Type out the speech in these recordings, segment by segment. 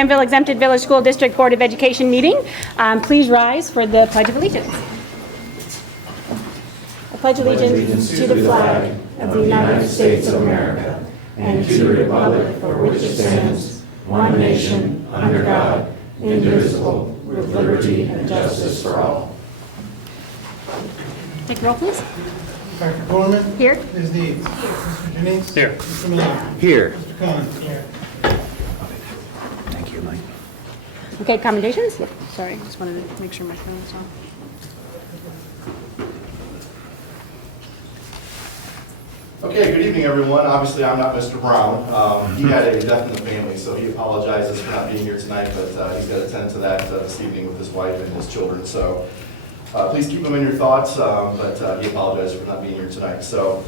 Granville Exempted Village School District Board of Education meeting. Please rise for the Pledge of Allegiance. I pledge allegiance to the flag of the United States of America and to the republic for which it stands, one nation, under God, indivisible, with liberty and justice for all. Take roll, please. Dr. Gorman? Here. Ms. Deeds? Mr. Jennings? Here. Mr. Miller? Here. Mr. Cohen? Here. Thank you, Mike. Okay, commendations? Yep. Sorry, just wanted to make sure my phone was on. Okay, good evening, everyone. Obviously, I'm not Mr. Brown. He had a death in the family, so he apologizes for not being here tonight, but he's got to attend to that this evening with his wife and his children. So please keep him in your thoughts, but he apologizes for not being here tonight. So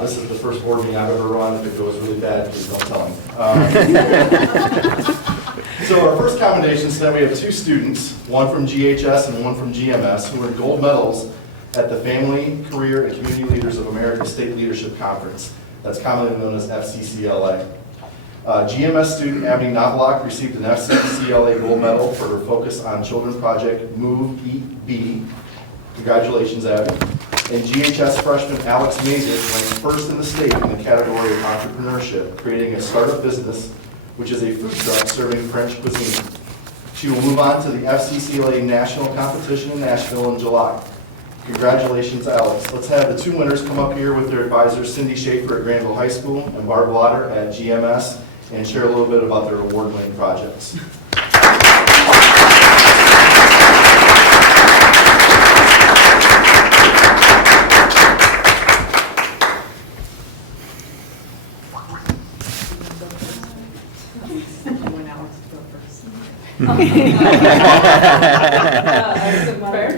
this is the first board meeting I've ever run. If it goes really bad, please don't tell him. So our first commendations tonight, we have two students, one from GHS and one from GMS, who earned gold medals at the Family, Career, and Community Leaders of America State Leadership Conference. That's commonly known as FCCLA. GMS student Abby Knobloch received an FCCLA gold medal for her focus on children project Move, Eat, Be. Congratulations, Abby. And GHS freshman Alex Mazich ranked first in the state in the category of entrepreneurship, creating a startup business, which is a food truck serving French cuisine. She will move on to the FCCLA National Competition in Nashville in July. Congratulations, Alex. Let's have the two winners come up here with their advisors, Cindy Schaefer at Granville High School and Barb Lauder at GMS, and share a little bit about their award-winning projects.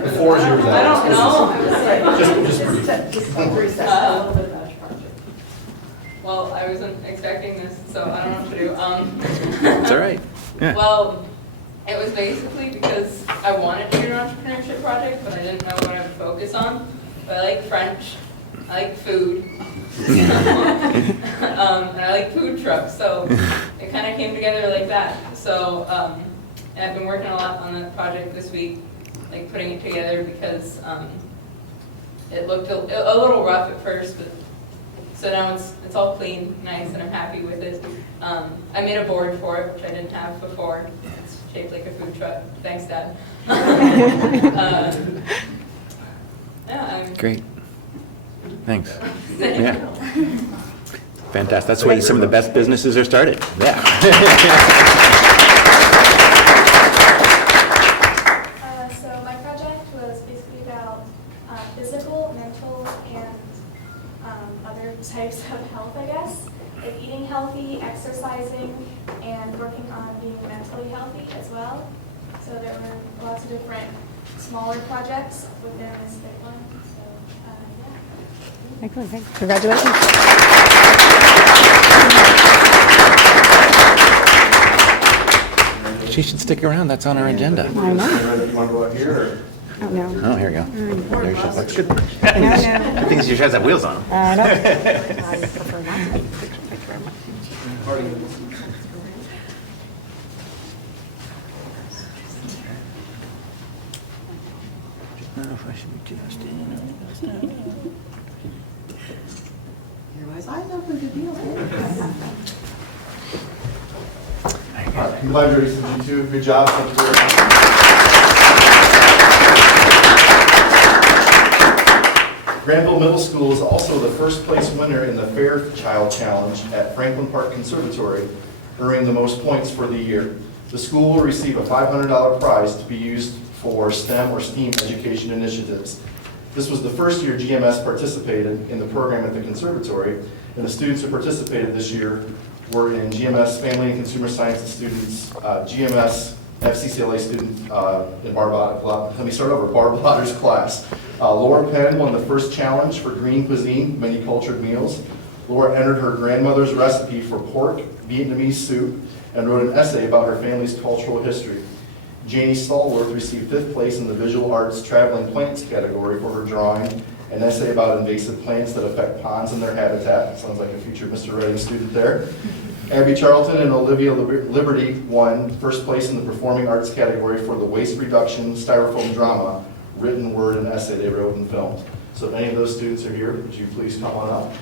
The floor is yours, I don't Alex. know. Just Well, I wasn't expecting this, so I don't know what to do. It's all right. Yeah. Well, it was basically because I wanted to do an entrepreneurship project, but I didn't know what I would focus on. But I like French, I like food, and I like food trucks, so it kind of came together like that. So, and I've been working a lot on that project this week, like putting it together because it looked a little rough at first, but so now it's all clean, nice, and I'm happy with it. I made a board for it, which I didn't have before. It's shaped like a food truck. Thanks, Dad. Yeah, Great. Thanks. Yeah. Fantastic. That's why some of the best businesses are started. Yeah. So my project was basically about physical, mental, and other types of health, I guess. Like eating healthy, exercising, and working on being mentally healthy as well. So there were lots of different smaller projects within this big one. So yeah. Excellent, thanks. Congratulations. She should stick around. That's on our agenda. I know. You want to go out here? Or? Oh, no. Oh, here we go. There she is. That's good. No, no. I think she has that wheels on them. I prefer not to. Thank you very much. Congratulations, you two. Good job. Thank you very much. Granville Middle School is also the first place winner in the Fairchild Challenge at Franklin Park Conservatory, earning the most points for the year. The school will receive a $500 prize to be used for STEM or STEAM education initiatives. This was the first year GMS participated in the program at the conservatory, and the students who participated this year were in GMS Family and Consumer Sciences students, GMS FCCLA student in Barb Lauder's class. Laura Penn won the first challenge for green cuisine, many cultured meals. Laura entered her grandmother's recipe for pork Vietnamese soup and wrote an essay about her family's cultural history. Janie Stallworth received 5th place in the Visual Arts Traveling Plants category for her drawing, an essay about invasive plants that affect ponds and their habitat. Sounds like a future Mr. Redding student there. Abby Charlton and Olivia Liberty won first place in the Performing Arts category for the Waste Reduction Styrofoam Drama, written word and essay they wrote and filmed. So if any of those students are here, would you please come on up?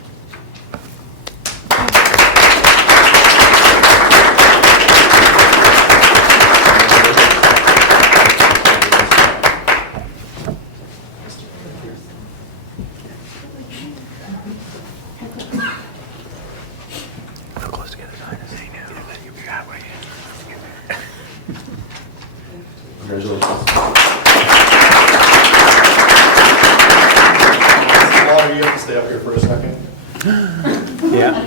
How close together? Congratulations. Walter, you have to stay up here for a second. Yeah.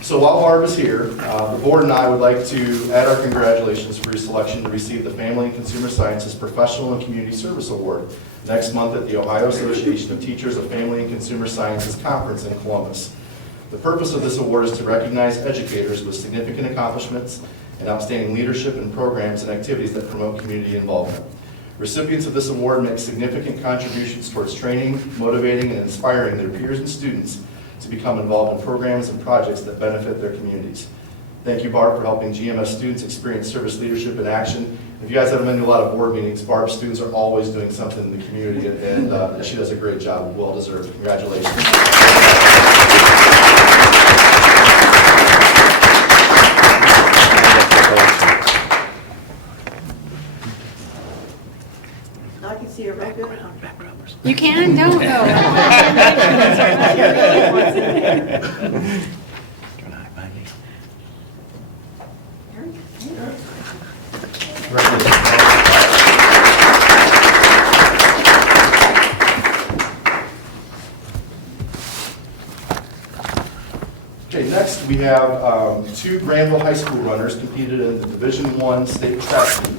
So while Barb is here, the board and I would like to add our congratulations for your selection to receive the Family and Consumer Sciences Professional and Community Service Award next month at the Ohio Association of Teachers of Family and Consumer Sciences Conference in Columbus. The purpose of this award is to recognize educators with significant accomplishments and outstanding leadership in programs and activities that promote community involvement. Recipients of this award make significant contributions towards training, motivating, and inspiring their peers and students to become involved in programs and projects that benefit their communities. Thank you, Barb, for helping GMS students experience service leadership in action. If you guys haven't been to a lot of board meetings, Barb's students are always doing something in the community, and she does a great job, well deserved. Congratulations. I can see it right good. You can? Don't go. Okay, next we have two Granville High School runners competed in the Division I state track meet.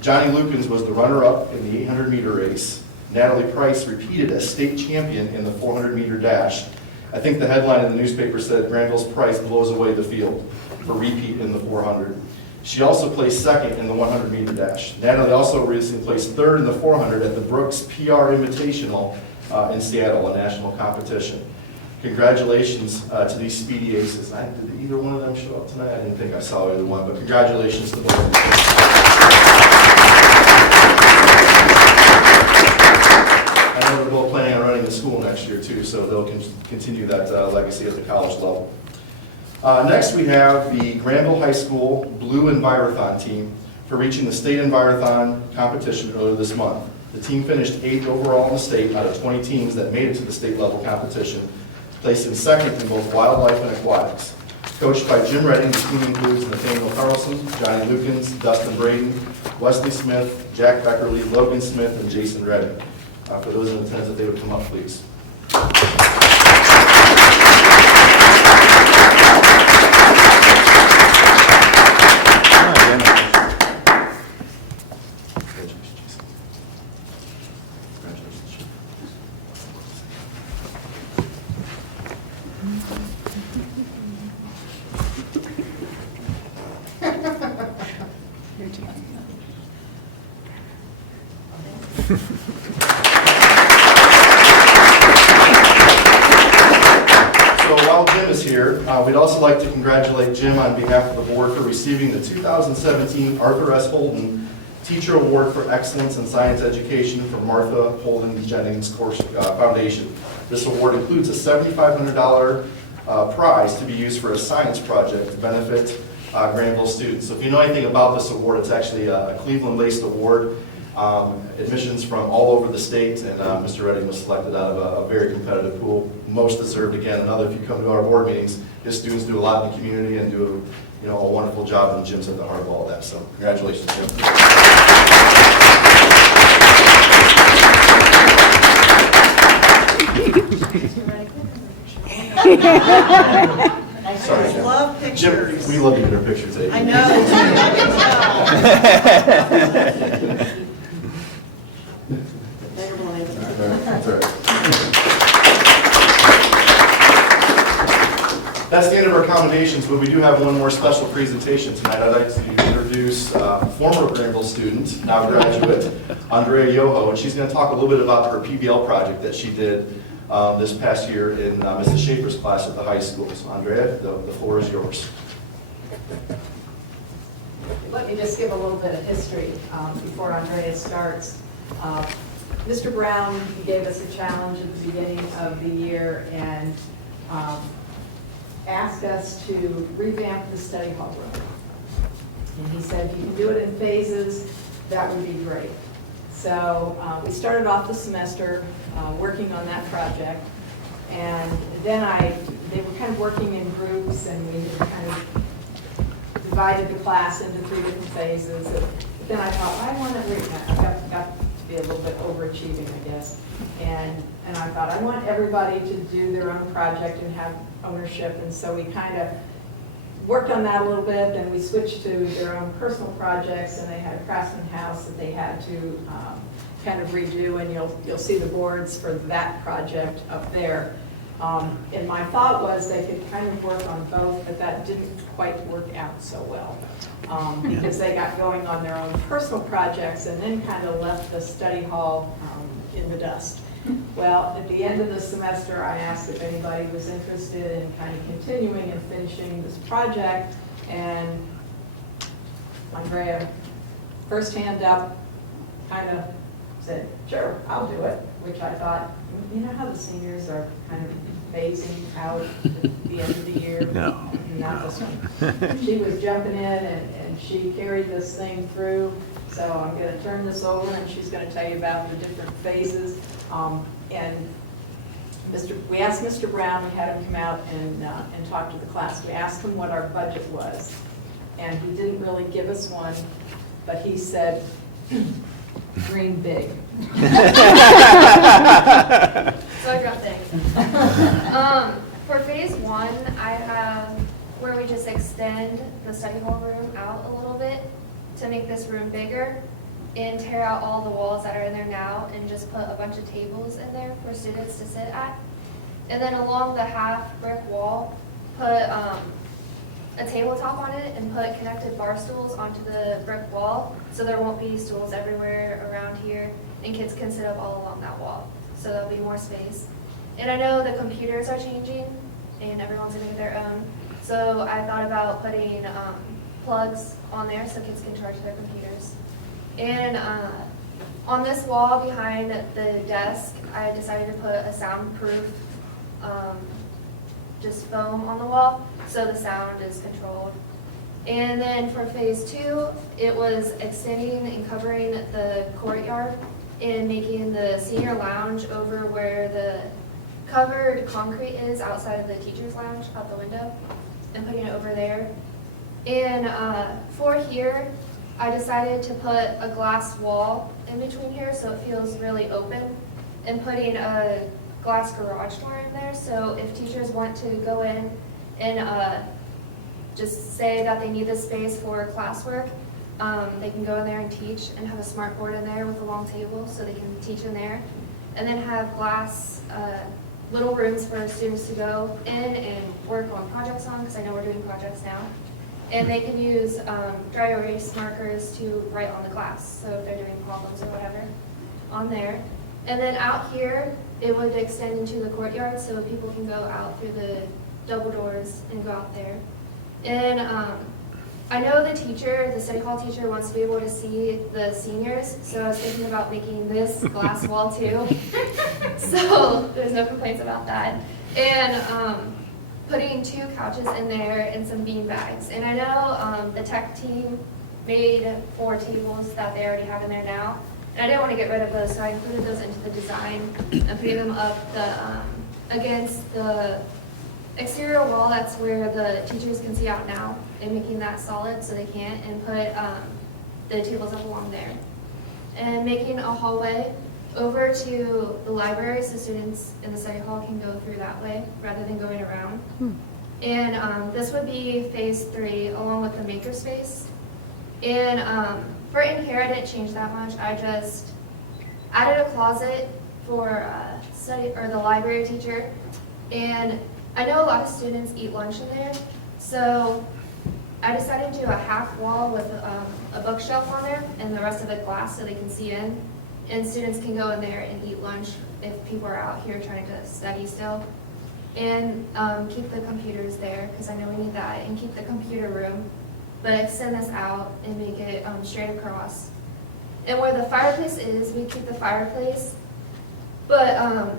Johnny Lukens was the runner-up in the 800-meter race. Natalie Price repeated as state champion in the 400-meter dash. I think the headline in the newspaper said Granville's Price blows away the field for repeat in the 400. She also placed second in the 100-meter dash. Natalie also recently placed third in the 400 at the Brooks PR Invitational in Seattle, a national competition. Congratulations to these Speedy Aces. Did either one of them show up tonight? I didn't think I saw either one, but congratulations to both of them. I know they're both planning on running the school next year too, so they'll continue that legacy at the college level. Next we have the Granville High School Blue Envirothon team for reaching the state Envirothon competition earlier this month. The team finished 8th overall in the state out of 20 teams that made it to the state level competition, placing second in both wildlife and aquatics. Coached by Jim Redding, the team includes Nathaniel Carlson, Johnny Lukens, Dustin Braden, Wesley Smith, Jack Beckerly, Logan Smith, and Jason Redding. For those in attendance, if they would come up, please. We'd also like to congratulate Jim on behalf of the board for receiving the 2017 Arthur S. Holden Teacher Award for Excellence in Science Education from Martha Holden Jennings Foundation. This award includes a $7,500 prize to be used for a science project to benefit Granville students. So if you know anything about this award, it's actually a Cleveland-based award. Admissions from all over the state, and Mr. Redding was selected out of a very competitive pool. Most deserved, again. Another, if you come to our board meetings, his students do a lot in the community and do a wonderful job, and Jim's at the heart of all of that. So congratulations, Jim. Sorry, I Jim. love pictures. Jim, we love you in our picture taking. I know. That's all right. That's the end of our accommodations, but we do have one more special presentation tonight. I'd like to introduce former Granville student, now graduate, Andrea Yoho, and she's going to talk a little bit about her PBL project that she did this past year in Mrs. Schaefer's class at the high school. So Andrea, the floor is yours. Let me just give a little bit of history before Andrea starts. Mr. Brown gave us a challenge at the beginning of the year and asked us to revamp the study hall room. And he said, if you can do it in phases, that would be great. So we started off the semester working on that project. And then they were kind of working in groups, and we had kind of divided the class into 3 different phases. But then I thought, I want to, I've got to be a little bit overachieving, I guess. And I thought, I want everybody to do their own project and have ownership. And so we kind of worked on that a little bit, then we switched to their own personal projects, and they had a craftsman house that they had to kind of redo, and you'll see the boards for that project up there. And my thought was they could kind of work on both, but that didn't quite work out so well. Because they got going on their own personal projects and then kind of left the study hall in the dust. Well, at the end of the semester, I asked if anybody was interested in kind of continuing and finishing this project, and Andrea, first hand up, kind of said, sure, I'll do it, which I thought, you know how the seniors are kind of phasing out at the end of the year? No. Not this one. She was jumping in, and she carried this thing through, so I'm going to turn this over, and she's going to tell you about the different phases. And we asked Mr. Brown, we had him come out and talk to the class. We asked him what our budget was, and he didn't really give us one, but he said, dream big. So I got things. For phase 1, I have where we just extend the study hall room out a little bit to make this room bigger and tear out all the walls that are in there now and just put a bunch of tables in there for students to sit at. And then along the half brick wall, put a tabletop on it and put connected bar stools onto the brick wall so there won't be stools everywhere around here and kids can sit up all along that wall. So there'll be more space. And I know the computers are changing and everyone's gonna get their own. So I thought about putting plugs on there so kids can charge their computers. And on this wall behind the desk, I decided to put a soundproof just foam on the wall so the sound is controlled. And then for phase 2, it was extending and covering the courtyard and making the senior lounge over where the covered concrete is outside of the teacher's lounge out the window and putting it over there. And for here, I decided to put a glass wall in between here so it feels really open and putting a glass garage door in there. So if teachers want to go in and just say that they need this space for classwork, they can go in there and teach and have a smart board in there with a long table so they can teach in there. And then have glass little rooms for students to go in and work on projects on, because I know we're doing projects now. And they can use dry erase markers to write on the glass, so if they're doing problems or whatever, on there. And then out here, it would extend into the courtyard so people can go out through the double doors and go out there. And I know the teacher, the study hall teacher, wants to be able to see the seniors, so I was thinking about making this glass wall too. So there's no complaints about that. And putting 2 couches in there and some bean bags. And I know the tech team made 4 tables that they already have in there now. And I didn't want to get rid of those, so I included those into the design and putting them up against the exterior wall. That's where the teachers can see out now, and making that solid so they can't, and put the tables up along there. And making a hallway over to the library so students in the study hall can go through that way rather than going around. And this would be phase 3 along with the makerspace. And for in here, I didn't change that much. I just added a closet for the library teacher. And I know a lot of students eat lunch in there, so I decided to do a half wall with a bookshelf on there and the rest of it glass so they can see in. and students can go in there and eat lunch if people are out here trying to study still. And keep the computers there, because I know we need that, and keep the computer room, but extend this out and make it straight across. And where the fireplace is, we keep the fireplace, but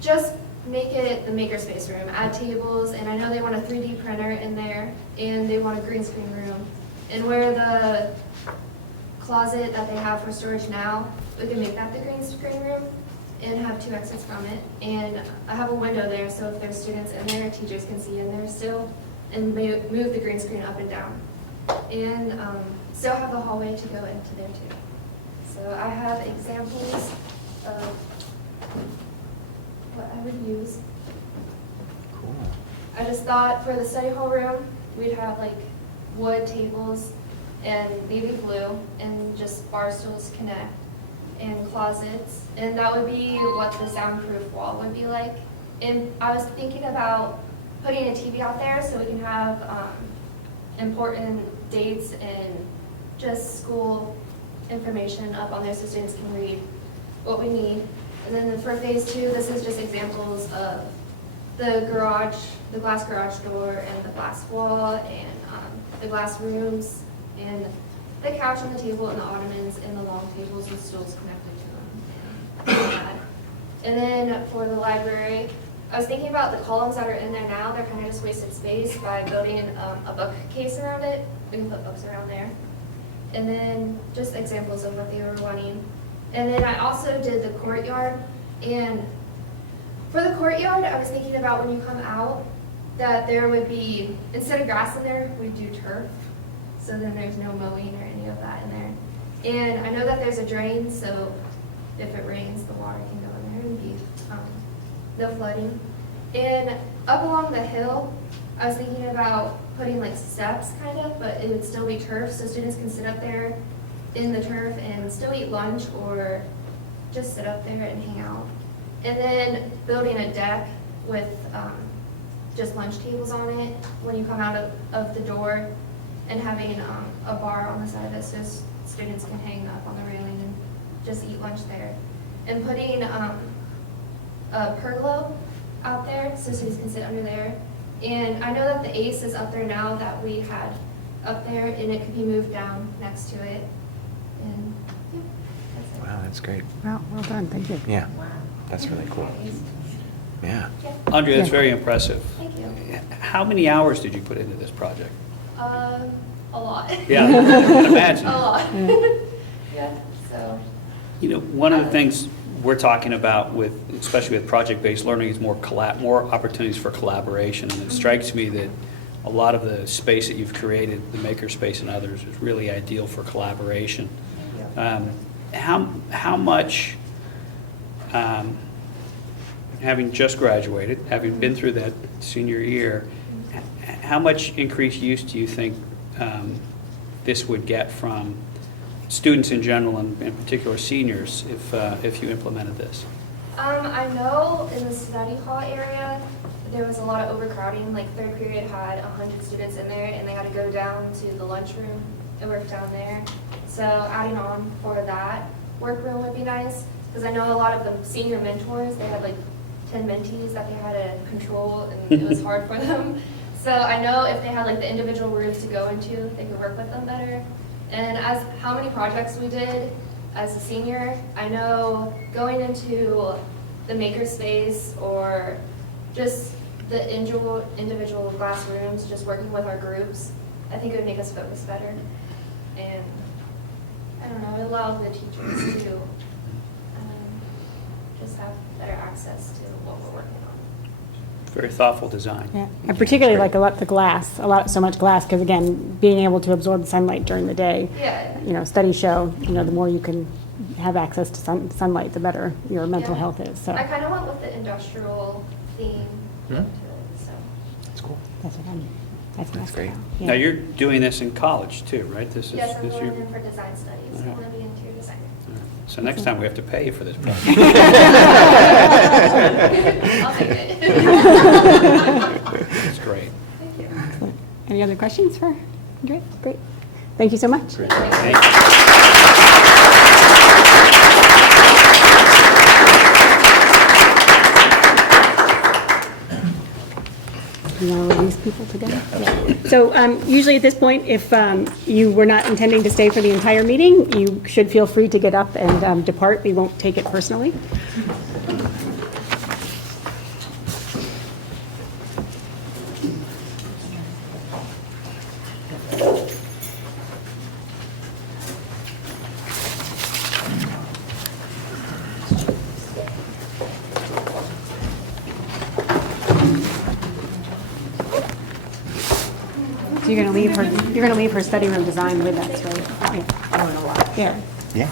just make it the makerspace room, add tables, and I know they want a 3D printer in there, and they want a green screen room. And where the closet that they have for storage now, we can make that the green screen room and have 2 exits from it. And I have a window there, so if there's students in there, teachers can see in there still, and move the green screen up and down. And still have the hallway to go into there too. So I have examples of what I would use. Cool. I just thought for the study hall room, we'd have like wood tables and navy blue and just bar stools connect and closets. And that would be what the soundproof wall would be like. And I was thinking about putting a TV out there so we can have important dates and just school information up on there so students can read what we need. And then for phase 2, this is just examples of the garage, the glass garage door and the glass wall and the glass rooms and the couch and the table and the ottomans and the long tables with stools connected to them. And then for the library, I was thinking about the columns that are in there now. They're kind of just wasted space by building a bookcase around it. We can put books around there. And then just examples of what they were wanting. And then I also did the courtyard. And for the courtyard, I was thinking about when you come out, that there would be, instead of grass in there, we do turf. So then there's no mowing or any of that in there. And I know that there's a drain, so if it rains, the water can go in there and be no flooding. And up along the hill, I was thinking about putting like steps kind of, but it would still be turf, so students can sit up there in the turf and still eat lunch or just sit up there and hang out. And then building a deck with just lunch tables on it when you come out of the door, and having a bar on the side of it so students can hang up on the railing and just eat lunch there. And putting a pergola out there so students can sit under there. And I know that the ACE is up there now that we had up there, and it could be moved down next to it. And yeah, that's it. Wow, that's great. Wow, well done, thank you. Yeah, that's really cool. Yeah. Yeah, Andre, that's very impressive. thank you. How many hours did you put into this project? A lot. Yeah, I can imagine. A lot. Yeah, so. You know, one of the things we're talking about with, especially with project-based learning, is more opportunities for collaboration. And it strikes me that a lot of the space that you've created, the makerspace and others, is really ideal for collaboration. How much, having just graduated, having been through that senior year, how much increased use do you think this would get from students in general, and in particular seniors, if you implemented this? I know in the study hall area, there was a lot of overcrowding. Like third period had 100 students in there, and they had to go down to the lunchroom and work down there. So adding on for that workroom would be nice, because I know a lot of the senior mentors, they had like 10 mentees that they had to control, and it was hard for them. So I know if they had like the individual rooms to go into, they could work with them better. And as how many projects we did as a senior, I know going into the makerspace or just the individual glass rooms, just working with our groups, I think it would make us focus better. And I don't know, it allowed the teachers to just have better access to what we're working on. Very thoughtful design. Yeah, I particularly like the glass, so much glass, because again, being able to absorb sunlight during the day. Yeah. You know, studies show, the more you can have access to sunlight, the better your mental Yeah. health is, so. I kind of went with the industrial theme to Yeah. it, so. That's cool. That's what I'm, That's great. yeah. Now, you're doing this in college too, right? This is Yes, I'm this going year? in for design studies. I Okay. want to be interior designer. So next time we have to pay you for this project. I'll take it. That's great. Thank you. Excellent. Any other questions for Andrea? Great. Thank you so much. Thank you. You want to release people to go? Yeah. So usually at this point, if you were not intending to stay for the entire meeting, you should feel free to get up and depart. We won't take it personally. So you're going to leave her study room design with us, right? Yeah. Yeah.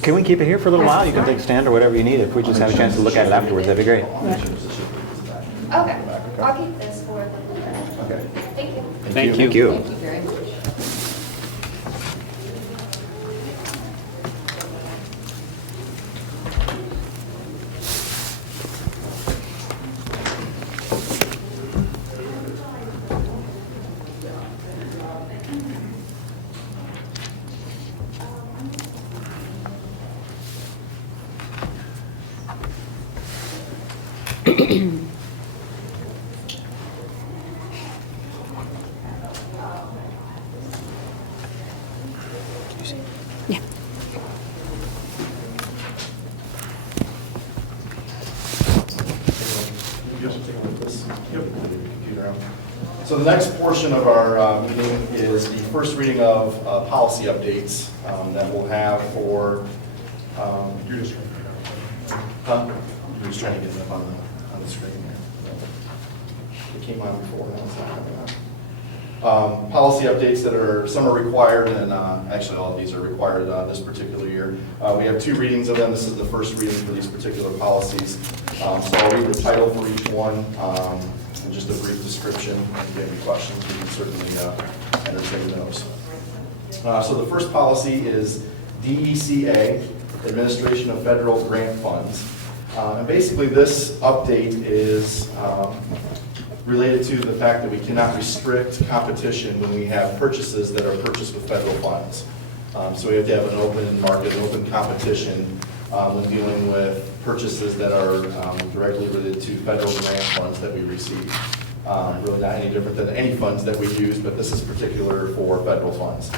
Can we keep it here for a little while? You can take a stand or whatever you need. If we just have a chance to look at it afterwards, that'd be great. Okay, I'll keep this for the. Okay. Thank you. Thank you. Thank you. Thank you very much. Yeah. So the next portion of our meeting is the first reading of policy updates that we'll have for, you're just trying to get them on the screen here. It came on before, now it's not coming on. Policy updates that are, some are required, and actually all of these are required this particular year. We have 2 readings of them. This is the first reading for these particular policies. So I'll read the title for each one, and just a brief description. If you have any questions, we can certainly entertain those. So the first policy is DECA, Administration of Federal Grant Funds. And basically this update is related to the fact that we cannot restrict competition when we have purchases that are purchased with federal funds. So we have to have an open market, an open competition when dealing with purchases that are directly related to federal grant funds that we receive. Really not any different than any funds that we use, but this is particular for federal funds.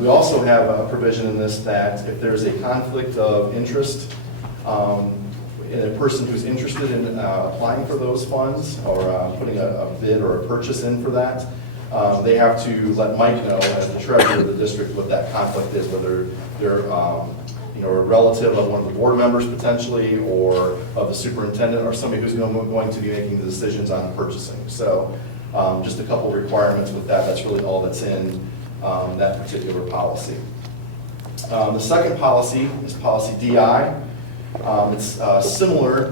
We also have a provision in this that if there's a conflict of interest in a person who's interested in applying for those funds or putting a bid or a purchase in for that, they have to let Mike know, as the treasurer of the district, what that conflict is, whether they're a relative of one of the board members potentially, or of the superintendent, or somebody who's going to be making the decisions on purchasing. So just a couple requirements with that. That's really all that's in that particular policy. The second policy is policy DI. It's similar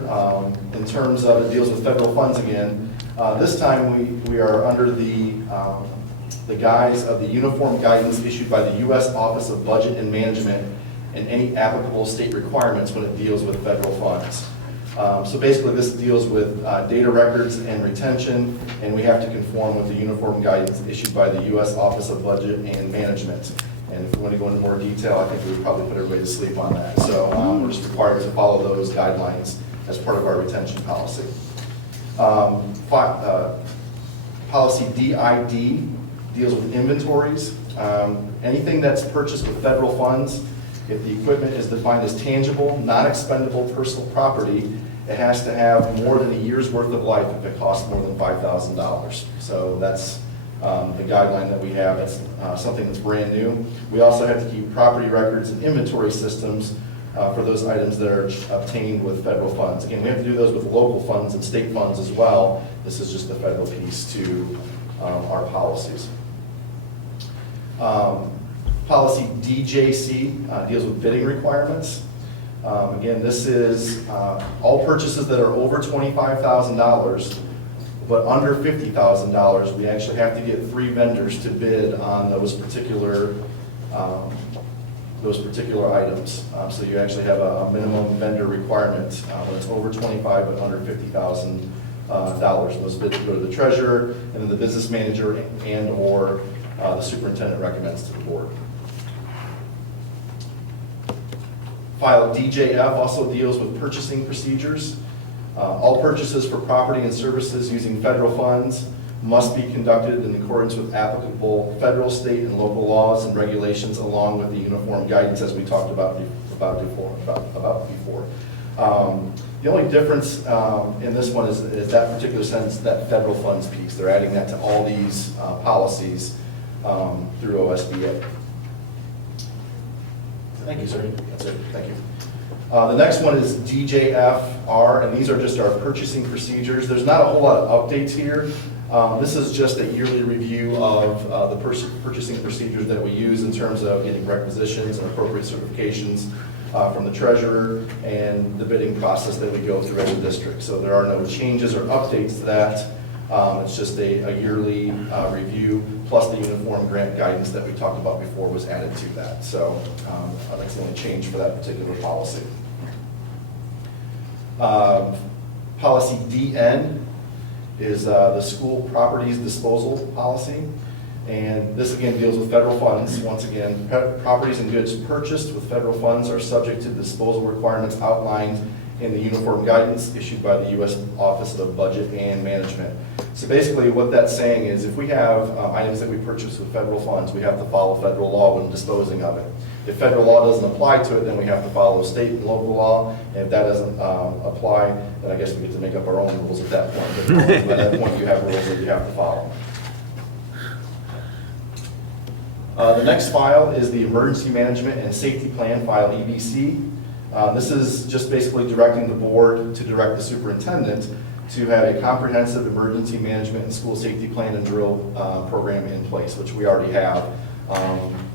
in terms of it deals with federal funds again. This time we are under the guise of the uniform guidance issued by the U.S. Office of Budget and Management and any applicable state requirements when it deals with federal funds. So basically this deals with data records and retention, and we have to conform with the uniform guidance issued by the U.S. Office of Budget and Management. And if we want to go into more detail, I think we would probably put everybody to sleep on that. So we're just required to follow those guidelines as part of our retention policy. Policy DID deals with inventories. Anything that's purchased with federal funds, if the equipment is defined as tangible, non-expendable personal property, it has to have more than a year's worth of life if it costs more than $5,000. So that's the guideline that we have. That's something that's brand new. We also have to keep property records and inventory systems for those items that are obtained with federal funds. Again, we have to do those with local funds and state funds as well. This is just the federal piece to our policies. Policy DJC deals with bidding requirements. Again, this is all purchases that are over $25,000, but under $50,000, we actually have to get 3 vendors to bid on those particular items. So you actually have a minimum vendor requirement when it's over 25 but under $50,000. Those bids go to the treasurer, and then the business manager and or the superintendent recommends to the board. File DJF also deals with purchasing procedures. All purchases for property and services using federal funds must be conducted in accordance with applicable federal, state, and local laws and regulations, along with the uniform guidance as we talked about before. The only difference in this one is that particular sentence, that federal funds piece. They're adding that to all these policies through OSBA. Thank you, sir. That's it. Thank you. The next one is DJFR, and these are just our purchasing procedures. There's not a whole lot of updates here. This is just a yearly review of the purchasing procedures that we use in terms of getting requisitions and appropriate certifications from the treasurer and the bidding process that we go through as a district. So there are no changes or updates to that. It's just a yearly review, plus the uniform grant guidance that we talked about before was added to that. So that's the only change for that particular policy. Policy DN is the school properties disposal policy. And this again deals with federal funds. Once again, properties and goods purchased with federal funds are subject to disposal requirements outlined in the uniform guidance issued by the U.S. Office of Budget and Management. So basically what that's saying is if we have items that we purchase with federal funds, we have to follow federal law when disposing of it. If federal law doesn't apply to it, then we have to follow state and local law. And if that doesn't apply, then I guess we get to make up our own rules at that point. But by that point, you have rules that you have to follow. The next file is the Emergency Management and Safety Plan file, EBC. This is just basically directing the board to direct the superintendent to have a comprehensive emergency management and school safety plan and drill program in place, which we already have.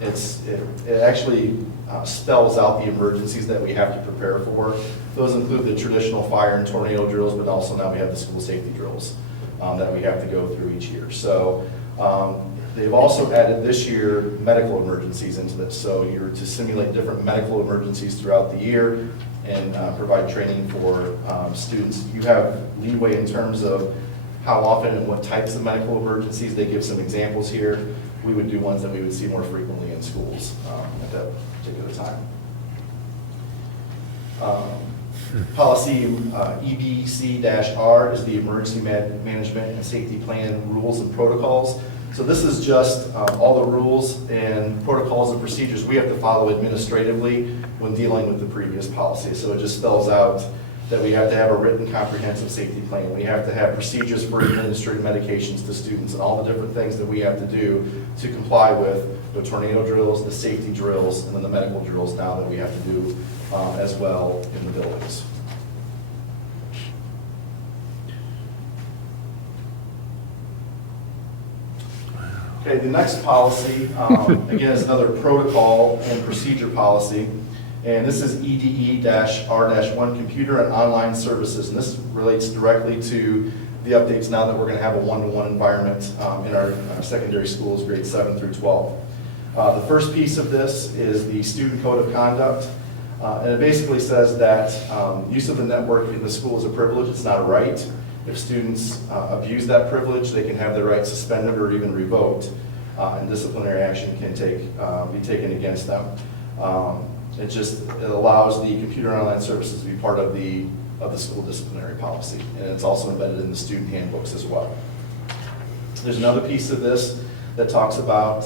It actually spells out the emergencies that we have to prepare for. Those include the traditional fire and tornado drills, but also now we have the school safety drills that we have to go through each year. So they've also added this year medical emergencies into this. So you're to simulate different medical emergencies throughout the year and provide training for students. You have leeway in terms of how often and what types of medical emergencies. They give some examples here. We would do ones that we would see more frequently in schools at that particular time. Policy EBC-R is the Emergency Management and Safety Plan Rules and Protocols. So this is just all the rules and protocols and procedures we have to follow administratively when dealing with the previous policy. So it just spells out that we have to have a written comprehensive safety plan. We have to have procedures for administering medications to students and all the different things that we have to do to comply with the tornado drills, the safety drills, and then the medical drills now that we have to do as well in the buildings. Okay, the next policy, again, is another protocol and procedure policy. And this is EDE-R-1, Computer and Online Services. And this relates directly to the updates now that we're going to have a one-to-one environment in our secondary schools, grades 7 through 12. The first piece of this is the Student Code of Conduct. And it basically says that use of the network in the school is a privilege, it's not a right. If students abuse that privilege, they can have their rights suspended or even revoked, and disciplinary action can be taken against them. It allows the computer and online services to be part of the school disciplinary policy, and it's also embedded in the student handbooks as well. There's another piece of this that talks about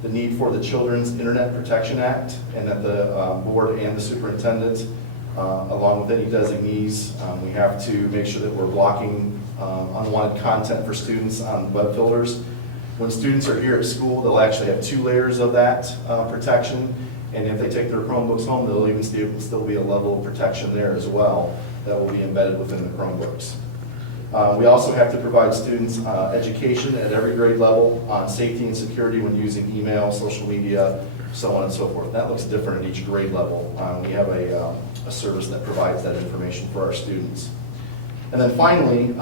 the need for the Children's Internet Protection Act, and that the board and the superintendent, along with any designees, we have to make sure that we're blocking unwanted content for students on web filters. When students are here at school, they'll actually have 2 layers of that protection. And if they take their Chromebooks home, there'll even still be a level of protection there as well that will be embedded within the Chromebooks. We also have to provide students education at every grade level on safety and security when using email, social media, so on and so forth. That looks different at each grade level. We have a service that provides that information for our students. And then finally,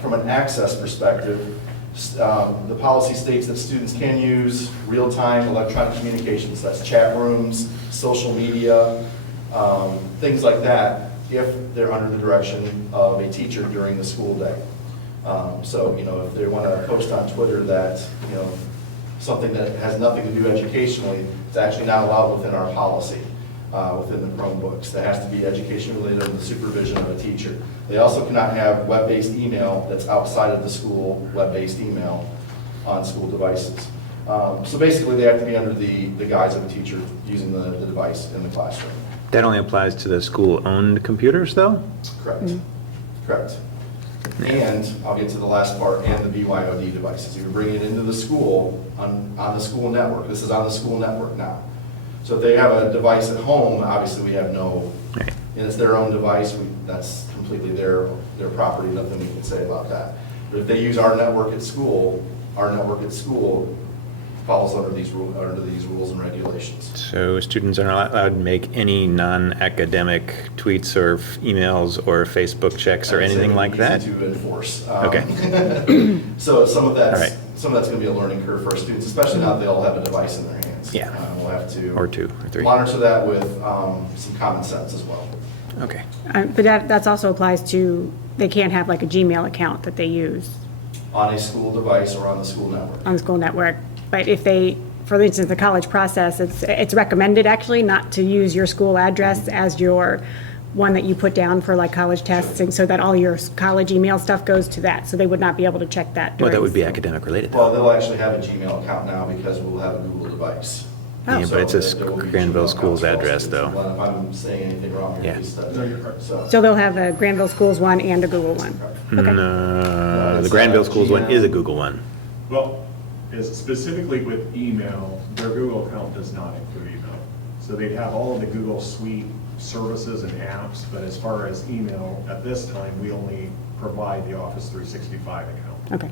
from an access perspective, the policy states that students can use real-time electronic communications, that's chat rooms, social media, things like that, if they're under the direction of a teacher during the school day. So, if they want to post on Twitter that, something that has nothing to do educationally, it's actually not allowed within our policy. within the Chromebooks. That has to be education related under the supervision of a teacher. They also cannot have web-based email that's outside of the school, web-based email on school devices. So basically, they have to be under the guise of a teacher using the device in the classroom. That only applies to the school-owned computers, though? Correct. Correct. And I'll get to the last part, and the BYOD devices. You bring it into the school on the school network. This is on the school network now. So if they have a device at home, obviously we have no, Right. and it's their own device, that's completely their property, nothing we can say about that. But if they use our network at school falls under these rules and regulations. So students are not allowed to make any non-academic tweets or emails or Facebook checks or I would say anything it'd like be that? easy to enforce. Okay. So some of All right. that's going to be a learning curve for our students, especially now that they all have a device in their hands. Yeah. We'll have to. Or 2 or 3? Monitor that with some common sense as well. Okay. But that also applies to, they can't have like a Gmail account that they use On a school device or on the school network. on the school network. But if they, for instance, the college process, it's recommended actually not to use your school address as your one that you put down for like college tests, and so that all your college email stuff goes to that, so they would not be able to check that Well, during. that would be academic related, Well, though. they'll actually have a Gmail account now because we'll have a Google device. Yeah, So but it's a there will be Granville Gmail Schools accounts for all address, students. though. If I'm saying anything wrong here, Yeah. please stop. No, you're correct. So they'll have a Granville Schools one and a Google one. Okay. No, the it's, Granville Schools one Gmail. is a Google one. Well, is specifically with email, their Google account does not include email. So they'd have all of the Google Suite services and apps, but as far as email, at this time, we only provide the Office 365 account. Okay,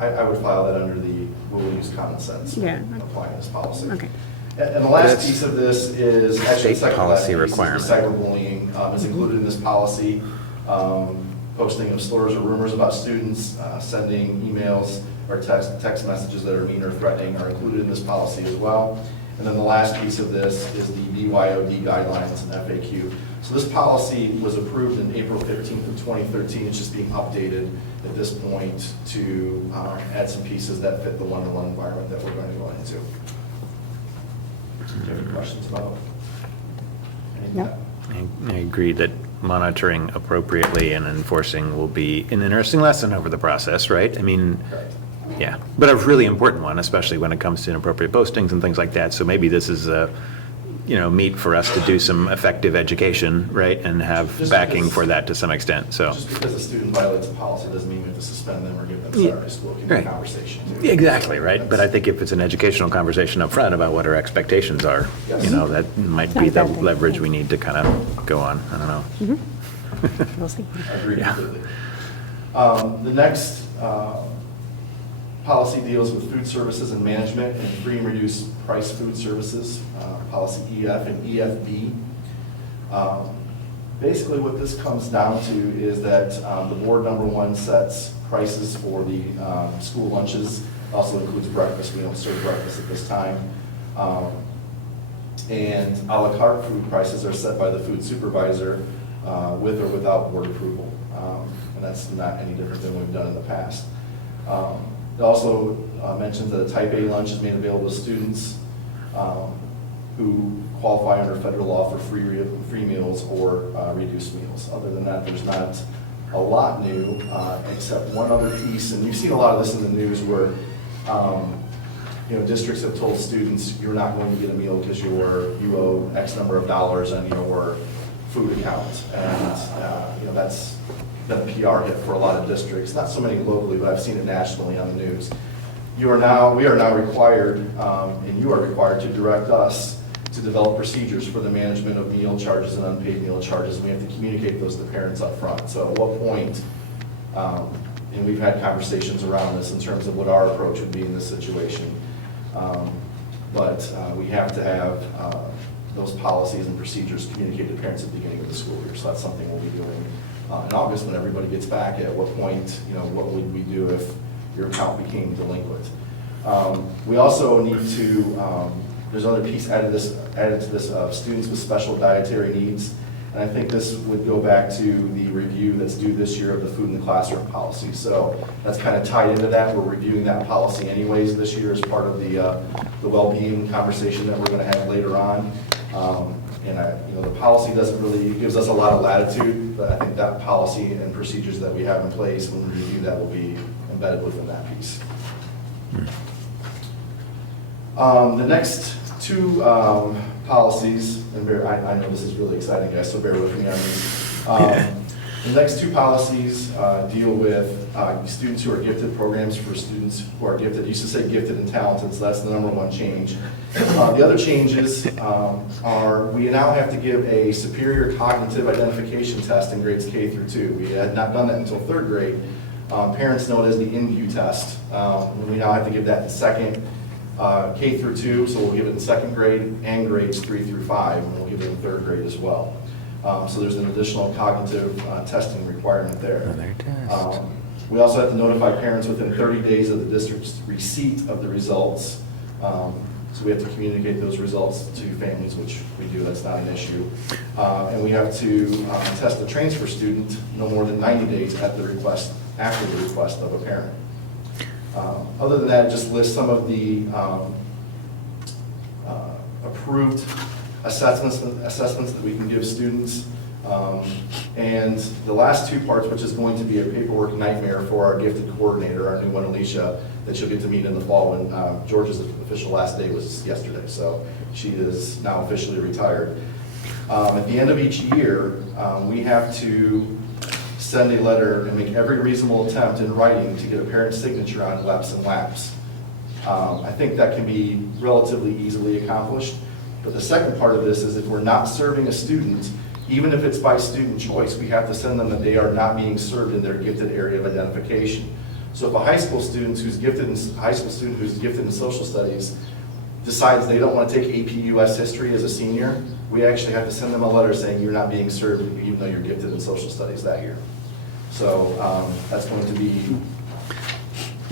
I would file that under the, we'll use common sense. Yeah. Applying this policy. okay. And the last That's piece of this is, actually, the state second to last policy piece is the requirement. cyberbullying is included in this policy. Posting of slurs or rumors about students, sending emails or text messages that are mean or threatening are included in this policy as well. And then the last piece of this is the BYOD guidelines and FAQ. So this policy was approved in April 15th of 2013. It's just being updated at this point to add some pieces that fit the one-to-one environment that we're going to go into. Do you have any questions about any of No. that? I agree that monitoring appropriately and enforcing will be an interesting lesson over the process, right? I mean, Correct. yeah, but a really important one, especially when it comes to inappropriate postings and things like that. So maybe this is a, meat for us to do some effective education, right? And have Just backing because- for that to some extent, so. Just because a student violates a policy doesn't mean we have to suspend them or give them Yeah. Saturday school. It can be a Right. conversation too. Exactly, right? But I think if it's an educational conversation up front about what our expectations are, Yes. that might be Not the a bad thing. leverage we need to kind of go on. I don't know. We'll see. I agree Yeah. completely. The next policy deals with food services and management and free and reduced price food services, policy EF and EFB. Basically, what this comes down to is that the board, number one, sets prices for the school lunches, also includes breakfast. We don't serve breakfast at this time. And à la carte food prices are set by the food supervisor with or without board approval. And that's not any different than we've done in the past. It also mentions that a type A lunch is made available to students who qualify under federal law for free meals or reduced meals. Other than that, there's not a lot new, except one other piece, and you've seen a lot of this in the news where districts have told students, you're not going to get a meal because you owe X number of dollars on your food account. And that's been a PR hit for a lot of districts, not so many locally, but I've seen it nationally on the news. We are now required, and you are required to direct us to develop procedures for the management of meal charges and unpaid meal charges. We have to communicate those to parents up front. So at what point, and we've had conversations around this in terms of what our approach would be in this situation. But we have to have those policies and procedures communicated to parents at the beginning of the school year. So that's something we'll be doing in August when everybody gets back. At what point, what would we do if your account became delinquent? We also need to, there's another piece added to this of students with special dietary needs. And I think this would go back to the review that's due this year of the food in the classroom policy. So that's kind of tied into that. We're reviewing that policy anyways this year as part of the well-being conversation that we're going to have later on. And the policy doesn't really, it gives us a lot of latitude, but I think that policy and procedures that we have in place when we review that will be embedded within that piece. The next two policies, and I know this is really exciting, guys, so bear with me on these. The next two policies deal with students who are gifted, programs for students who are gifted. I used to say gifted and talented, so that's the number one change. The other changes are we now have to give a superior cognitive identification test in grades K through 2. We had not done that until 3rd grade. Parents know it as the InView test. We now have to give that in second, K through 2, so we'll give it in 2nd grade and grades 3 through 5, and we'll give it in 3rd grade as well. So there's an additional cognitive testing requirement there. Another test. We also have to notify parents within 30 days of the district's receipt of the results. So we have to communicate those results to families, which we do, that's not an issue. And we have to test the transfer student no more than 90 days after the request of a parent. Other than that, just list some of the approved assessments that we can give students. And the last two parts, which is going to be a paperwork nightmare for our gifted coordinator, our new one, Alicia, that she'll get to meet in the fall. And George's official last day was yesterday, so she is now officially retired. At the end of each year, we have to send a letter and make every reasonable attempt in writing to get a parent's signature on LEPs and LAPs. I think that can be relatively easily accomplished. But the second part of this is if we're not serving a student, even if it's by student choice, we have to send them that they are not being served in their gifted area of identification. So if a high school student who's gifted in social studies decides they don't want to take AP US history as a senior, we actually have to send them a letter saying you're not being served even though you're gifted in social studies that year. So that's going to be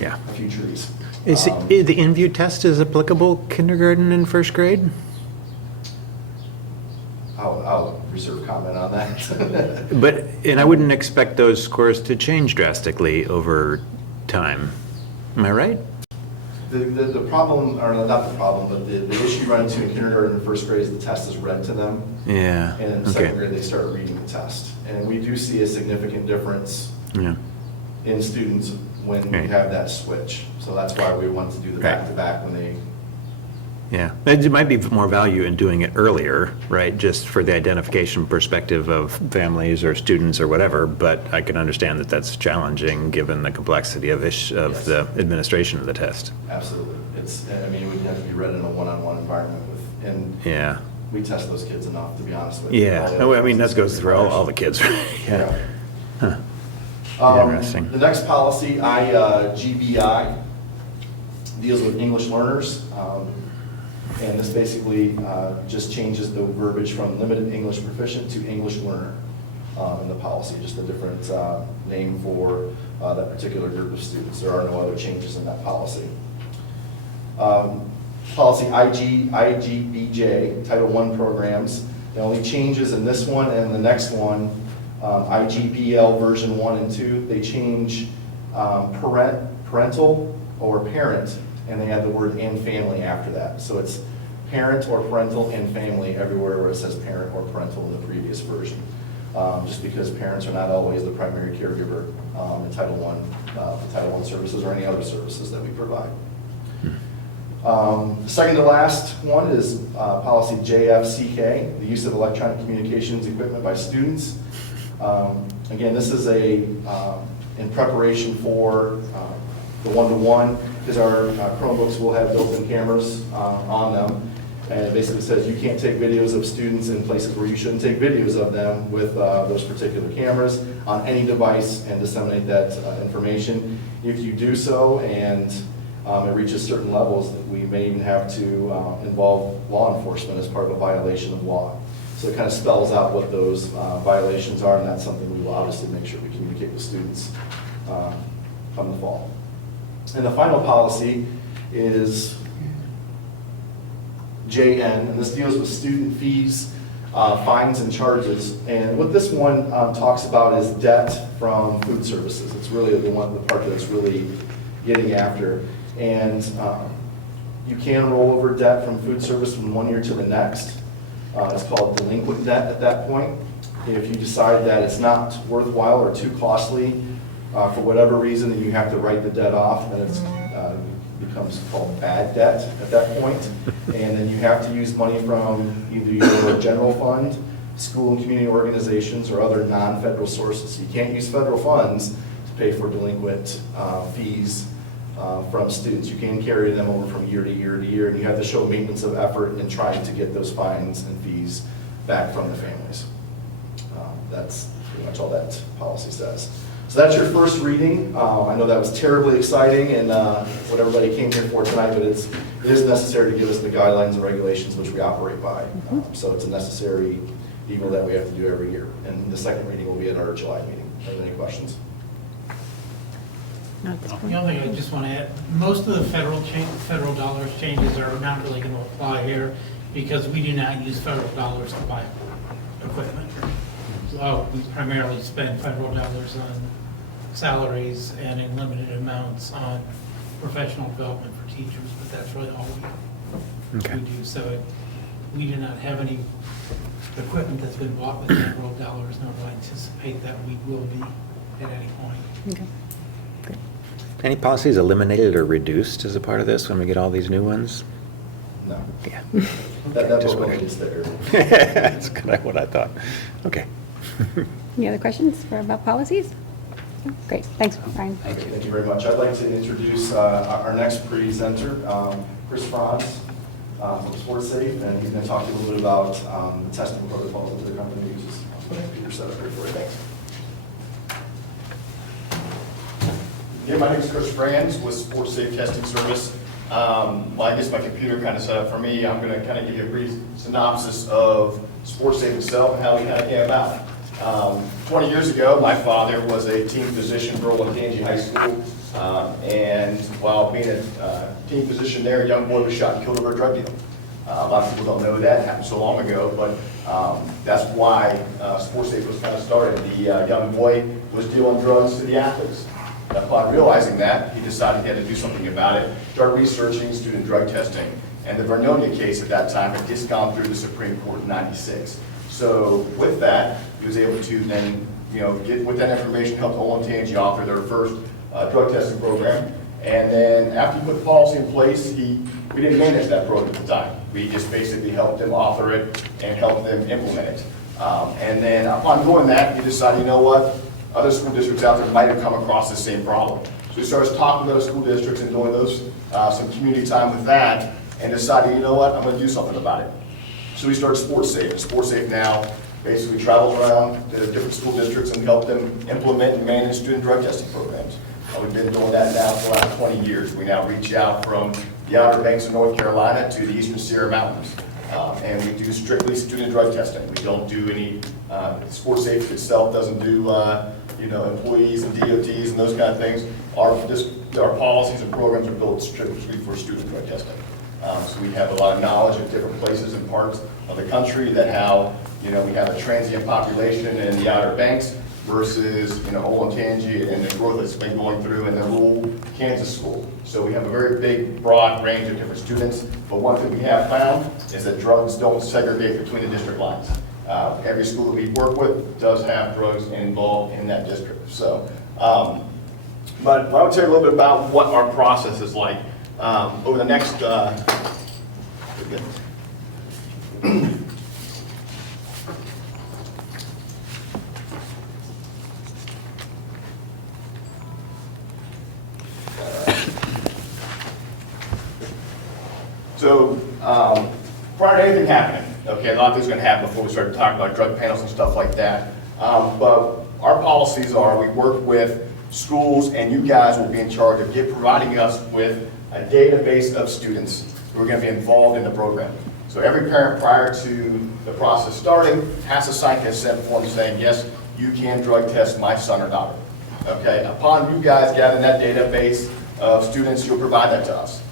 a few trees. Is the InView test is applicable kindergarten and 1st grade? I'll reserve comment on that. And I wouldn't expect those scores to change drastically over time. Am I right? The problem, or not the problem, but the issue you run into in kindergarten and 1st grade is the test is read to them. Yeah. And in 2nd grade, they start reading the test. And we do see a significant difference in students when we have that switch. So that's why we want to do the back-to-back when they... Yeah, there might be more value in doing it earlier, right? Just for the identification perspective of families or students or whatever, but I can understand that that's challenging given the complexity of the administration of the test. Absolutely. It would have to be read in a one-on-one environment and we test those kids enough, to be honest with you. Yeah, that goes through all the kids, right? Yeah. Huh. Interesting. The next policy, GBI, deals with English learners. And this basically just changes the verbiage from limited English proficient to English learner in the policy, just a different name for that particular group of students. There are no other changes in that policy. Policy IGBJ, Title I programs. The only changes in this one and the next one, IGBL version 1 and 2, they change parental or parent, and they add the word and family after that. So it's parent or parental and family everywhere where it says parent or parental in the previous version. Just because parents are not always the primary caregiver in Title I services or any other services that we provide. The second to last one is policy JFCK, the use of electronic communications equipment by students. Again, this is in preparation for the one-to-one, because our Chromebooks will have built-in cameras on them. And it basically says you can't take videos of students in places where you shouldn't take videos of them with those particular cameras on any device and disseminate that information. If you do so and it reaches certain levels, we may even have to involve law enforcement as part of a violation of law. So it kind of spells out what those violations are, and that's something we will obviously make sure we communicate with students come the fall. And the final policy is JN, and this deals with student fees, fines, and charges. And what this one talks about is debt from food services. It's really the part that's really getting after. And you can roll over debt from food service from one year to the next. It's called delinquent debt at that point. If you decide that it's not worthwhile or too costly, for whatever reason, and you have to write the debt off, then it's becomes called bad debt at that point. And then you have to use money from either your general fund, school and community organizations, or other non-federal sources. You can't use federal funds to pay for delinquent fees from students. You can carry them over from year to year to year, and you have to show maintenance of effort in trying to get those fines and fees back from the families. That's pretty much all that policy says. So that's your first reading. I know that was terribly exciting and what everybody came here for tonight, but it is necessary to give us the guidelines and regulations which we operate by. So it's a necessary evil that we have to do every year. And the second reading will be at our July meeting. Are there any questions? The only thing I just want to add, most of the federal dollars changes are not really going to apply here because we do not use federal dollars to buy equipment. We primarily spend federal dollars on salaries and in limited amounts on professional development for teachers, but that's really all we do. So we do not have any equipment that's been bought with federal dollars, nor do I anticipate that we will be at any point. Okay. Great. Any policies eliminated or reduced as a part of this when we get all these new ones? No. Yeah. That Just will wondering. is there. That's kind of what I thought. Okay. Any other questions about policies? Great, thanks, Brian. Okay, thank you very much. I'd like to introduce our next presenter, Chris Franz from Sports Safe, and he's going to talk to you a little bit about the testing protocols that the company uses. Peter, set up here for you. Thanks. Yeah, my name is Chris Franz with Sports Safe Testing Service. Well, I guess my computer kind of set up for me. I'm going to kind of give you a brief synopsis of Sports Safe itself and how we kind of came about. 20 years ago, my father was a team physician for Olentangy High School, and while being a team physician there, a young boy was shot and killed over a drug deal. A lot of people don't know that, it happened so long ago, but that's why Sports Safe was kind of started. The young boy was dealing drugs to the athletes. Upon realizing that, he decided he had to do something about it, started researching student drug testing, and the Vernonia case at that time had just gone through the Supreme Court in '96. So with that, he was able to then, get with that information, help Olentangy author their first drug testing program. And then after he put the policy in place, we didn't manage that program at the time. We just basically helped them author it and helped them implement it. And then upon doing that, we decided, you know what, other school districts out there might have come across the same problem. So we started talking to other school districts and doing some community time with that, and decided, you know what, I'm going to do something about it. So we started Sports Safe. Sports Safe now basically travels around to different school districts and help them implement and manage student drug testing programs. We've been doing that now for about 20 years. We now reach out from the Outer Banks of North Carolina to the Eastern Sierra Mountains. And we do strictly student drug testing. We don't do any, Sports Safe itself doesn't do, employees and DOTs and those kind of things. Our policies and programs are built strictly for student drug testing. So we have a lot of knowledge of different places and parts of the country that how, we have a transient population in the Outer Banks versus, Olentangy and the growth that's been going through in the rural Kansas school. So we have a very big, broad range of different students. But one thing we have found is that drugs don't segregate between the district lines. Every school that we work with does have drugs involved in that district. So, but I would tell you a little bit about what our process is like. Over the next, so prior to anything happening, okay, a lot of things are going to happen before we start talking about drug panels and stuff like that. But our policies are we work with schools, and you guys will be in charge of providing us with a database of students who are going to be involved in the program. So every parent prior to the process starting has to sign consent form saying, yes, you can drug test my son or daughter. Okay, upon you guys gathering that database of students, you'll provide that to us.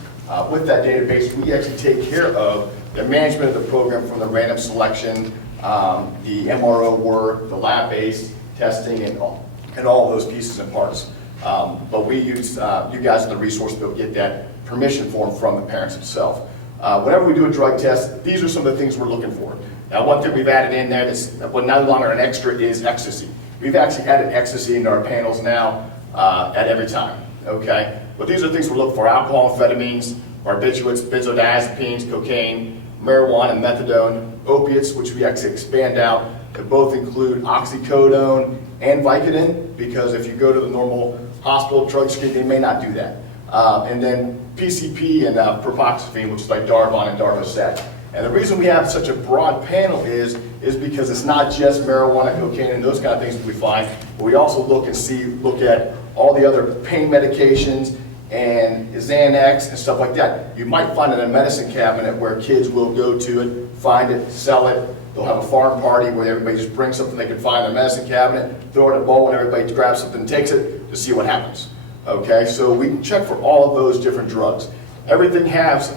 With that database, we actually take care of the management of the program from the random selection, the MRO work, the lab-based testing, and all those pieces and parts. But we use, you guys are the resource to get that permission form from the parents themselves. Whenever we do a drug test, these are some of the things we're looking for. Now, one thing we've added in there that's well, no longer an extra is ecstasy. We've actually added ecstasy into our panels now at every time, okay? But these are things we're looking for: alcohol, amphetamines, barbiturates, benzodiazepines, cocaine, marijuana, methadone, opiates, which we actually expand out to both include oxycodone and Vicodin, because if you go to the normal hospital drug screen, they may not do that. And then PCP and propoxyphene, which is like Darvon and Darvocet. And the reason we have such a broad panel is because it's not just marijuana, cocaine, and those kind of things that we find, but we also look at all the other pain medications and Xanax and stuff like that. You might find in a medicine cabinet where kids will go to it, find it, sell it. They'll have a farm party where everybody just brings something they can find in their medicine cabinet, throw it in a bowl, and everybody grabs something and takes it to see what happens. Okay, so we can check for all of those different drugs. Everything has,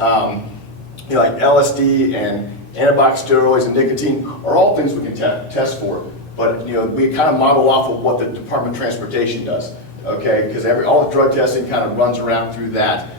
like LSD and anabolic steroids and nicotine are all things we can test for. But we kind of model off of what the Department of Transportation does. Okay, because all the drug testing kind of runs around through that.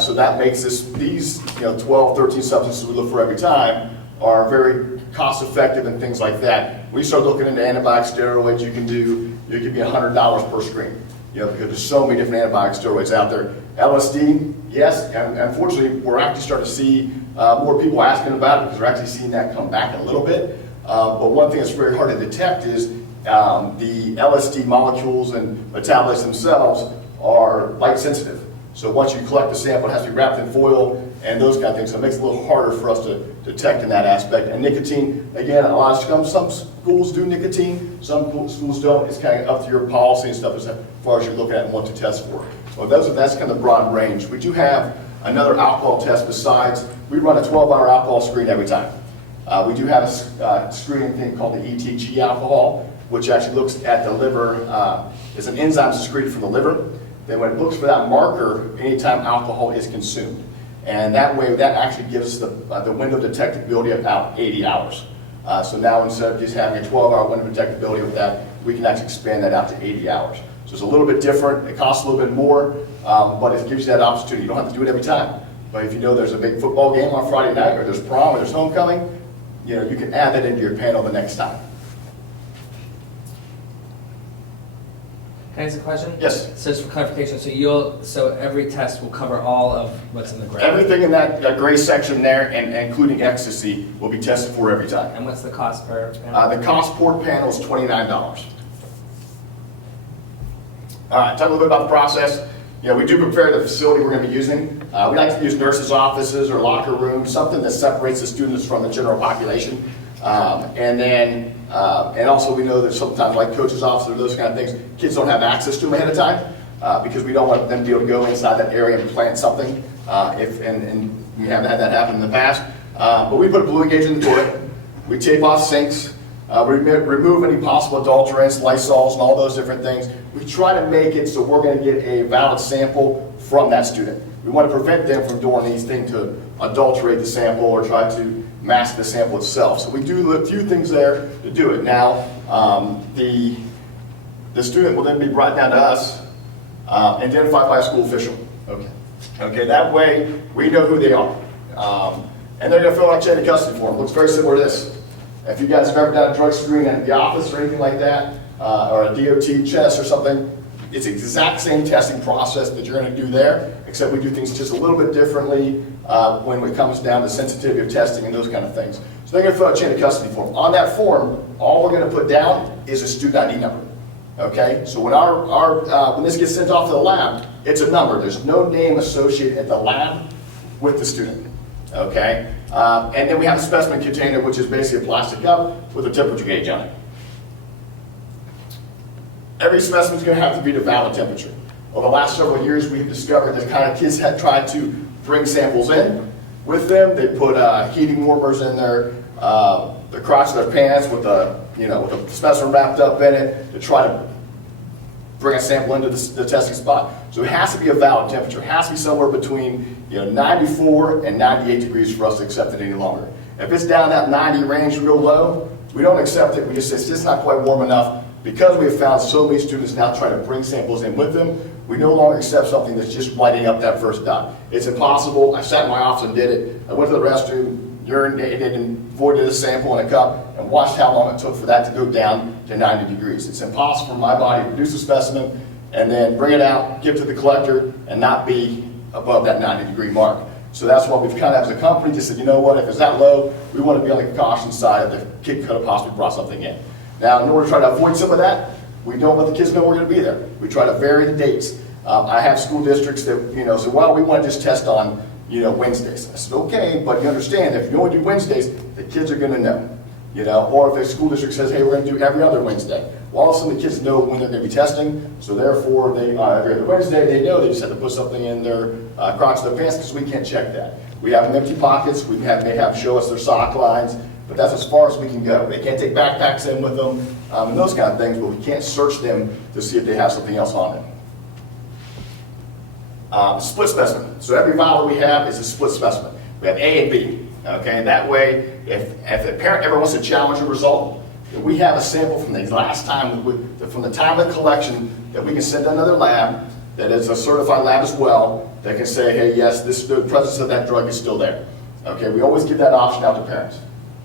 So that makes these 12, 13 substances we look for every time are very cost effective and things like that. When you start looking into anabolic steroids, you can be $100 per screen. Because there's so many different antibiotic steroids out there. LSD, yes, and unfortunately, we're actually starting to see more people asking about it because we're actually seeing that come back a little bit. But one thing that's very hard to detect is the LSD molecules and metabolites themselves are light sensitive. So once you collect the sample, it has to be wrapped in foil and those kind of things. So it makes it a little harder for us to detect in that aspect. And nicotine, again, some schools do nicotine, some schools don't. It's kind of up to your policy and stuff as far as you're looking at and what to test for. So that's kind of the broad range. We do have another alcohol test besides. We run a 12-hour alcohol screen every time. We do have a screening thing called the ETG alcohol, which actually looks at the liver. It's an enzyme secreted from the liver. Then when it looks for that marker, anytime alcohol is consumed. And that way, that actually gives us the window of detectability of about 80 hours. So now instead of just having a 12-hour window of detectability with that, we can actually expand that out to 80 hours. So it's a little bit different. It costs a little bit more, but it gives you that opportunity. You don't have to do it every time. But if you know there's a big football game on Friday night, or there's prom, or there's homecoming, you can add that into your panel the next time. Can I ask a question? Yes. So just for clarification, so every test will cover all of what's in the gray? Everything in that gray section there, and including ecstasy, will be tested for every time. And what's the cost per panel? The cost per panel is $29. All right, talk a little bit about the process. We do prepare the facility we're going to be using. We like to use nurses' offices or locker rooms, something that separates the students from the general population. And also we know that sometimes, like coaches' offices or those kind of things, kids don't have access to them ahead of time because we don't want them to be able to go inside that area and plant something. And we haven't had that happen in the past. But we put a blue gauge in the toilet. We tape off sinks. We remove any possible adulterants, Lysols, and all those different things. We try to make it so we're going to get a valid sample from that student. We want to prevent them from doing anything to adulterate the sample or try to mask the sample itself. So we do a few things there to do it. Now, the student will then be brought down to us, identified by a school official. Okay, that way we know who they are. And they're going to fill out a chain of custody form. Looks very similar to this. If you guys have ever done a drug screen at the office or anything like that, or a DOT chest or something, it's the exact same testing process that you're going to do there, except we do things just a little bit differently when it comes down to sensitivity of testing and those kind of things. So they're going to fill out a chain of custody form. On that form, all we're going to put down is a student ID number. Okay, so when when this gets sent off to the lab, it's a number. There's no name associated at the lab with the student. Okay, and then we have a specimen container, which is basically a plastic cup with a temperature gauge on it. Every specimen is going to have to be to valid temperature. Over the last several years, we've discovered that kind of kids had tried to bring samples in with them. They put heating warmers in the crotch of their pants with a specimen wrapped up in it to try to bring a sample into the testing spot. So it has to be a valid temperature. It has to be somewhere between 94 and 98 degrees for us to accept it any longer. If it's down that 90 range real low, we don't accept it. We just say it's just not quite warm enough. Because we have found so many students now trying to bring samples in with them, we no longer accept something that's just lighting up that first dot. It's impossible. I sat in my office and did it. I went to the restroom, urinated and voided a sample in a cup, and watched how long it took for that to go down to 90 degrees. It's impossible for my body to produce a specimen and then bring it out, give it to the collector, and not be above that 90-degree mark. So that's why we've kind of, as a company, just said, you know what, if it's that low, we want to be on the caution side that the kid could have possibly brought something in. Now, in order to try to avoid some of that, we don't let the kids know we're going to be there. We try to vary the dates. I have school districts that, say, well, we want to just test on, Wednesdays. I said, okay, but you understand, if you only do Wednesdays, the kids are going to know, or if a school district says, hey, we're going to do every other Wednesday. Well, all of a sudden the kids know when they're going to be testing, so therefore, they every other Wednesday, they know they just have to put something in their crotch of their pants because we can't check that. We have them empty pockets, they have show us their sock lines, but that's as far as we can go. They can't take backpacks in with them, and those kind of things, but we can't search them to see if they have something else on them. Split specimen. So every vial we have is a split specimen. We have A and B, okay? That way, if a parent ever wants to challenge a result, we have a sample from the last time, from the time of the collection, that we can send to another lab, that is a certified lab as well, that can say, hey, yes, the presence of that drug is still there. Okay, we always give that option out to parents.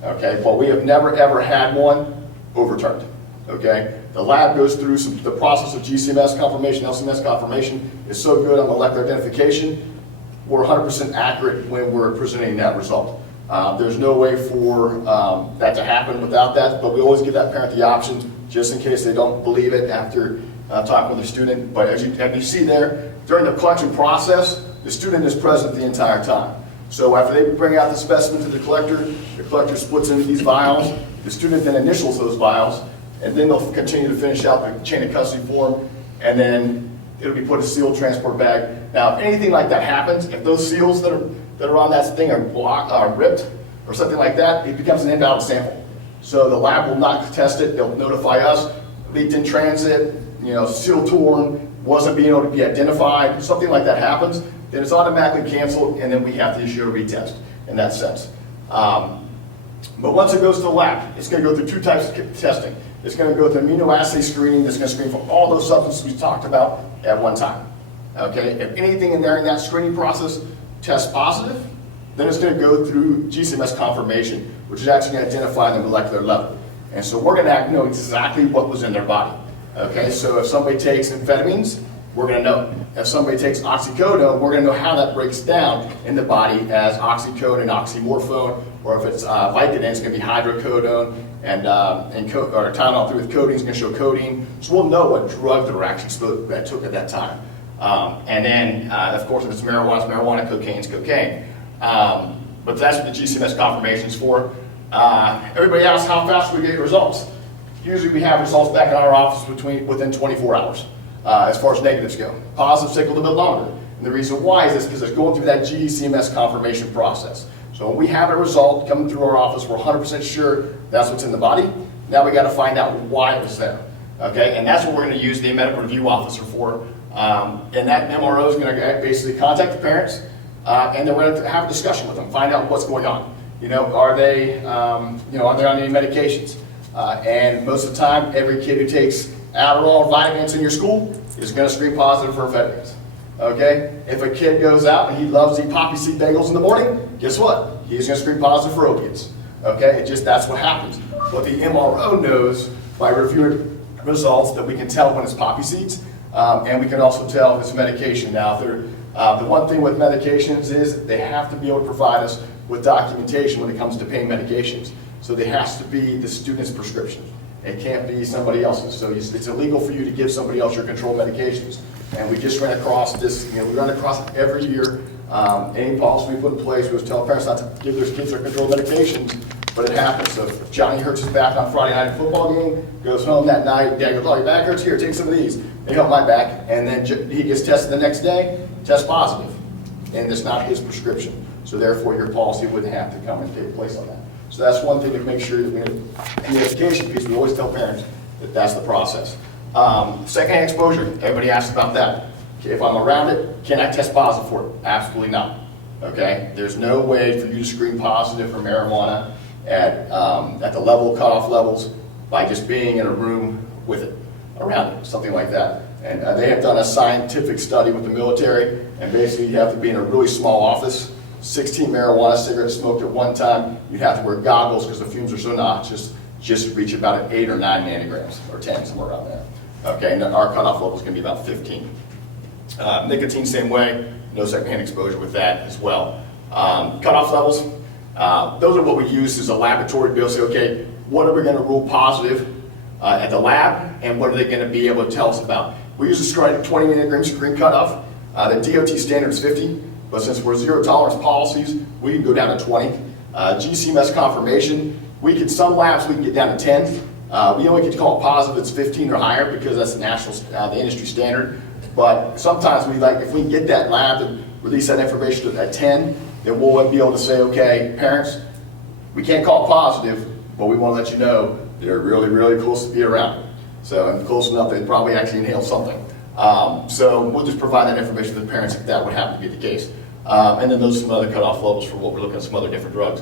Okay, but we have never ever had one overturned. Okay, the lab goes through the process of GCMS confirmation, LCMS confirmation is so good on molecular identification, we're 100% accurate when we're presenting that result. There's no way for that to happen without that, but we always give that parent the option just in case they don't believe it after talking with the student. But as you see there, during the collection process, the student is present the entire time. So after they bring out the specimen to the collector splits into these vials, the student then initials those vials, and then they'll continue to finish out the chain of custody form, and then it'll be put in a sealed transport bag. Now, if anything like that happens, if those seals that are on that thing are ripped or something like that, it becomes an invalid sample. So the lab will not test it. They'll notify us, leaked in transit, seal torn, wasn't being able to be identified, something like that happens, then it's automatically canceled, and then we have to issue a retest in that sense. But once it goes to the lab, it's going to go through two types of testing. It's going to go through immunoassay screening that's going to screen for all those substances we talked about at one time. Okay, if anything in there in that screening process tests positive, then it's going to go through GCMS confirmation, which is actually going to identify the molecular level. And so we're going to know exactly what was in their body. Okay, so if somebody takes amphetamines, we're going to know. If somebody takes oxycodone, we're going to know how that breaks down in the body as oxycodone, oxymorphone, or if it's Vicodin, it's going to be hydrocodone, and or Tylenol 3 with codeine is going to show codeine. So we'll know what drug they're actually took at that time. And then, of course, if it's marijuana, it's marijuana, cocaine is cocaine. But that's what the GCMS confirmation is for. Everybody asks how fast we get results. Usually we have results back in our office within 24 hours. As far as negatives go. Positives take a little bit longer. And the reason why is because it's going through that GCMS confirmation process. So when we have a result coming through our office, we're 100% sure that's what's in the body. Now we got to find out why it was there. Okay, and that's what we're going to use the medical review officer for. And that MRO is going to basically contact the parents, and then we're going to have a discussion with them, find out what's going on. Are they on any medications? And most of the time, every kid who takes Adderall or vitamins in your school is going to screen positive for amphetamines. Okay? If a kid goes out and he loves to eat poppy seed bagels in the morning, guess what? He's going to screen positive for opiates. Okay? That's what happens. But the MRO knows by reviewing results that we can tell when it's poppy seeds, and we can also tell if it's medication. Now, the one thing with medications is they have to be able to provide us with documentation when it comes to pain medications. So they has to be the student's prescription. It can't be somebody else's. So it's illegal for you to give somebody else your controlled medications. And we just ran across this, we run across it every year. Any policy we put in place was tell parents not to give their kids their controlled medications, but it happens. So if Johnny hurts his back on Friday night football game, goes home that night, Dad goes, oh, your back hurts? Here, take some of these. They help my back. And then he gets tested the next day, test positive. And it's not his prescription. So therefore, your policy wouldn't have to come and take place on that. So that's one thing to make sure that in the education piece, we always tell parents that that's the process. Secondhand exposure, everybody asks about that. Okay, if I'm around it, can I test positive for it? Absolutely not. Okay, there's no way for you to screen positive for marijuana at the level cutoff levels by just being in a room with it, around it, something like that. And they have done a scientific study with the military, and basically you have to be in a really small office, 16 marijuana cigarettes smoked at one time. You'd have to wear goggles because the fumes are so noxious, just reach about 8 or 9 nanograms, or 10, somewhere around there. Okay, and our cutoff level is going to be about 15. Nicotine, same way, no secondhand exposure with that as well. Cutoff levels, those are what we use as a laboratory to be able to say, okay, what are we going to rule positive at the lab, and what are they going to be able to tell us about? We use a 20 nanograms screen cutoff. The DOT standard is 50, but since we're zero tolerance policies, we can go down to 20. GCMS confirmation, some labs we can get down to 10. We only get to call it positive, it's 15 or higher because that's the national, the industry standard. But sometimes if we can get that lab to release that information at 10, then we'll be able to say, okay, parents, we can't call it positive, but we want to let you know they're really, really close to be around it. So, and close enough they probably actually inhale something. So we'll just provide that information to the parents if that would happen to be the case. And then those are some other cutoff levels for what we're looking at, some other different drugs.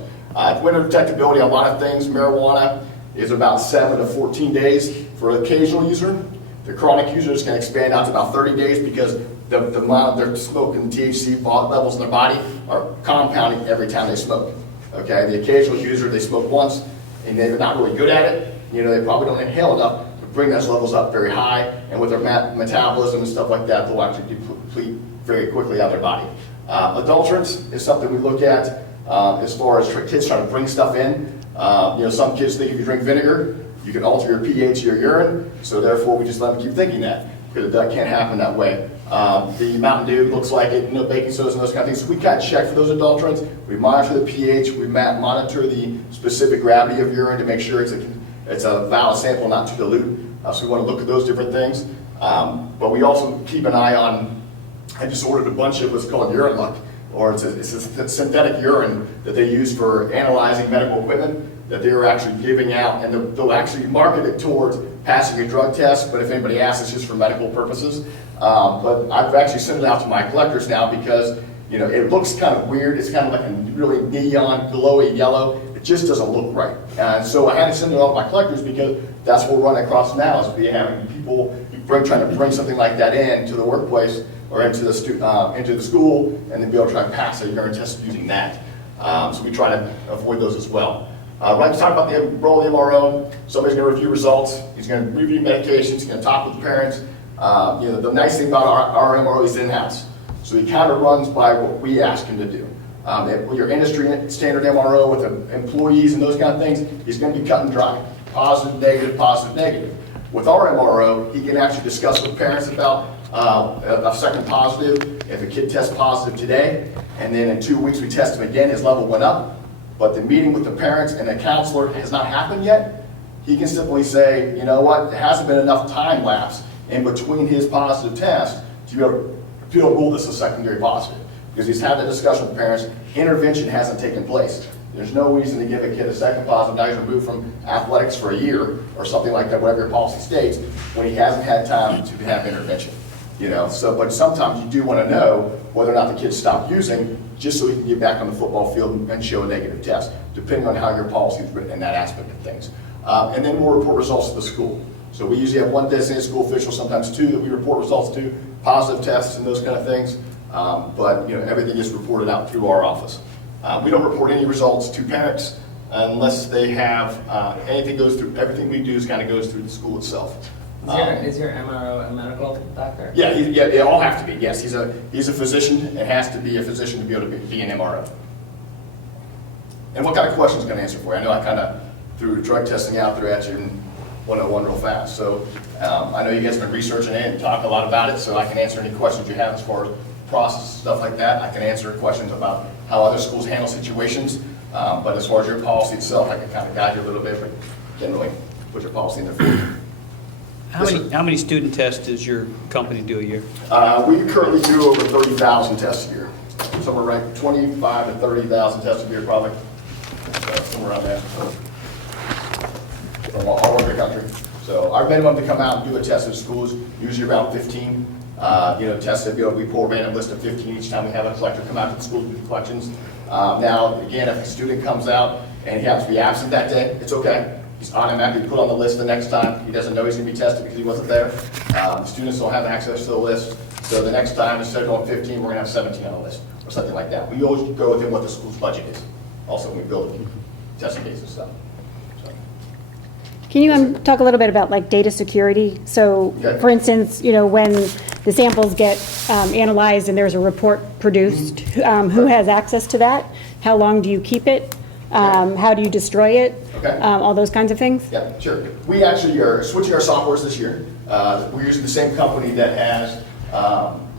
Window detectability, a lot of things. Marijuana is about 7 to 14 days for an occasional user. The chronic user is going to expand out to about 30 days because the amount of their smoke and the THC levels in their body are compounding every time they smoke. Okay, the occasional user, they smoke once and they're not really good at it. You know, they probably don't inhale enough to bring those levels up very high, and with their metabolism and stuff like that, they'll actually deplete very quickly out of their body. Adulterants is something we look at as far as kids trying to bring stuff in. Some kids think if you drink vinegar, you can alter your pH of your urine, so therefore we just let them keep thinking that, because that can't happen that way. The Mountain Dew looks like it, baking sodas and those kind of things. So we kind of check for those adulterants. We monitor the pH, we monitor the specific gravity of urine to make sure it's a valid sample, not too dilute. So we want to look at those different things. But we also keep an eye on, I just ordered a bunch of what's called urine luck, or it's a synthetic urine that they use for analyzing medical equipment that they're actually giving out, and they'll actually market it towards passing a drug test, but if anybody asks, it's just for medical purposes. But I've actually sent it out to my collectors now because, it looks kind of weird. It's kind of like a really neon, glowy yellow. It just doesn't look right. So I had to send it out to my collectors because that's what we're running across now, is having people trying to bring something like that in to the workplace or into the school, and then be able to try and pass a urine test using that. So we try to avoid those as well. Right, to talk about the role of the MRO, somebody's going to review results, he's going to review medications, he's going to talk with the parents. The nice thing about our MRO is in-house, so he kind of runs by what we ask him to do. With your industry standard MRO with the employees and those kind of things, he's going to be cut and dry, positive, negative, positive, negative. With our MRO, he can actually discuss with parents about a second positive. If a kid tests positive today, and then in 2 weeks we test him again, his level went up, but the meeting with the parents and the counselor has not happened yet, he can simply say, you know what, there hasn't been enough time lapse in between his positive test to be able to rule this a secondary positive. Because he's had the discussion with parents, intervention hasn't taken place. There's no reason to give a kid a second positive, now he's removed from athletics for a year or something like that, whatever your policy states, when he hasn't had time to have intervention. But sometimes you do want to know whether or not the kid stopped using, just so he can get back on the football field and show a negative test, depending on how your policy is written in that aspect of things. And then we'll report results to the school. So we usually have one designated school official, sometimes two, that we report results to, positive tests and those kind of things. But everything is reported out through our office. We don't report any results to parents unless they have everything we do kind of goes through the school itself. Is your MRO a medical doctor? Yeah, they all have to be. Yes, he's a physician. It has to be a physician to be able to be an MRO. And what kind of questions can I answer for you? I know I kind of threw drug testing out there at you in 101 real fast. So I know you guys have been researching it and talk a lot about it, so I can answer any questions you have as far as process, stuff like that. I can answer questions about how other schools handle situations. But as far as your policy itself, I can kind of guide you a little bit, but can't really put your policy in there for you. How many student tests does your company do a year? We currently do over 30,000 tests a year. Somewhere right 25 to 30,000 tests a year probably. Somewhere around there. From all over the country. So our minimum to come out and do a test in schools, usually around 15. Tests that we pull a random list of 15 each time we have a collector come out to the school to do the collections. Now, again, if a student comes out and he happens to be absent that day, it's okay. He's automatically put on the list the next time. He doesn't know he's gonna be tested because he wasn't there. Students don't have access to the list. So the next time, instead of going 15, we're gonna have 17 on the list, or something like that. We always go within what the school's budget is, also when we build testing days and stuff. So, Can you talk a little bit about like data security? So, Okay. for instance, you know, when the samples get analyzed and there's a report produced, who has access to that? How long do you keep it? How do you destroy it? Okay. All those kinds of things? Yeah, sure. We actually are switching our softwares this year. We're using the same company that has,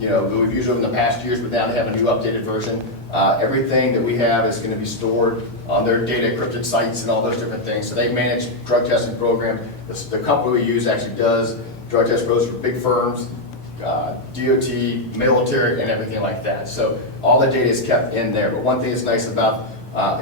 we've used them in the past years, but now they have a new updated version. Everything that we have is going to be stored on their data encrypted sites and all those different things. So they manage drug testing program. The company we use actually does drug test programs for big firms, DOT, military, and everything like that. So all the data is kept in there. But one thing that's nice about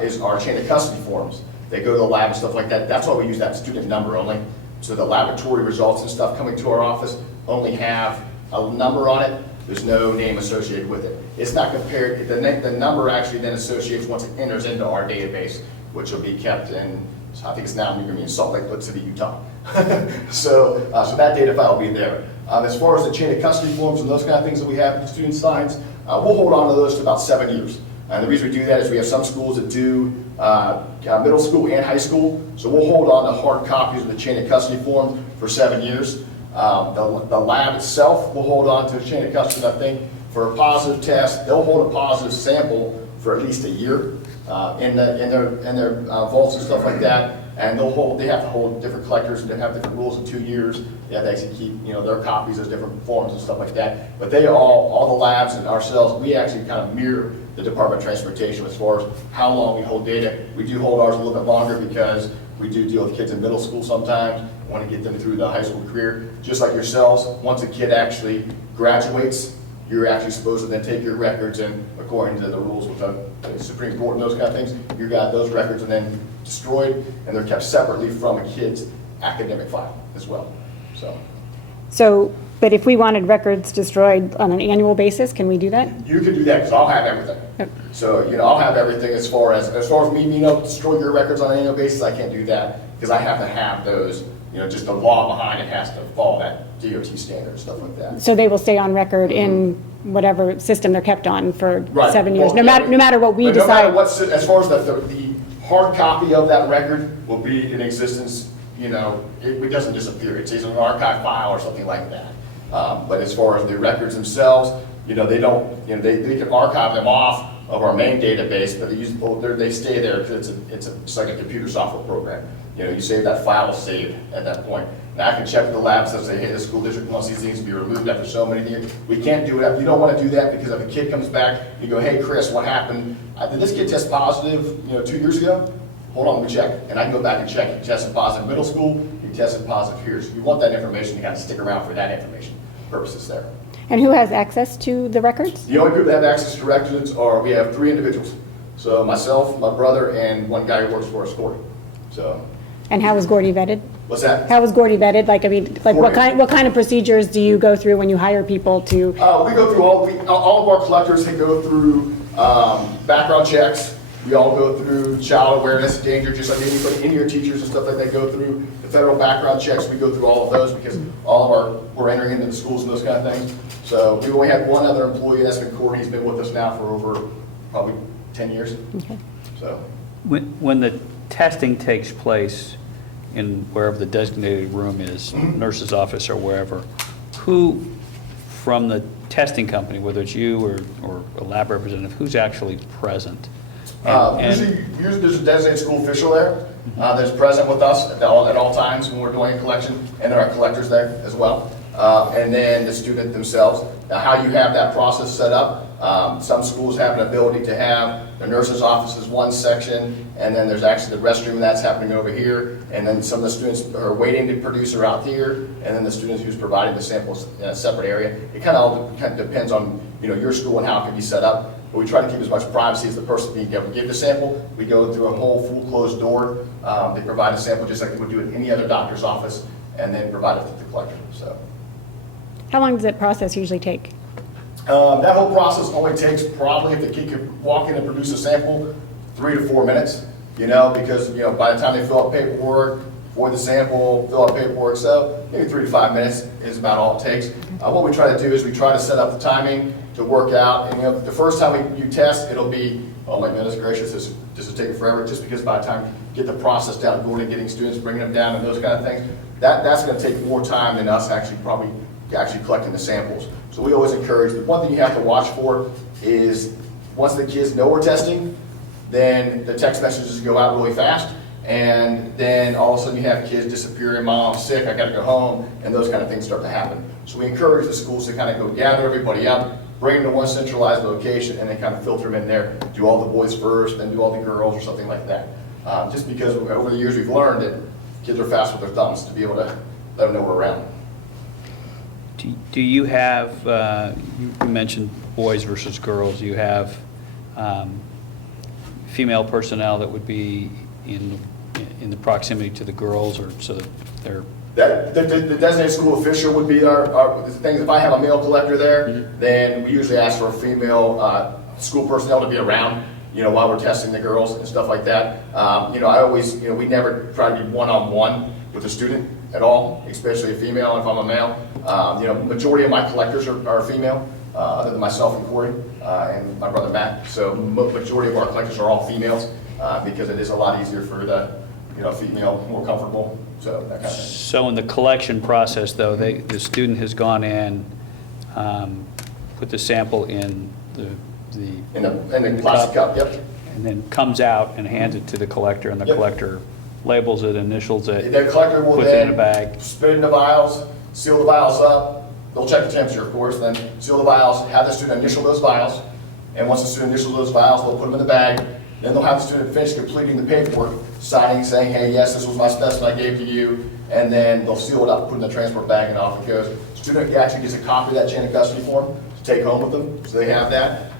is our chain of custody forms. They go to the lab and stuff like that. That's why we use that student number only. So the laboratory results and stuff coming to our office only have a number on it. There's no name associated with it. It's not compared, the number actually then associates once it enters into our database, which will be kept in, I think it's now going to be in Salt Lake City, Utah. So that data file will be there. As far as the chain of custody forms and those kind of things that we have that student signs, we'll hold on to those for about 7 years. And the reason we do that is we have some schools that do middle school and high school, so we'll hold on to hard copies of the chain of custody forms for 7 years. The lab itself will hold on to a chain of custody, I think, for a positive test. They'll hold a positive sample for at least a year in their vaults and stuff like that. And they have to hold different collectors and they have different rules in 2 years. They have to actually keep their copies of different forms and stuff like that. But they all the labs and ourselves, we actually kind of mirror the Department of Transportation as far as how long we hold data. We do hold ours a little bit longer because we do deal with kids in middle school sometimes. We want to get them through the high school career. Just like yourselves, once a kid actually graduates, you're actually supposed to then take your records and according to the rules with the Supreme Court and those kind of things, you got those records and then destroyed and they're kept separately from a kid's academic file as well. So, but if we wanted records destroyed on an annual basis, can we do that? You can do that because I'll have everything. Yep. So, I'll have everything as far as me, destroy your records on an annual basis, I can't do that because I have to have those, just the law behind it has to follow that DOT standard and stuff like that. So they will stay on record in whatever system they're kept on for Right. 7 years, Well, no matter what we But no matter decide. what, as far as the hard copy of that record will be in existence, it doesn't disappear. It's either an archive file or something like that. But as far as the records themselves, they don't, they can archive them off of our main database, but they stay there because it's like a computer software program. You save that file saved at that point. Now I can check with the labs and say, hey, the school district wants these things to be removed after so many years. We can't do it. You don't want to do that because if a kid comes back, you go, hey, Chris, what happened? Did this kid test positive, 2 years ago? Hold on, let me check. And I can go back and check. He tested positive middle school. He tested positive here. So you want that information. You got to stick around for that information purposes there. And who has access to the records? The only group that have access to records we have 3 individuals. So myself, my brother, and one guy who works for us, Gordy. So. And how is Gordy vetted? What's that? How is Gordy vetted? What kind of procedures do you go through when you hire people to? We go through all of our collectors. They go through background checks. We all go through child awareness, danger, just like anybody, any of your teachers and stuff like that go through the federal background checks. We go through all of those because we're entering into the schools and those kind of things. So we only had one other employee, that's been Corey. He's been with us now for over probably 10 years. Okay. So When the testing takes place in wherever the designated room is, nurse's office or wherever, who from the testing company, whether it's you or a lab representative, who's actually present? Usually there's a designated school official there that's present with us at all times when we're doing a collection, and there are collectors there as well. And then the student themselves. Now, how you have that process set up, some schools have an ability to have the nurse's office is one section, and then there's actually the restroom that's happening over here, and then some of the students who are waiting to produce are out here, and then the students who's providing the samples in a separate area. It kind of depends on your school and how it can be set up. But we try to keep as much privacy as the person being able to give the sample. We go through a whole full closed door. They provide a sample just like they would do at any other doctor's office, and then provide it to the collector. So. How long does that process usually take? That whole process only takes probably, if the kid could walk in and produce a sample, 3 to 4 minutes, because by the time they fill out paperwork, void the sample, fill out paperwork, so maybe 3 to 5 minutes is about all it takes. What we try to do is we try to set up the timing to work out, and the first time you test, it'll be, oh my goodness gracious, this is taking forever, just because by the time you get the process down, going and getting students, bringing them down and those kind of things, that's going to take more time than us actually collecting the samples. So we always encourage, the one thing you have to watch for is once the kids know we're testing, then the text messages go out really fast, and then all of a sudden you have kids disappearing, Mom, I'm sick, I gotta go home, and those kind of things start to happen. So we encourage the schools to kind of go gather everybody up, bring them to one centralized location, and then kind of filter them in there, do all the boys first, then do all the girls or something like that. Just because over the years we've learned that kids are fast with their thumbs to be able to let them know we're around. Do you have, you mentioned boys versus girls, do you have female personnel that would be in the proximity to the girls, or so that they're... The designated school official would be our things. If I have a male collector there, then we usually ask for a female school personnel to be around, while we're testing the girls and stuff like that. I always, we never try to be one-on-one with a student at all, especially a female if I'm a male. Majority of my collectors are female, other than myself and Corey and my brother Matt. So majority of our collectors are all females because it is a lot easier for the female, more comfortable. So that kind of thing. So in the collection process, though, the student has gone in, put the sample in the plastic cup, yep. and then comes out and hands it to the collector, and the collector labels it, initials it, The collector will puts it in a then bag. spit it in the vials, seal the vials up. They'll check the temperature, of course, then seal the vials, have the student initial those vials, and once the student initials those vials, they'll put them in the bag. Then they'll have the student finish completing the paperwork, signing, saying, hey, yes, this was my specimen I gave to you, and then they'll seal it up, put it in the transport bag, and off it goes. Student actually gets a copy of that chain of custody form to take home with them, so they have that.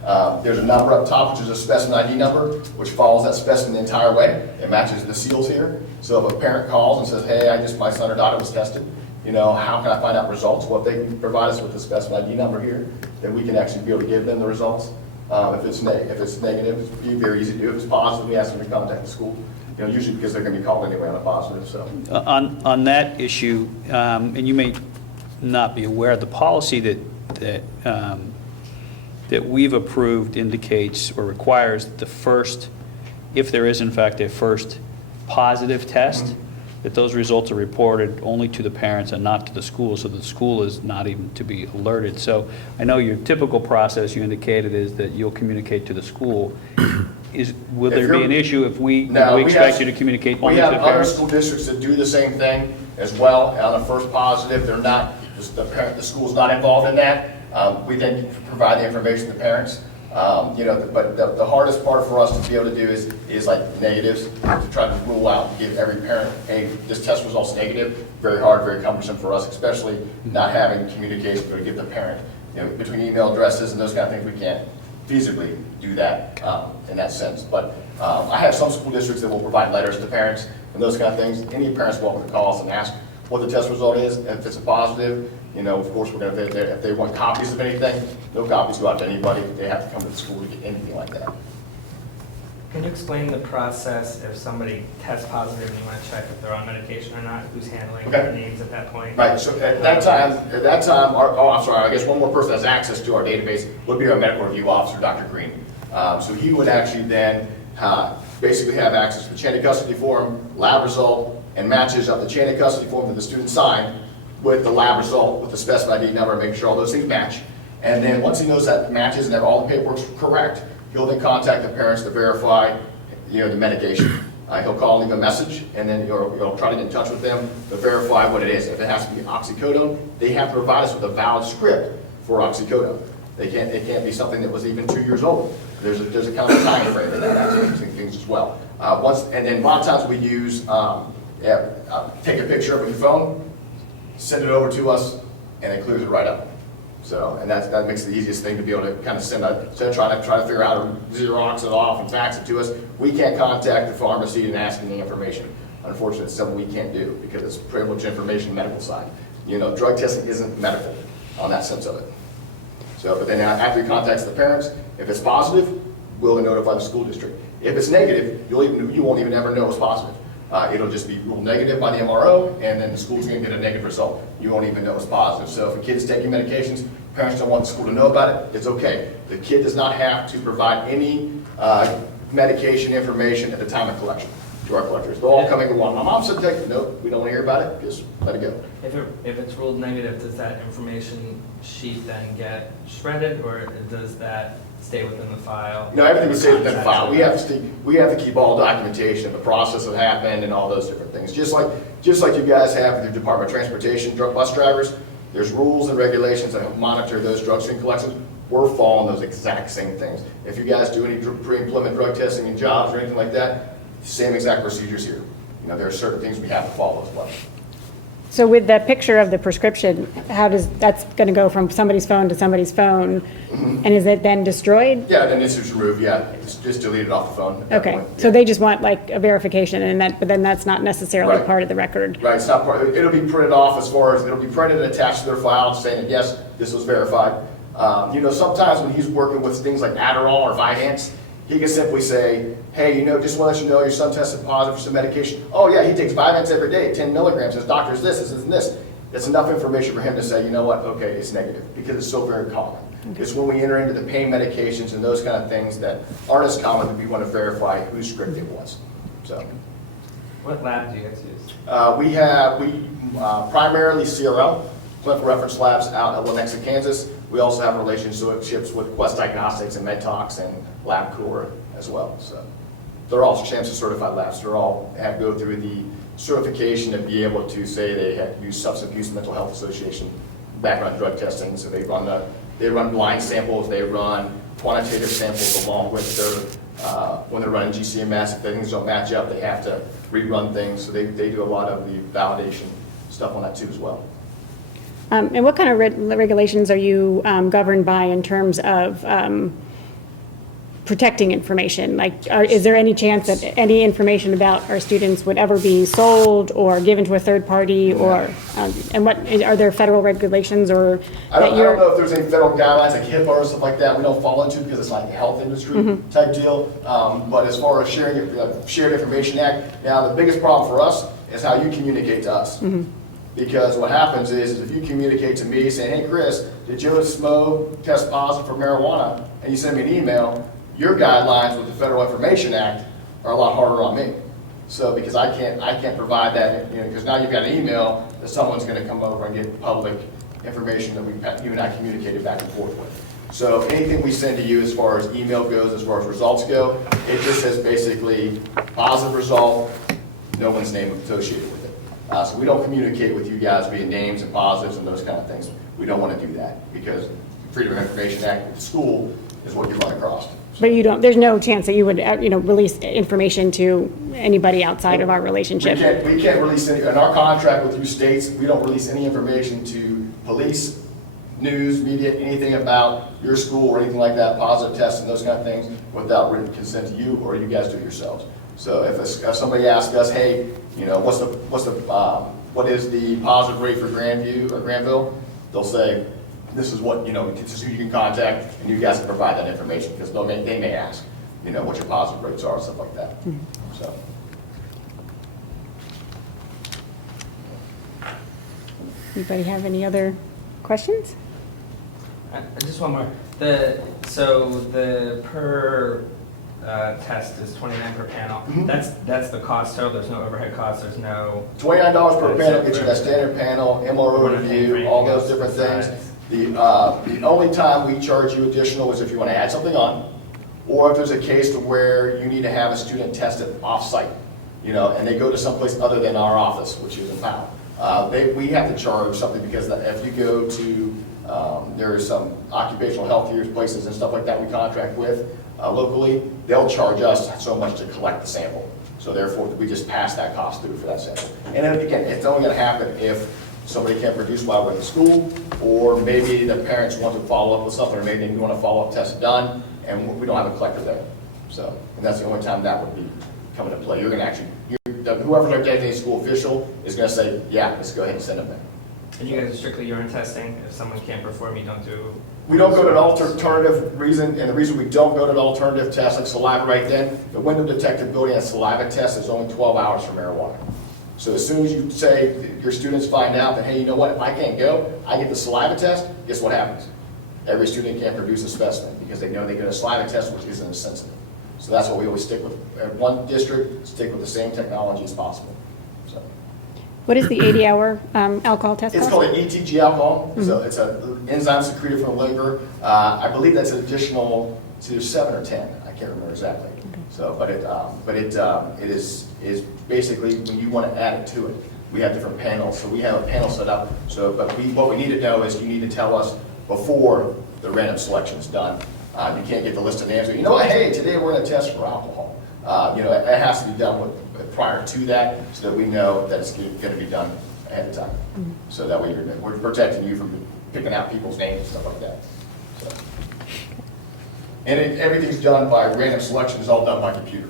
There's a number up top, which is a specimen ID number, which follows that specimen the entire way. It matches the seals here. So if a parent calls and says, hey, my son or daughter was tested, how can I find out results? Well, if they can provide us with the specimen ID number here, then we can actually be able to give them the results. If it's negative, it's very easy to do. If it's positive, we ask them to contact the school. Usually because they're going to be called anyway on a positive. So On that issue, and you may not be aware, the policy that we've approved indicates or requires the first, if there is in fact a first positive test, that those results are reported only to the parents and not to the school, so the school is not even to be alerted. So I know your typical process, you indicated, is that you'll communicate to the school. Will there be an issue if we expect you to communicate only to the parents? We have other parents? school districts that do the same thing as well. On the first positive, they're not, the school's not involved in that. We then provide the information to the parents. But the hardest part for us to be able to do is like negatives, to try to rule out, to give every parent, hey, this test result's negative. Very hard, very cumbersome for us, especially not having communication to give the parent, between email addresses and those kind of things. We can't feasibly do that in that sense. But I have some school districts that will provide letters to parents and those kind of things. Any parents welcome to call us and ask what the test result is, and if it's a positive, of course, we're going to, if they want copies of anything, no copies go out to anybody. They have to come to the school to get anything like that. Can you explain the process if somebody tests positive and you want to check if they're on medication or not? Who's handling their needs at that point? Right, so at that time, I guess one more person that has access to our database would be our medical review officer, Dr. Green. So he would actually then basically have access to the chain of custody form, lab result, and matches up the chain of custody form that the student signed with the lab result, with the specimen ID number, making sure all those things match. And then once he knows that matches and that all the paperwork's correct, he'll then contact the parents to verify, the medication. He'll call and leave a message, and then he'll try to get in touch with them to verify what it is. If it has to be oxycodone, they have to provide us with a valid script for oxycodone. It can't be something that was even 2 years old. There's a kind of time frame in that aspect of things as well. And then a lot of times we use take a picture of it with your phone, send it over to us, and it clears it right up. So, and that makes it the easiest thing to be able to kind of instead of trying to figure out how to Xerox it off and fax it to us. We can't contact the pharmacy and ask any information. Unfortunately, it's something we can't do because it's privileged information medical side. Drug testing isn't medical on that sense of it. So, but then after he contacts the parents, if it's positive, we'll notify the school district. If it's negative, you won't even ever know it's positive. It'll just be ruled negative by the MRO, and then the school's gonna get a negative result. You won't even know it's positive. So if a kid's taking medications, parents don't want the school to know about it, it's okay. The kid does not have to provide any medication information at the time of collection to our collectors. They're all coming to one. My mom said, nope, we don't want to hear about it, just let it go. If it's ruled negative, does that information sheet then get shredded, or does that stay within the file? You know, everything we say within the file. We have to keep all documentation, the process that happened and all those different things. Just like you guys have with your Department of Transportation drug bus drivers, there's rules and regulations that help monitor those drug screen collections. We're following those exact same things. If you guys do any pre-employment drug testing in jobs or anything like that, same exact procedures here. You know, there are certain things we have to follow as well. So with the picture of the prescription, that's going to go from somebody's phone to somebody's phone, and is it then destroyed? Yeah, then it's just removed, yeah, just delete it off the phone. at that Okay, point, so yeah. they just want like a verification, but then that's not necessarily Right. part of the record? Right, it's not part, it'll be printed off as far as, it'll be printed and attached to their file saying that, yes, this was verified. You know, sometimes when he's working with things like Adderall or Vyvanse, he can simply say, hey, you know, just want to let you know your son tested positive for some medication. Oh yeah, he takes Vyvanse every day, 10 milligrams, his doctor's this and this. That's enough information for him to say, you know what, okay, it's negative, because it's so very common. Okay. It's when we enter into the pain medications and those kind of things that aren't as common that we want to verify whose script it was, so. What lab do you guys use? We primarily CRL, clinical reference labs out at Lenexa, Kansas. We also have relationships with Quest Diagnostics and MedTox and LabCorp as well. So they're all SHAMSA certified labs. They're all have go through the certification to be able to say they have used Substance Abuse and Mental Health Association background drug testing. So they run blind samples, they run quantitative samples along with their when they're running GCMS. If things don't match up, they have to rerun things. So they do a lot of the validation stuff on that too as well. And what kind of regulations are you governed by in terms of protecting information? Like, is there any chance that any information about our students would ever be sold or given to a third party, or and what are there federal regulations or? I don't know if there's any federal guidelines like HIPAA or stuff like that. We don't fall into because it's like a health industry type deal. But as far as Shared Information Act, now the biggest problem for us is how you communicate to us. Because what happens is if you communicate to me saying, hey Chris, did Joe Smo test positive for marijuana? And you send me an email, your guidelines with the Federal Information Act are a lot harder on me. So because I can't provide that, you know, because now you've got an email that someone's going to come over and get public information that you and I communicated back and forth with. So anything we send to you as far as email goes, as far as results go, it just says basically positive result, no one's name associated with it. So we don't communicate with you guys via names and positives and those kind of things. We don't want to do that because Freedom of Information Act with the school is what you run across. But you don't. There's no chance that you would, release information to anybody outside of our relationship. We can't release any. In our contract with you states, we don't release any information to police, news, media, anything about your school or anything like that, positive tests and those kind of things, without written consent to you, or you guys do it yourselves. So if somebody asks us, hey, you know, what is the positive rate for Grandview or Granville? They'll say, this is what, you know, this is who you can contact, and you guys can provide that information, because they may ask, you know, what your positive rates are and stuff like that. So. Anybody have any other questions? Just one more. So the per test is $29 per panel. That's the cost total. There's no overhead costs. There's no $29 per panel gets you that standard panel, MRO review, all those different things. The only time we charge you additional is if you want to add something on, or if there's a case to where you need to have a student tested off-site, you know, and they go to someplace other than our office, which is in Powell. We have to charge something because if you go to, there are some occupational health places and stuff like that we contract with locally, they'll charge us so much to collect the sample. So therefore, we just pass that cost through for that sample. And then again, it's only going to happen if somebody can't produce while we're in school, or maybe the parents want to follow up with something, or maybe they want a follow-up test done, and we don't have a collector there. So, and that's the only time that would be coming into play. You're going to actually, whoever's our designated school official is going to say, yeah, let's go ahead and send them there. And you guys are strictly urine testing? If someone can't perform, you don't do? We don't go to an alternative reason, and the reason we don't go to an alternative test like saliva right then, the window detectability on saliva test is only 12 hours for marijuana. So as soon as you say, your students find out that, hey, you know what, if I can't go, I get the saliva test, guess what happens? Every student can't produce a specimen because they know they get a saliva test, which isn't as sensitive. So that's why we always stick with, at one district, stick with the same technology as possible. So What is the 80-hour alcohol test it's cost? called an ETG alcohol, so it's an enzyme secreted from the liver. I believe that's an additional to 7 or 10, I can't remember exactly. So, but it is basically when you want to add it to it. We have different panels, so we have a panel set up. So, but what we need to know is you need to tell us before the random selection is done. You can't get the list of names. You know what? Hey, today we're going to test for alcohol. It has to be done prior to that, so that we know that it's going to be done ahead of time. So that way we're protecting you from picking out people's names and stuff like that. So. And everything's done by random selection. It's all done by computer.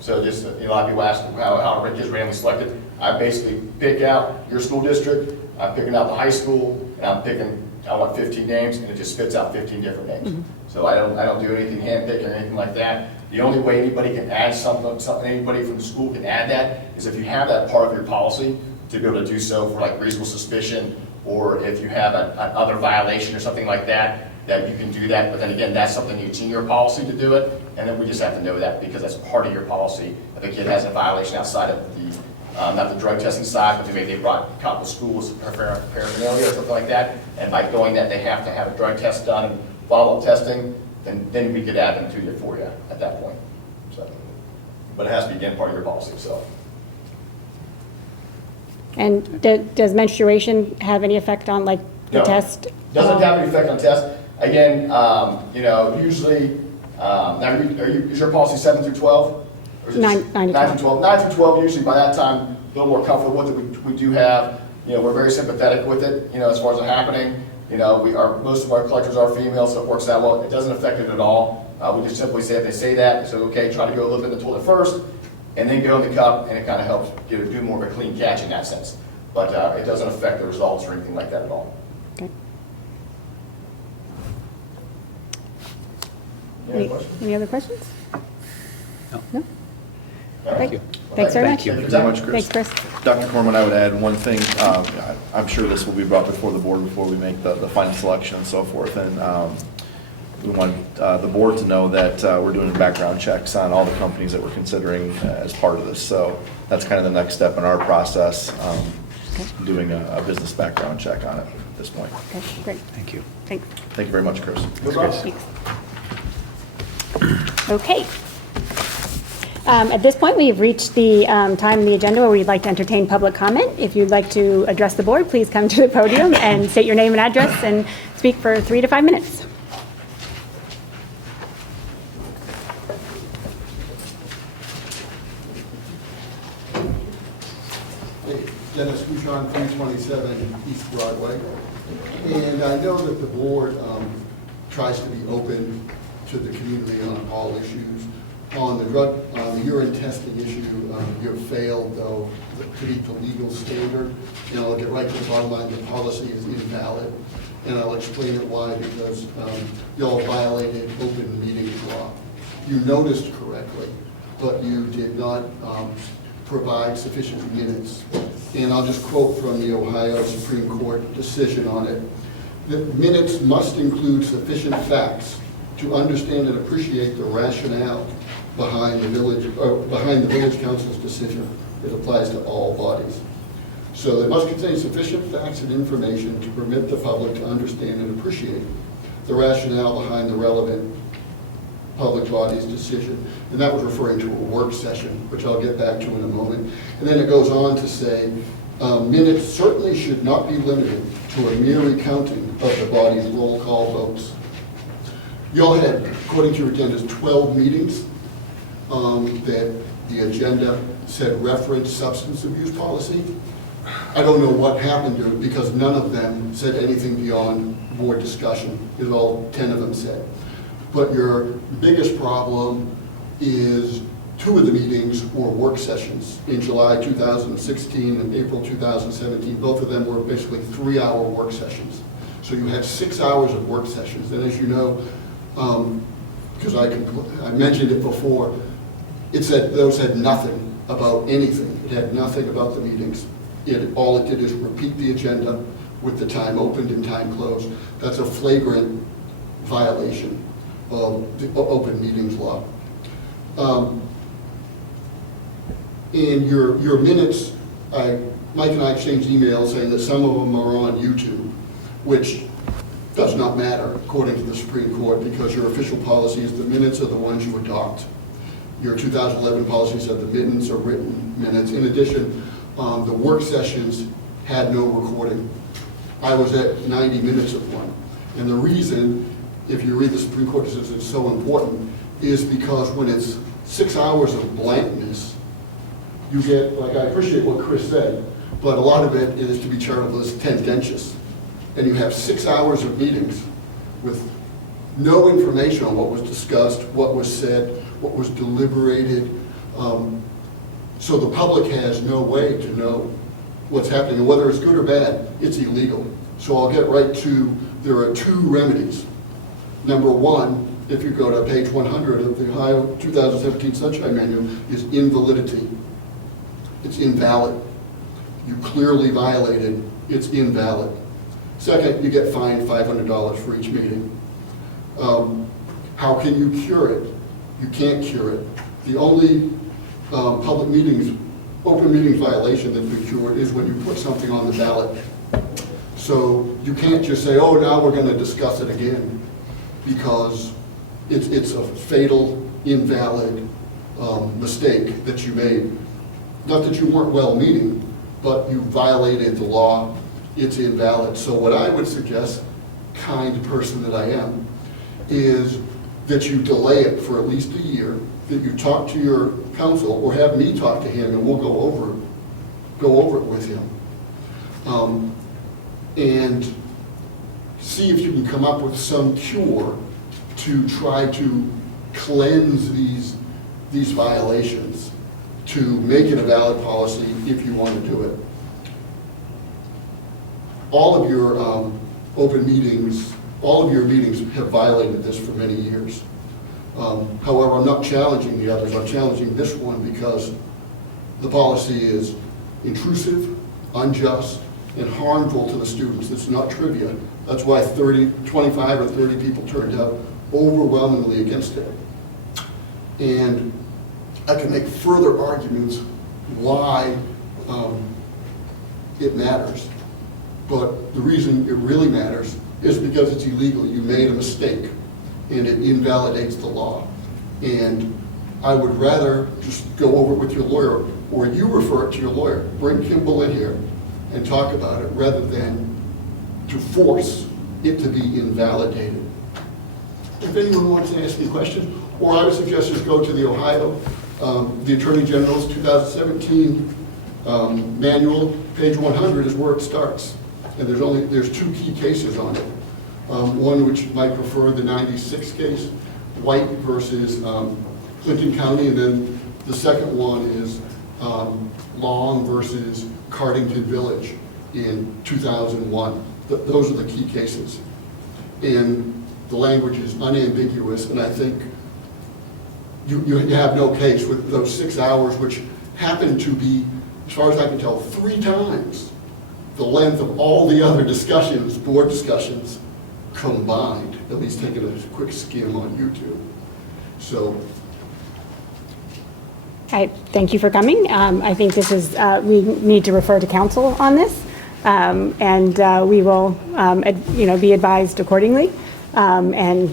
So just, a lot of people ask how it gets randomly selected. I basically pick out your school district, I'm picking out the high school, and I want 15 names, and it just spits out 15 different names. So I don't do anything handpicked or anything like that. The only way anybody can add something, anybody from the school can add that, is if you have that part of your policy to be able to do so for like reasonable suspicion, or if you have another violation or something like that, that you can do that. But then again, that's something it's in your policy to do it, and then we just have to know that because that's part of your policy. If a kid has a violation outside of the, not the drug testing side, but maybe they brought a couple of schools paraphernalia or something like that, and by doing that, they have to have a drug test done and follow-up testing, then we could add them to you for you at that point. So, but it has to be, again, part of your policy, so. And does menstruation have any effect on like the No. test? Doesn't have any effect on test. Again, usually, is your policy 7 through 12? Or is it 9 to 9 through 12. 9 through 12, usually by that time, a little more comfortable with it. We do have, we're very sympathetic with it, as far as it happening. Most of our collectors are female, so it works out well. It doesn't affect it at all. We just simply say, if they say that, so okay, try to go a little bit in the toilet first, and then go in the cup, and it kind of helps do more of a clean catch in that sense. But it doesn't affect the results or anything like that at all. Okay. Any questions? Any other questions? No? Thank you. Thanks very much. Thank you very much, Chris. Thanks, Chris. Dr. Corman, I would add one thing. I'm sure this will be brought before the board before we make the final selection and so forth. And we want the board to know that we're doing background checks on all the companies that we're considering as part of this. So that's kind of the next step in our process, doing a business background check on it at this point. Okay, great. Thank you. Thanks. Thank you very much, Chris. Thanks. Okay. At this point, we've reached the time in the agenda where we'd like to entertain public comment. If you'd like to address the board, please come to the podium and state your name and address and speak for 3 to 5 minutes. Dennis Bouchon, 327 East Broadway. And I know that the board tries to be open to the community on all issues. On the urine testing issue, you have failed, though, to meet the legal standard. And I'll get right to the bottom line, the policy is invalid. And I'll explain it why, because y'all violated open meetings law. You noticed correctly, but you did not provide sufficient minutes. And I'll just quote from the Ohio Supreme Court decision on it. The minutes must include sufficient facts to understand and appreciate the rationale behind the village council's decision. It applies to all bodies. So they must contain sufficient facts and information to permit the public to understand and appreciate the rationale behind the relevant public body's decision. And that was referring to a work session, which I'll get back to in a moment. And then it goes on to say, minutes certainly should not be limited to a mere recounting of the body's roll call votes. Y'all had, according to your agendas, 12 meetings that the agenda said reference substance abuse policy. I don't know what happened to it because none of them said anything beyond board discussion, is all 10 of them said. But your biggest problem is two of the meetings were work sessions in July 2016 and April 2017. Both of them were basically 3-hour work sessions. So you had 6 hours of work sessions. And as you know, because I mentioned it before, it said those had nothing about anything. It had nothing about the meetings. All it did is repeat the agenda with the time opened and time closed. That's a flagrant violation of the open meetings law. In your minutes, Mike and I exchanged emails saying that some of them are on YouTube, which does not matter according to the Supreme Court, because your official policy is the minutes are the ones you adopt. Your 2011 policy said the minutes are written minutes. In addition, the work sessions had no recording. I was at 90 minutes of one. And the reason, if you read the Supreme Court, says it's so important, is because when it's 6 hours of blankness, you get, like, I appreciate what Chris said, but a lot of it is, to be charitable, is tendentious. And you have 6 hours of meetings with no information on what was discussed, what was said, what was deliberated. So the public has no way to know what's happening, and whether it's good or bad, it's illegal. So I'll get right to, there are 2 remedies. Number one, if you go to page 100 of the Ohio 2017 Sunshine Manual, is invalidity. It's invalid. You clearly violated, it's invalid. Second, you get fined $500 for each meeting. How can you cure it? You can't cure it. The only public meetings, open meetings violation that's been cured is when you put something on the ballot. So you can't just say, oh, now we're going to discuss it again, because it's a fatal, invalid mistake that you made. Not that you weren't well-meaning, but you violated the law. It's invalid. So what I would suggest, kind person that I am, is that you delay it for at least a year, that you talk to your counsel, or have me talk to him, and we'll go over it with him. And see if you can come up with some cure to try to cleanse these violations, to make it a valid policy if you want to do it. All of your open meetings, all of your meetings have violated this for many years. However, I'm not challenging the others. I'm challenging this one because the policy is intrusive, unjust, and harmful to the students. It's not trivia. That's why 25 or 30 people turned out overwhelmingly against it. And I can make further arguments why it matters. But the reason it really matters is because it's illegal. You made a mistake, and it invalidates the law. And I would rather just go over it with your lawyer, or you refer it to your lawyer. Bring Kimball in here and talk about it, rather than to force it to be invalidated. If anyone wants to ask me questions, or I would suggest just go to the Ohio, the Attorney General's 2017 manual, page 100 is where it starts. And there's 2 key cases on it. One which might prefer the 96 case, White versus Clinton County, and then the second one is Long versus Cardington Village in 2001. Those are the key cases. And the language is unambiguous, and I think you have no case with those 6 hours, which happen to be, as far as I can tell, 3 times the length of all the other discussions, board discussions, combined, at least taking a quick skim on YouTube. So. Thank you for coming. I think this is, we need to refer to council on this, and we will, be advised accordingly, and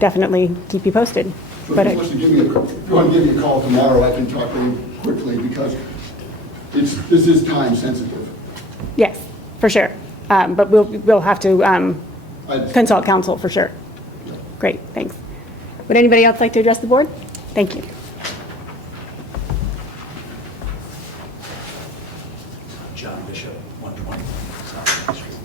definitely keep you posted. So if you want to give me a call tomorrow, I can talk to you quickly, because this is time sensitive. Yes, for sure. But we'll have to consult counsel for sure. Great, thanks. Would anybody else like to address the board? Thank you. John Bishop, 120 South Main Street.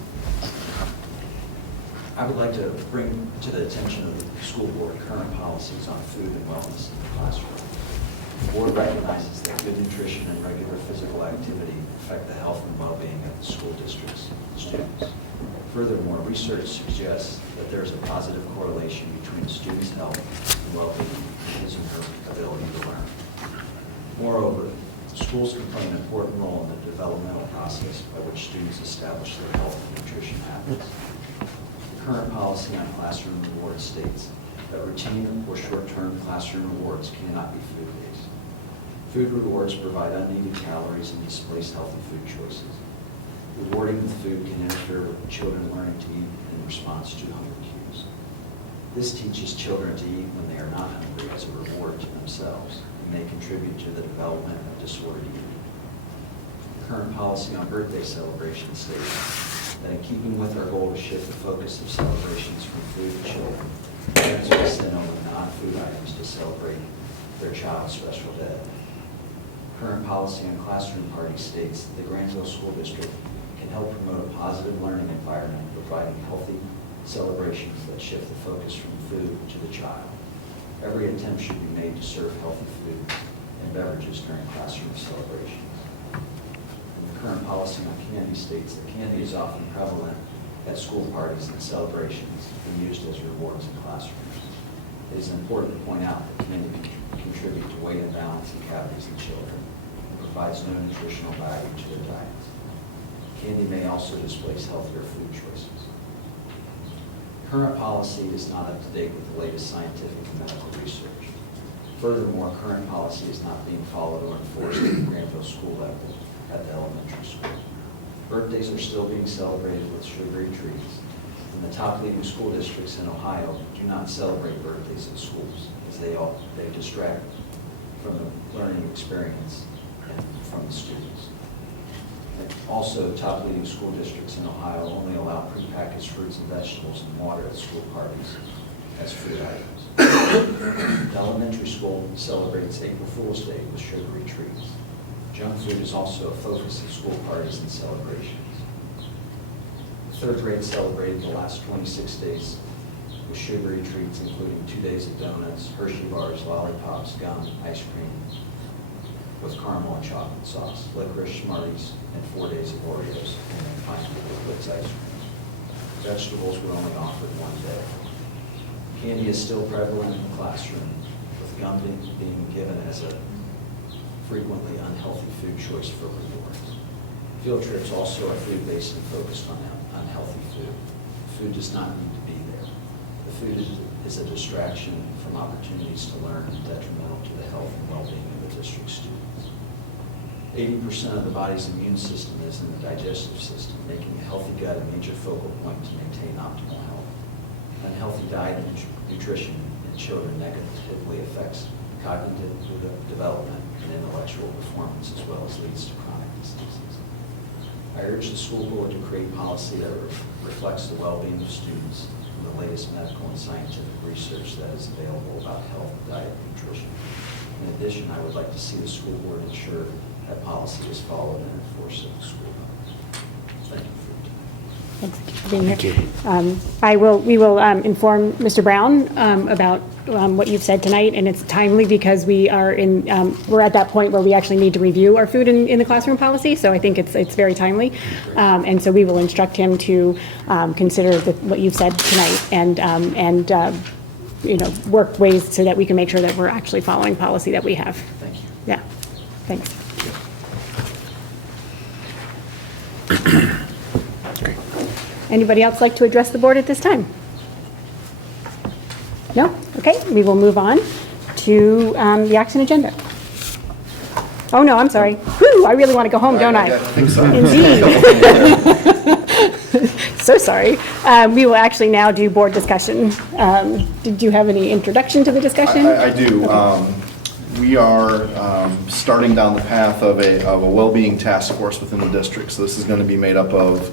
I would like to bring to the attention of the school board current policies on food and wellness in the classroom. The board recognizes that good nutrition and regular physical activity affect the health and well-being of the school district's students. Furthermore, research suggests that there is a positive correlation between a student's health and well-being and his or her ability to learn. Moreover, schools can play an important role in the developmental process by which students establish their health and nutrition habits. The current policy on classroom rewards states that routine or short-term classroom rewards cannot be food-based. Food rewards provide unneeded calories and displace healthy food choices. Rewarding with food can interfere with children learning to eat in response to hunger cues. This teaches children to eat when they are not hungry as a reward to themselves, and may contribute to the development of disordered eating. The current policy on birthday celebrations states that in keeping with our goal to shift the focus of celebrations from food to children, parents may send over non-food items to celebrate their child's special day. Current policy on classroom parties states that the Granville School District can help promote a positive learning environment, providing healthy celebrations that shift the focus from food to the child. Every attempt should be made to serve healthy food and beverages during classroom celebrations. And the current policy on candy states that candy is often prevalent at school parties and celebrations and used as rewards in classrooms. It is important to point out that candy can contribute to weight imbalance and cavities in children and provides no nutritional value to their diets. Candy may also displace healthier food choices. Current policy is not up to date with the latest scientific and medical research. Furthermore, current policy is not being followed or enforced at the Granville school level at the elementary school. Birthdays are still being celebrated with sugary treats, and the top leading school districts in Ohio do not celebrate birthdays in schools, as they distract from the learning experience and from the students. And also, top leading school districts in Ohio only allow prepackaged fruits and vegetables and water at school parties as food items. The elementary school celebrates April Fool's Day with sugary treats. Junk food is also a focus of school parties and celebrations. Third grade celebrated the last 26 days with sugary treats, including 2 days of donuts, Hershey bars, lollipops, gum, ice cream with caramel and chocolate sauce, licorice, Smarties, and 4 days of Oreos, and then finally Liquid's ice cream. Vegetables were only offered 1 day. Candy is still prevalent in the classroom, with gum being given as a frequently unhealthy food choice for rewards. Field trips also are food-based and focused on unhealthy food. Food does not need to be there. The food is a distraction from opportunities to learn and detrimental to the health and well-being of the district students. 80% of the body's immune system is in the digestive system, making a healthy gut a major focal point to maintain optimal health. Unhealthy diet and nutrition in children negatively affects cognitive development and intellectual performance, as well as leads to chronic diseases. I urge the school board to create policy that reflects the well-being of students and the latest medical and scientific research that is available about health, diet, and nutrition. In addition, I would like to see the school board ensure that policy is followed and enforced at the school level. Thank you for your time. Thanks for being here. We will inform Mr. Brown about what you've said tonight, and it's timely because we're at that point where we actually need to review our food in the classroom policy, so I think it's very timely. And so we will instruct him to consider what you've said tonight and work ways so that we can make sure that we're actually following policy that we have. Thank you. Yeah, thanks. Anybody else like to address the board at this time? No? Okay, we will move on to the action agenda. Oh, no, I'm sorry. Whew, I really want to go home, don't I? I think so. Indeed. So sorry. We will actually now do board discussion. Did you have any introduction to the discussion? I do. We are starting down the path of a well-being task force within the district. So this is going to be made up of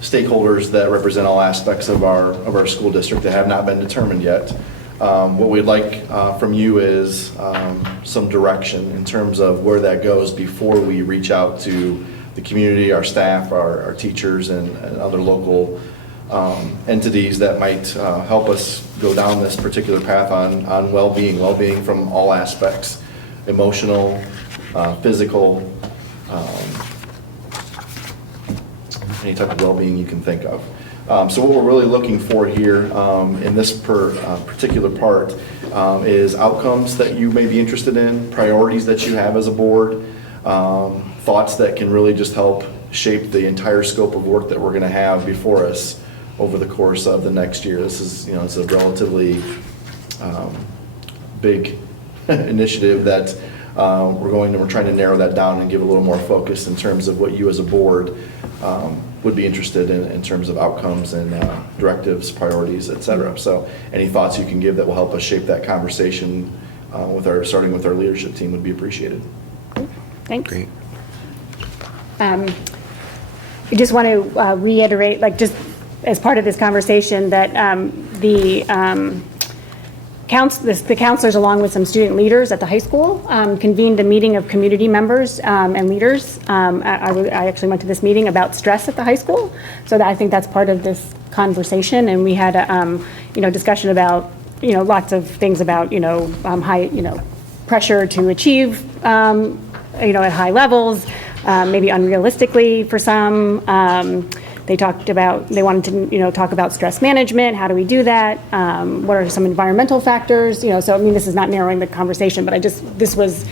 stakeholders that represent all aspects of our school district that have not been determined yet. What we'd like from you is some direction in terms of where that goes before we reach out to the community, our staff, our teachers, and other local entities that might help us go down this particular path on well-being from all aspects, emotional, physical, any type of well-being you can think of. So what we're really looking for here in this particular part is outcomes that you may be interested in, priorities that you have as a board, thoughts that can really just help shape the entire scope of work that we're going to have before us over the course of the next year. This is, it's a relatively big initiative that we're trying to narrow that down and give a little more focus in terms of what you as a board would be interested in terms of outcomes and directives, priorities, et cetera. So any thoughts you can give that will help us shape that conversation starting with our leadership team would be appreciated. Thanks. Great. I just want to reiterate, like, just as part of this conversation, that the counselors, along with some student leaders at the high school, convened a meeting of community members and leaders. I actually went to this meeting about stress at the high school, so I think that's part of this conversation. And we had a discussion about lots of things about high pressure to achieve at high levels, maybe unrealistically for some. They wanted to, talk about stress management. How do we do that? What are some environmental factors? So, this is not narrowing the conversation, but this was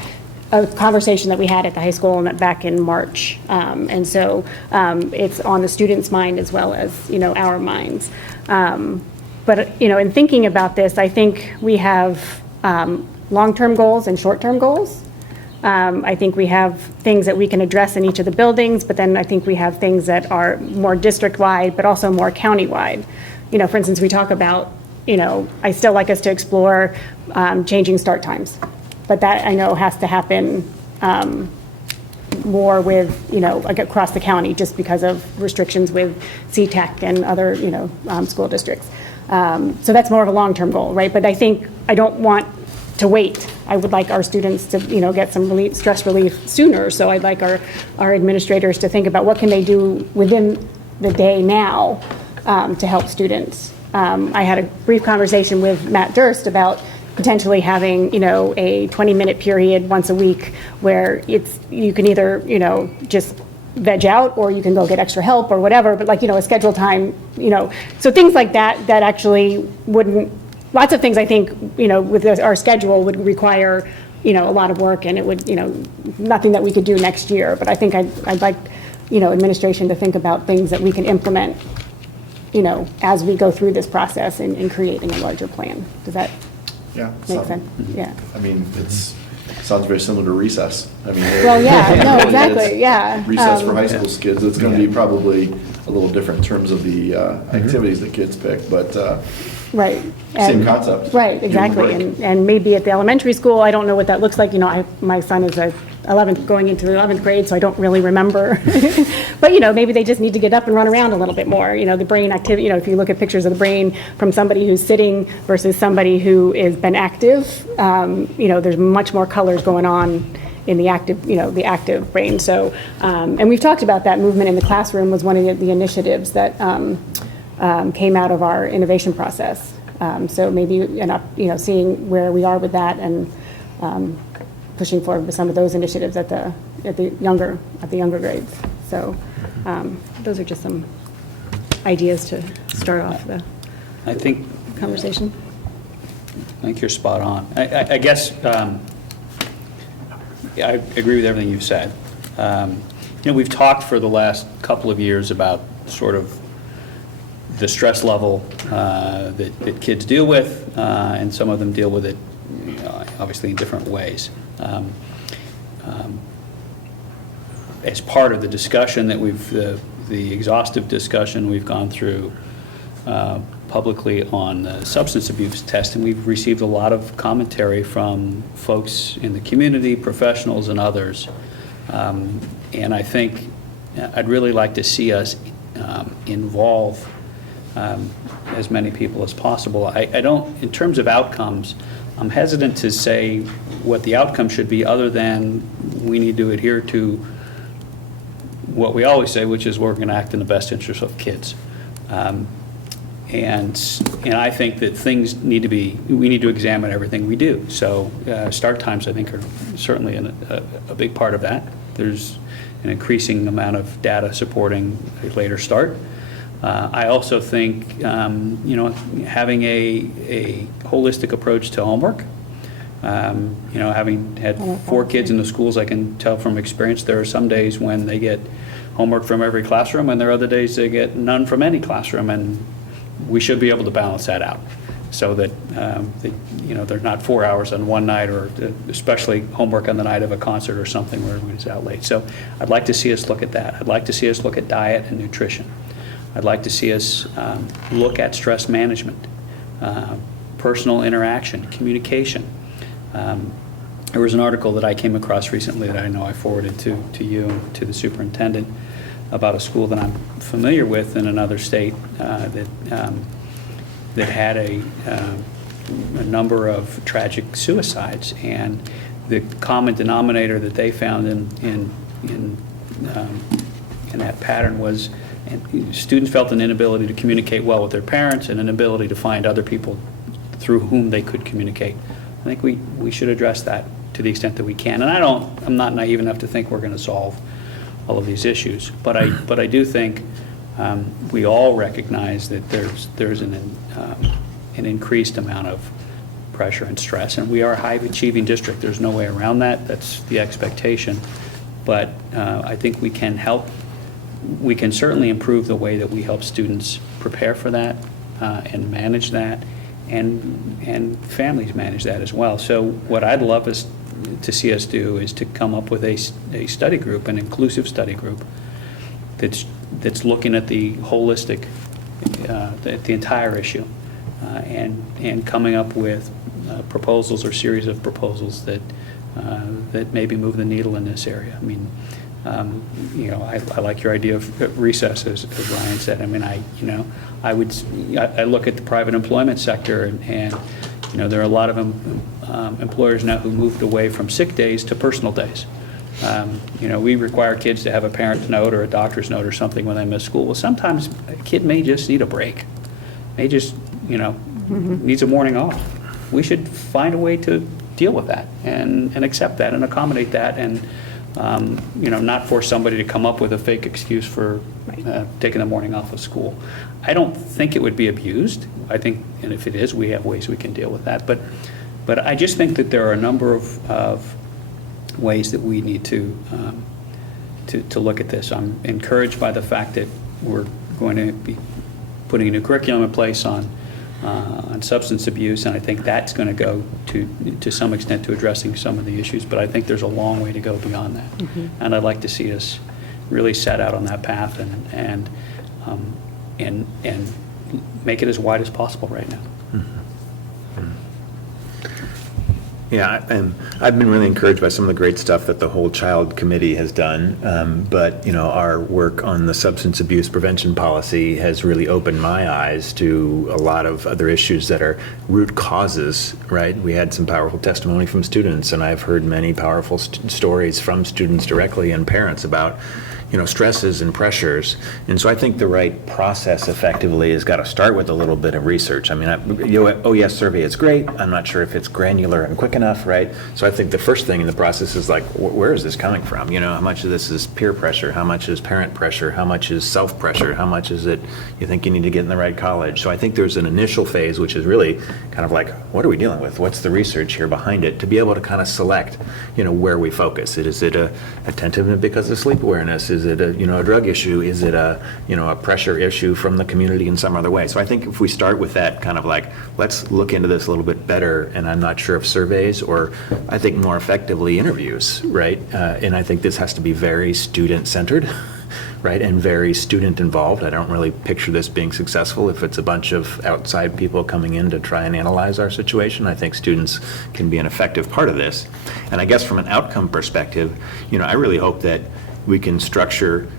a conversation that we had at the high school back in March. And so it's on the students' mind as well as, our minds. But, in thinking about this, I think we have long-term goals and short-term goals. I think we have things that we can address in each of the buildings, but then I think we have things that are more district-wide, but also more county-wide. For instance, we talk about, I still like us to explore changing start times, but that I know has to happen more with, across the county just because of restrictions with CTEC and other, school districts. So that's more of a long-term goal, right? But I think I don't want to wait. I would like our students to, get some stress relief sooner. So I'd like our administrators to think about what can they do within the day now to help students. I had a brief conversation with Matt Durst about potentially having, a 20-minute period once a week where you can either, just veg out or you can go get extra help or whatever, but a scheduled time, so things like that actually wouldn't. Lots of things I think, with our schedule would require, a lot of work, and it would, nothing that we could do next year. But I think I'd like, administration to think about things that we can implement, as we go through this process in creating a larger plan. Does that make sense? Yeah. Sounds very similar to recess. Well, yeah, no, exactly, yeah. Recess for high school kids, it's going to be probably a little different in terms of the activities that kids pick, but right. Same concept. Right, exactly. And maybe at the elementary school, I don't know what that looks like. My son is going into the 11th grade, so I don't really remember. But, maybe they just need to get up and run around a little bit more. The brain activity, if you look at pictures of the brain from somebody who's sitting versus somebody who has been active, there's much more colors going on in the active brain. So, and we've talked about that. Movement in the classroom was one of the initiatives that came out of our innovation process. So maybe, seeing where we are with that and pushing forward with some of those initiatives at the younger grades. So those are just some ideas to start off the conversation. I think you're spot on. I guess I agree with everything you've said. We've talked for the last couple of years about sort of the stress level that kids deal with, and some of them deal with it, obviously in different ways. As part of the discussion that the exhaustive discussion we've gone through publicly on the substance abuse test, and we've received a lot of commentary from folks in the community, professionals and others. And I think I'd really like to see us involve as many people as possible. I don't, in terms of outcomes, I'm hesitant to say what the outcome should be other than we need to adhere to what we always say, which is we're going to act in the best interest of kids. And I think that we need to examine everything we do. So start times, I think, are certainly a big part of that. There's an increasing amount of data supporting a later start. I also think, having a holistic approach to homework. Having had 4 kids in the schools, I can tell from experience, there are some days when they get homework from every classroom, and there are other days they get none from any classroom, and we should be able to balance that out so that, they're not 4 hours on one night, or especially homework on the night of a concert or something where everybody's out late. So I'd like to see us look at that. I'd like to see us look at diet and nutrition. I'd like to see us look at stress management, personal interaction, communication. There was an article that I came across recently that I know I forwarded to you and to the superintendent about a school that I'm familiar with in another state that had a number of tragic suicides, and the common denominator that they found in that pattern was students felt an inability to communicate well with their parents and an inability to find other people through whom they could communicate. I think we should address that to the extent that we can. And I'm not naive enough to think we're going to solve all of these issues. But I do think we all recognize that there's an increased amount of pressure and stress. And we are a high-achieving district. There's no way around that. That's the expectation. But I think we can help. We can certainly improve the way that we help students prepare for that and manage that. And families manage that as well. So what I'd love is to see us do is to come up with a study group, an inclusive study group, that's looking at the holistic, the entire issue, and coming up with proposals or series of proposals that maybe move the needle in this area. I mean, I like your idea of recess, as Ryan said. I mean, I look at the private employment sector, and there are a lot of employers now who moved away from sick days to personal days. We require kids to have a parent's note or a doctor's note or something when they miss school. Well, sometimes a kid may just need a break, may just needs a morning off. We should find a way to deal with that and accept that and accommodate that, and not force somebody to come up with a fake excuse for taking the morning off of school. I don't think it would be abused. I think, and if it is, we have ways we can deal with that. But I just think that there are a number of ways that we need to look at this. I'm encouraged by the fact that we're going to be putting a new curriculum in place on substance abuse, and I think that's going to go to some extent to addressing some of the issues, but I think there's a long way to go beyond that. Mm-hmm. And I'd like to see us really set out on that path and make it as wide as possible right now. Mm-hmm. Yeah, and I've been really encouraged by some of the great stuff that the Whole Child Committee has done. But our work on the substance abuse prevention policy has really opened my eyes to a lot of other issues that are root causes, right? We had some powerful testimony from students, and I've heard many powerful stories from students directly and parents about stresses and pressures. And so I think the right process effectively has got to start with a little bit of research. I mean, OES survey is great. I'm not sure if it's granular and quick enough, right? So I think the first thing in the process is like, where is this coming from? How much of this is peer pressure? How much is parent pressure? How much is self-pressure? How much is it you think you need to get in the right college? So I think there's an initial phase, which is really kind of like, what are we dealing with? What's the research here behind it? To be able to kind of select, where we focus. Is it a attentiveness because of sleep awareness? Is it a drug issue? Is it a pressure issue from the community in some other way? So I think if we start with that kind of like, let's look into this a little bit better, and I'm not sure if surveys or I think more effectively interviews, right? And I think this has to be very student-centered, right, and very student-involved. I don't really picture this being successful if it's a bunch of outside people coming in to try and analyze our situation. I think students can be an effective part of this. And I guess from an outcome perspective, I really hope that we can structure,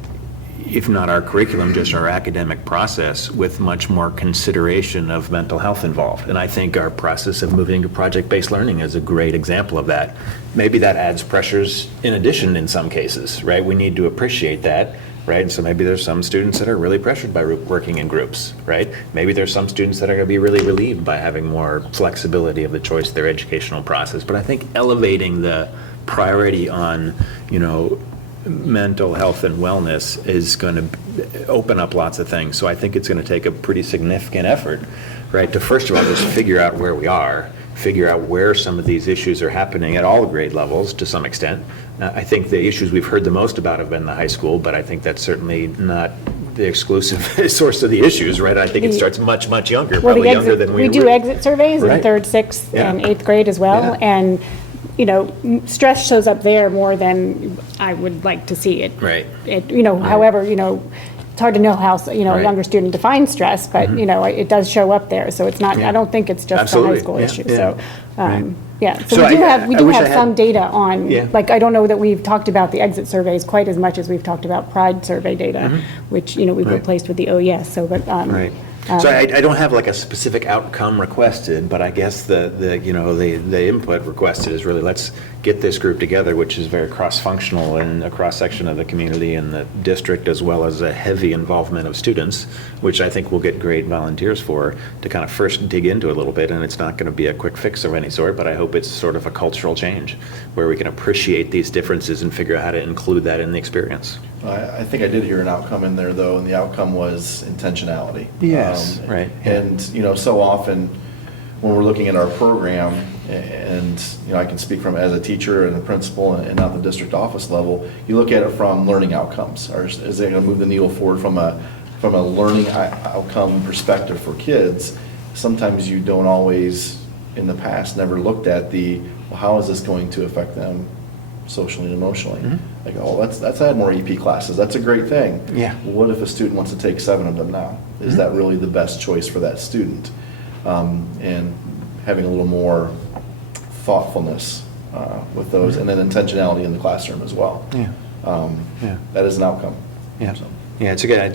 if not our curriculum, just our academic process with much more consideration of mental health involved. And I think our process of moving to project-based learning is a great example of that. Maybe that adds pressures in addition in some cases, right? We need to appreciate that. right? And so maybe there's some students that are really pressured by working in groups, right? Maybe there's some students that are going to be really relieved by having more flexibility of the choice of their educational process. But I think elevating the priority on, mental health and wellness is going to open up lots of things. So I think it's going to take a pretty significant effort, right, to first of all just figure out where we are, figure out where some of these issues are happening at all grade levels to some extent. I think the issues we've heard the most about have been the high school, but I think that's certainly not the exclusive source of the issues, right? I think it starts much, much younger, probably younger than we do exit surveys in Right. 3rd, 6th, Yeah. and 8th grade as well, Yeah. and, stress shows up there more than I would like to see it. Right. However, it's hard to know how, a Right. younger student defines stress, but, it does show up there, so it's not, Yeah. I don't think it's just a Absolutely. high school Yeah, issue, yeah. so, Right. yeah. So So we do I wish I have had- some data on, Yeah. I don't know that we've talked about the exit surveys quite as much as we've talked about Pride survey data, which, we've Mm-hmm. Right. replaced with the OES, so, but, Right. So I don't have like a specific outcome requested, but I guess the input requested is really, let's get this group together, which is very cross-functional and a cross-section of the community and the district, as well as a heavy involvement of students, which I think we'll get great volunteers for, to kind of first dig into a little bit. And it's not going to be a quick fix of any sort, but I hope it's sort of a cultural change where we can appreciate these differences and figure out how to include that in the experience. I think I did hear an outcome in there, though, and the outcome was intentionality. Yes, right, yeah. And, so often, when we're looking at our program, and, I can speak from as a teacher and a principal and at the district office level, you look at it from learning outcomes. Or is it going to move the needle forward from a learning outcome perspective for kids? Sometimes you don't always, in the past, never looked at how is this going to affect them socially and emotionally? Mm-hmm. Like, let's add more EP classes. That's a great thing. Yeah. What if a student wants to take 7 of them now? Is that really the best choice for that student? And having a little more thoughtfulness with those, and then intentionality in the classroom as well. Yeah. Yeah. That is an outcome. Yeah, So. yeah, it's again,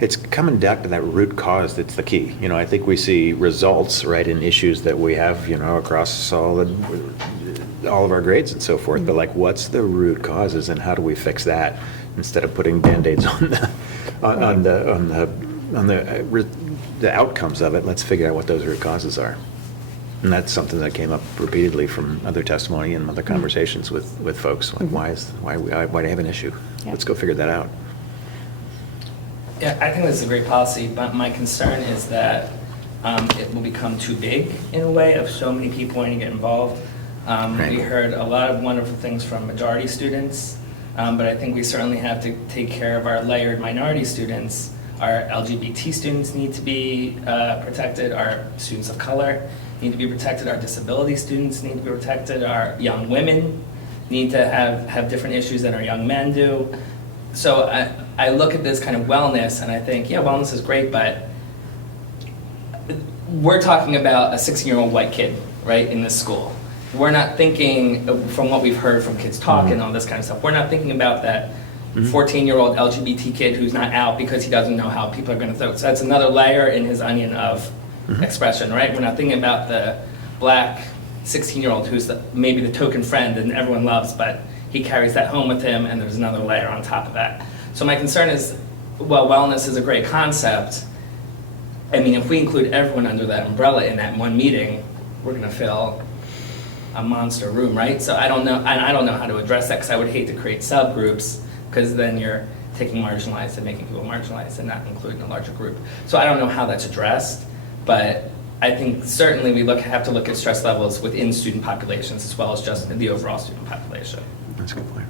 it's coming back to that root cause that's the key. I think we see results, right, in issues that we have, across all of our grades and so forth, but like, what's the root causes and how do we fix that instead of putting Band-Aids on the outcomes of it? Let's figure out what those root causes are. And that's something that came up repeatedly from other testimony and other conversations with folks. Like, why do I have an issue? Yeah. Let's go figure that out. Yeah, I think this is a great policy, but my concern is that it will become too big in a way of so many people wanting to get involved. Right. We heard a lot of wonderful things from majority students, but I think we certainly have to take care of our layered minority students. Our LGBT students need to be protected, our students of color need to be protected, our disability students need to be protected, our young women need to have different issues than our young men do. So I look at this kind of wellness and I think, yeah, wellness is great, but we're talking about a 16-year-old white kid, right, in this school. We're not thinking, from what we've heard from Kids Talk and all this kind of stuff, we're not thinking about that 14-year-old LGBT kid who's not out because he doesn't know how people are going to throw. So that's another layer in his onion of expression, right? We're not thinking about the black 16-year-old who's maybe the token friend and everyone loves, but he carries that home with him, and there's another layer on top of that. So my concern is, well, wellness is a great concept. I mean, if we include everyone under that umbrella in that one meeting, we're going to fill a monster room, right? So I don't know how to address that, because I would hate to create subgroups, because then you're taking marginalized and making people marginalized and not including a larger group. So I don't know how that's addressed, but I think certainly we have to look at stress levels within student populations as well as just the overall student population. That's a good point.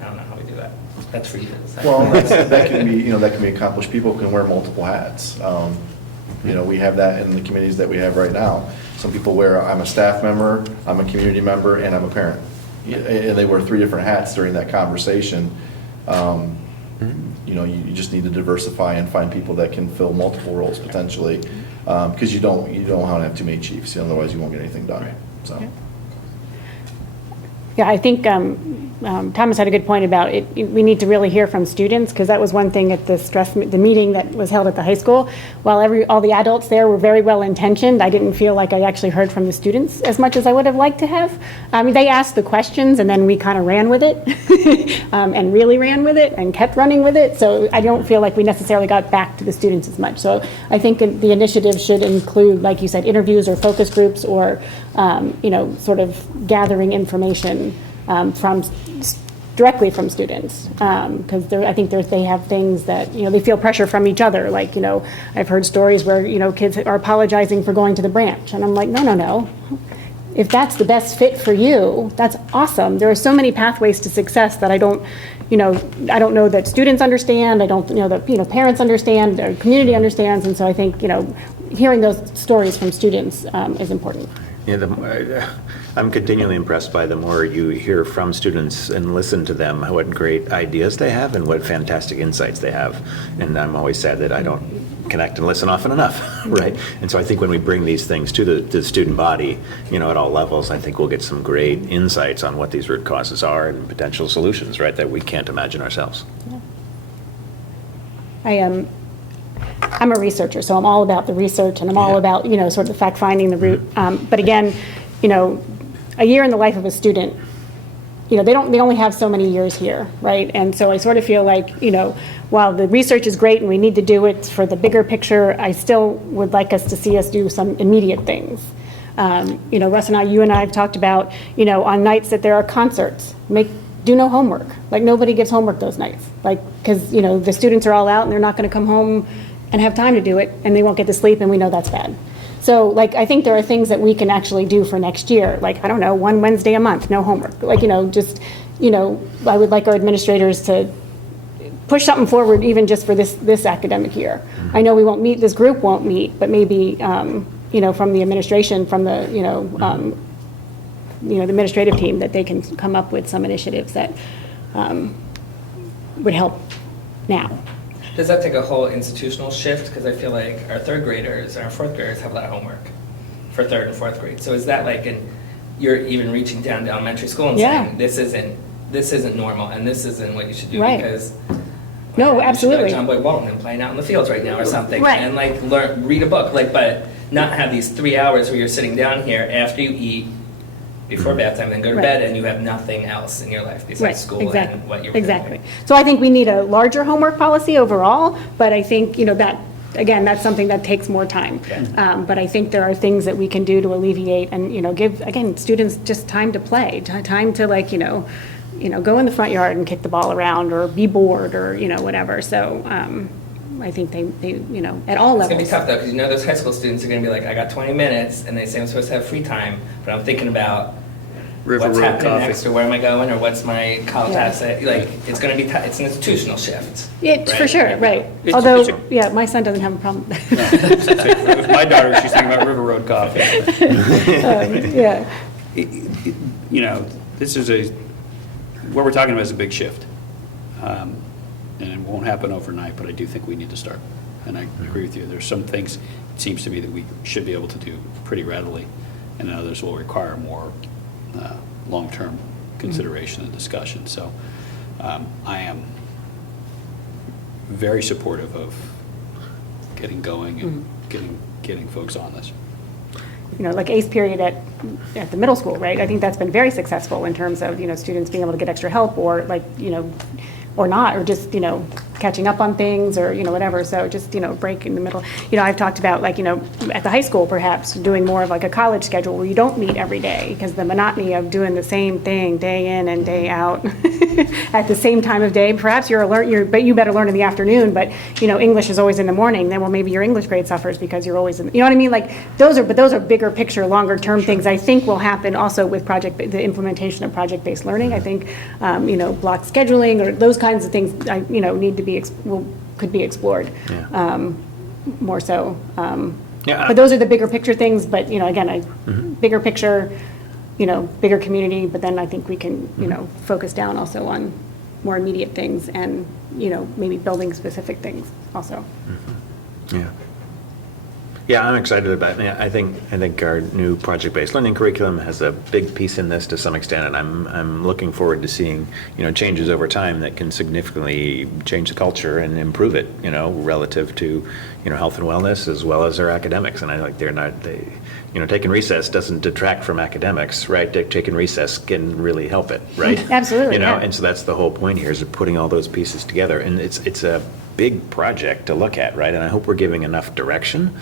I don't know how we do that. That's for you to decide. Well, that can be accomplished. People can wear multiple hats. We have that in the committees that we have right now. Some people wear, I'm a staff member, I'm a community member, and I'm a parent. And they wear 3 different hats during that conversation. You just need to diversify and find people that can fill multiple roles potentially, because you don't want to have too many chiefs. Otherwise, you won't get anything done. So. Yeah, I think Thomas had a good point about it. We need to really hear from students, because that was one thing at the meeting that was held at the high school. While all the adults there were very well intentioned, I didn't feel like I actually heard from the students as much as I would have liked to have. They asked the questions and then we kind of ran with it and really ran with it and kept running with it. So I don't feel like we necessarily got back to the students as much. So I think the initiative should include, like you said, interviews or focus groups or, sort of gathering information directly from students, because I think they have things that, they feel pressure from each other. Like, I've heard stories where, kids are apologizing for going to the branch. And I'm like, no. If that's the best fit for you, that's awesome. There are so many pathways to success that I don't know that students understand. I don't know that, parents understand, or community understands. And so I think, hearing those stories from students is important. Yeah, I'm continually impressed by the more you hear from students and listen to them, what great ideas they have and what fantastic insights they have. And I'm always sad that I don't connect and listen often enough, right? And so I think when we bring these things to the student body, at all levels, I think we'll get some great insights on what these root causes are and potential solutions, right, that we can't imagine ourselves. Yeah. I'm a researcher, so I'm all about the research, and I'm all about, sort of fact-finding the root. But again, a year in the life of a student, they only have so many years here, right? And so I sort of feel like, while the research is great and we need to do it for the bigger picture, I still would like us to see us do some immediate things. Russ and you and I have talked about, on nights that there are concerts, do no homework. Like, nobody gives homework those nights. Like, because, the students are all out and they're not going to come home and have time to do it, and they won't get to sleep, and we know that's bad. So, like, I think there are things that we can actually do for next year. Like, I don't know, one Wednesday a month, no homework. Like, I would like our administrators to push something forward even just for this academic year. I know we won't meet, this group won't meet, but maybe, from the administration, from the, the administrative team, that they can come up with some initiatives that would help now. Does that take a whole institutional shift? Because I feel like our third graders and our fourth graders have a lot of homework for third and fourth grade. So is that like you're even reaching down to elementary school and saying this isn't normal and this isn't what you should do, right? Because no, absolutely. Like John Boy Walton and playing out in the fields right now or something, right? And like read a book, but not have these 3 hours where you're sitting down here after you eat, before bath time, then go to bed, and you have nothing else in your life besides school and what you're doing. So I think we need a larger homework policy overall, but I think, that, again, that's something that takes more time. But I think there are things that we can do to alleviate and, give, again, students just time to play, time to, like, go in the front yard and kick the ball around or be bored or, whatever. So I think they at all levels. It's going to be tough, though, because those high school students are going to be like, I got 20 minutes, and they say I'm supposed to have free time, but I'm thinking about what's happening next, or where am I going, or what's my college asset. Like, it's going to be it's an institutional shift. It's for sure, right. Although, my son doesn't have a problem. With my daughter, she's thinking about River Road coffee. This is what we're talking about is a big shift. And it won't happen overnight, but I do think we need to start. And I agree with you. There's some things, it seems to me, that we should be able to do pretty readily, and others will require more long-term consideration and discussion. So I am very supportive of getting going and getting folks on this. Like ACE period at the middle school, right? I think that's been very successful in terms of, students being able to get extra help or or not, or just, catching up on things or, whatever. So just, break in the middle. I've talked about at the high school, perhaps doing more of like a college schedule where you don't meet every day, because the monotony of doing the same thing day in and day out at the same time of day. Perhaps but you better learn in the afternoon, but, English is always in the morning. Then, well, maybe your English grade suffers because you're always in, you know what I mean? Like those are bigger picture, longer term things I think will happen also with the implementation of project-based learning. I think, block scheduling or those kinds of things, need to be could be explored more so. But those are the bigger picture things. But again, bigger picture, bigger community. But then I think we can focus down also on more immediate things and maybe building specific things also. Yeah. Yeah, I'm excited about it. I think our new project-based learning curriculum has a big piece in this to some extent, and I'm looking forward to seeing, changes over time that can significantly change the culture and improve it, relative to, health and wellness as well as our academics. And I like taking recess doesn't detract from academics, right? Taking recess can really help it, right? Absolutely, yeah. And so that's the whole point here, is putting all those pieces together. And it's a big project to look at, right? And I hope we're giving enough direction,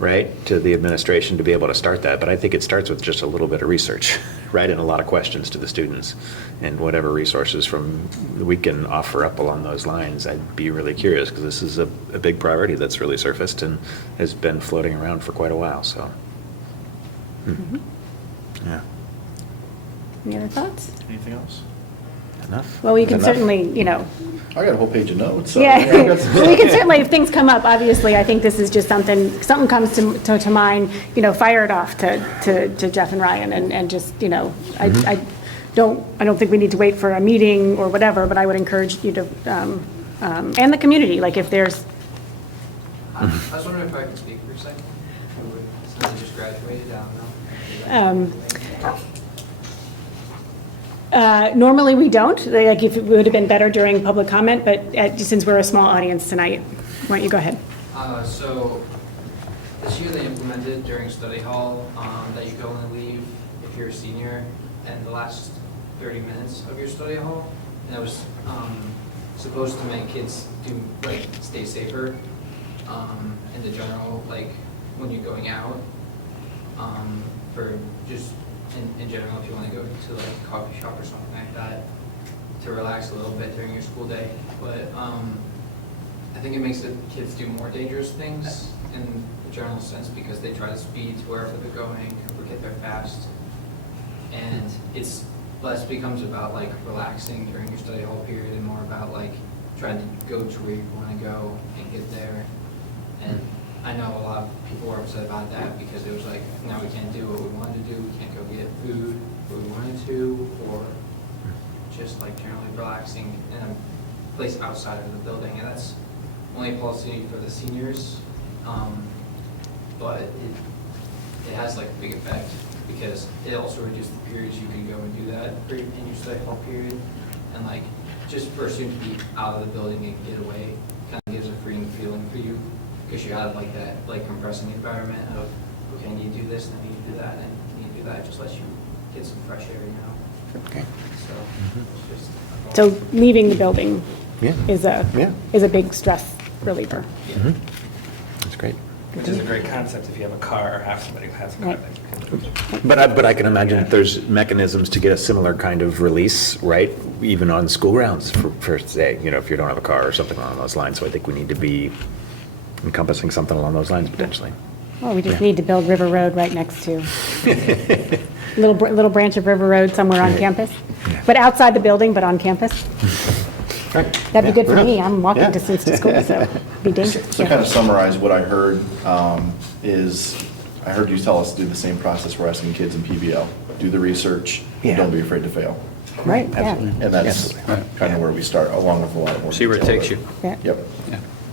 right, to the administration to be able to start that. But I think it starts with just a little bit of research, right, and a lot of questions to the students. And whatever resources we can offer up along those lines, I'd be really curious, because this is a big priority that's really surfaced and has been floating around for quite a while, so. Yeah. Any other thoughts? Anything else? Enough? Well, we can Enough? certainly, I got a whole page of notes. so yeah, I got some- we can certainly, if things come up, obviously, I think this is just something comes to mind, fire it off to Jeff and Ryan, and just, I don't think we need to wait for a meeting or whatever, but I would encourage you to, and the community, like if there's, I was wondering if I could speak for a second. Since I just graduated, I don't know. Normally we don't, like if it would have been better during public comment, but since we're a small audience tonight, why don't you go ahead? So this year they implemented during study hall that you can only leave if you're a senior in the last 30 minutes of your study hall. And it was supposed to make kids stay safer in the general, when you're going out, for just in general, if you want to go to a coffee shop or something like that, to relax a little bit during your school day. But I think it makes the kids do more dangerous things in the general sense, because they try to speed to wherever they're going or get there fast. And it's less becomes about relaxing during your study hall period and more about trying to go to where you want to go and get there. And I know a lot of people were upset about that, because it was now we can't do what we wanted to do, we can't go get food where we wanted to, or just generally relaxing in a place outside of the building. And that's only a policy for the seniors, but it has a big effect, because it also reduces the periods you can go and do that in your study hall period. And just for a student to be out of the building and get away kind of gives a freeing feeling for you, because you're out of that compressing environment of, okay, I need to do this, and I need to do that, and I need to do that. It just lets you get some fresh air, Okay. So it's just. So leaving the building Yeah. is a big stress reliever. Mhm. That's great. Which is a great concept if you have a car or have somebody who has a car. Right. But I can imagine that there's mechanisms to get a similar kind of release, right? Even on school grounds, for say, if you don't have a car or something along those lines. So I think we need to be encompassing something along those lines potentially. Well, we just need to build River Road right next to, little branch of River Road somewhere on campus. But outside the building, but on campus. That'd be good for me. I'm walking distance to school, so it'd be dangerous. So kind of summarize what I heard is, I heard you tell us to do the same process we're asking kids in PBL. Do the research, and don't be afraid to fail. Right, yeah. And that's kind of where we start, along with a lot more. See where it detail, takes you. Yeah. Yep.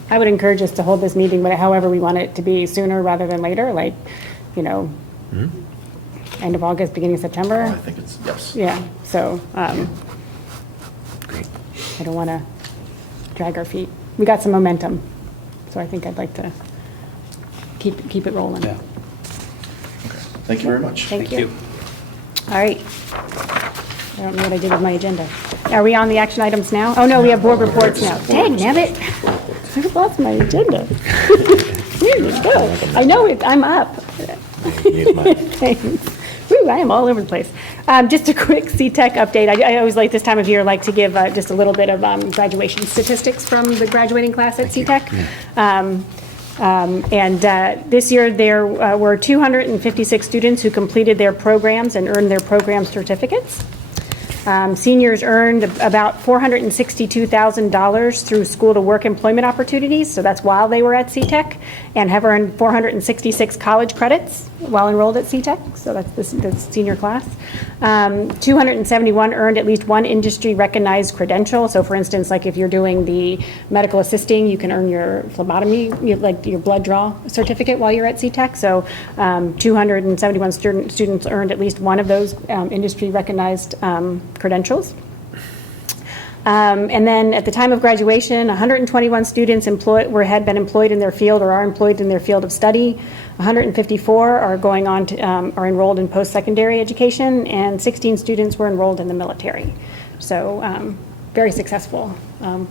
I would encourage us to hold this meeting, but however we want it to be, sooner rather than later, end of August, beginning of September. I think it's, yes. Yeah, so, Great. I don't want to drag our feet. We got some momentum, so I think I'd like to keep it rolling. Yeah. Thank you very much. Thank you. All right. I don't know what I did with my agenda. Are we on the action items now? Oh, no, we have board reports now. Dang, nabbit. I've lost my agenda. There you go. I know it, I'm up. Thanks. Woo, I am all over the place. Just a quick CTEC update. I always like this time of year, like to give just a little bit of graduation statistics from the graduating class at CTEC. This year there were 256 students who completed their programs and earned their program certificates. Seniors earned about $462,000 through school-to-work employment opportunities, so that's while they were at CTEC, and have earned 466 college credits while enrolled at CTEC, so that's the senior class. 271 earned at least one industry-recognized credential, so for instance, like if you're doing the medical assisting, you can earn your phlebotomy, like your blood draw certificate while you're at CTEC, so 271 students earned at least one of those industry-recognized credentials. And then at the time of graduation, 121 students had been employed in their field or are employed in their field of study. 154 are going on to, are enrolled in post-secondary education, and 16 students were enrolled in the military. So very successful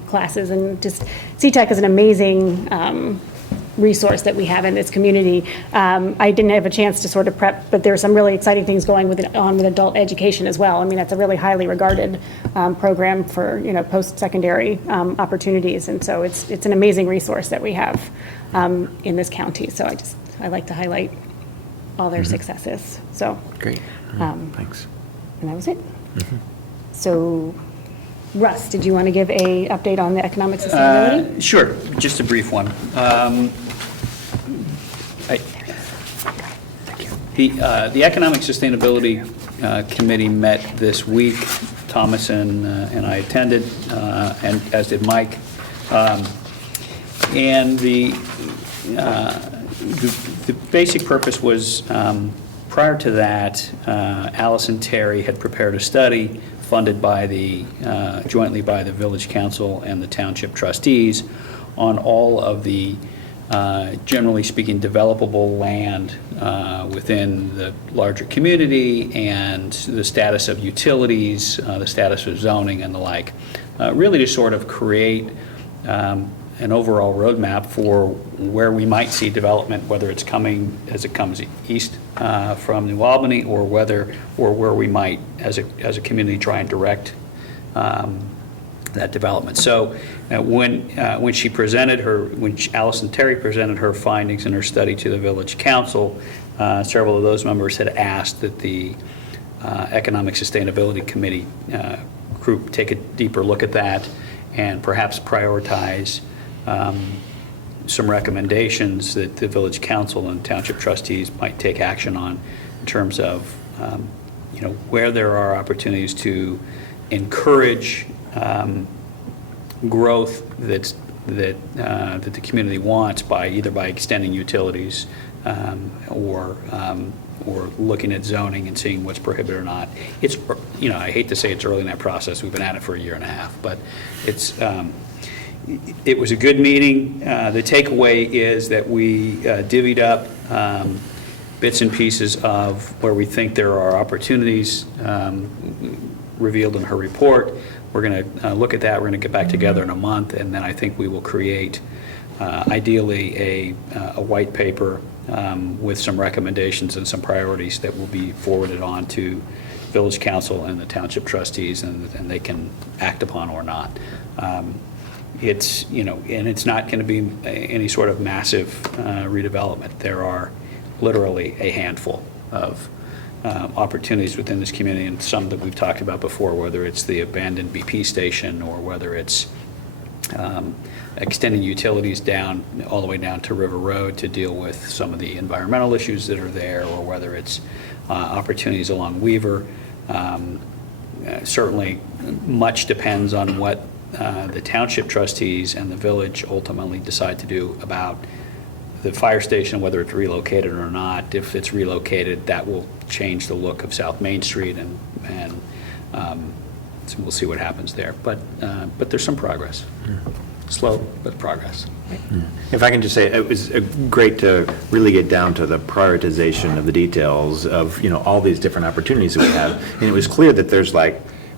classes, and just CTEC is an amazing resource that we have in this community. I didn't have a chance to sort of prep, but there are some really exciting things going on with adult education as well. I mean, that's a really highly regarded program for, you know, post-secondary opportunities, and so it's an amazing resource that we have in this county. So I like to highlight all their successes. So Great. Thanks. and that was it. So Russ, did you want to give a update on the economic sustainability? Sure, just a brief one. The Economic Sustainability Committee met this week. Thomas and I attended, and as did Mike. And the basic purpose was, prior to that, Allison Terry had prepared a study funded by jointly by the Village Council and the Township Trustees on all of the, generally speaking, developable land within the larger community and the status of utilities, the status of zoning and the like. Really to sort of create an overall roadmap for where we might see development, whether it's coming as it comes east from New Albany, or where we might, as a community, try and direct that development. So when Allison Terry presented her findings in her study to the Village Council, several of those members had asked that the Economic Sustainability Committee group take a deeper look at that and perhaps prioritize some recommendations that the Village Council and Township Trustees might take action on in terms of where there are opportunities to encourage growth that the community wants either by extending utilities or looking at zoning and seeing what's prohibited or not. It's, I hate to say it's early in that process. We've been at it for a year and a half, but it was a good meeting. The takeaway is that we divvied up bits and pieces of where we think there are opportunities revealed in her report. We're going to look at that. We're going to get back together in a month, and then I think we will create, ideally, a white paper with some recommendations and some priorities that will be forwarded on to Village Council and the Township Trustees, and they can act upon or not. It's, and it's not going to be any sort of massive redevelopment. There are literally a handful of opportunities within this community, and some that we've talked about before, whether it's the abandoned BP station or whether it's extending utilities down, all the way down to River Road to deal with some of the environmental issues that are there, or whether it's opportunities along Weaver. Certainly, much depends on what the Township Trustees and the village ultimately decide to do about the fire station, whether it's relocated or not. If it's relocated, that will change the look of South Main Street, and so we'll see what happens there. But there's some progress. Slow, but progress. If I can just say, it was great to really get down to the prioritization of the details of, all these different opportunities that we have. And it was clear that there's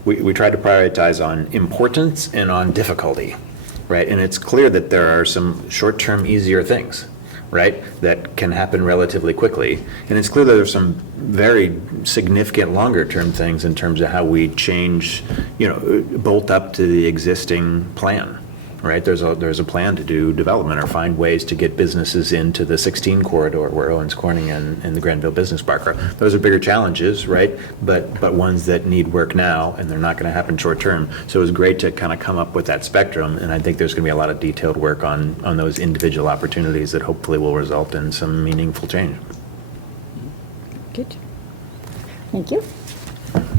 we tried to prioritize on importance and on difficulty, right? And it's clear that there are some short-term, easier things, right, that can happen relatively quickly. And it's clear that there's some very significant longer-term things in terms of how we change, bolt up to the existing plan, right? There's a plan to do development or find ways to get businesses into the 16 corridor where Owens Corning and the Granville Business Park are. Those are bigger challenges, right? But ones that need work now, and they're not going to happen short term. So it was great to kind of come up with that spectrum, and I think there's going to be a lot of detailed work on those individual opportunities that hopefully will result in some meaningful change. Good. Thank you.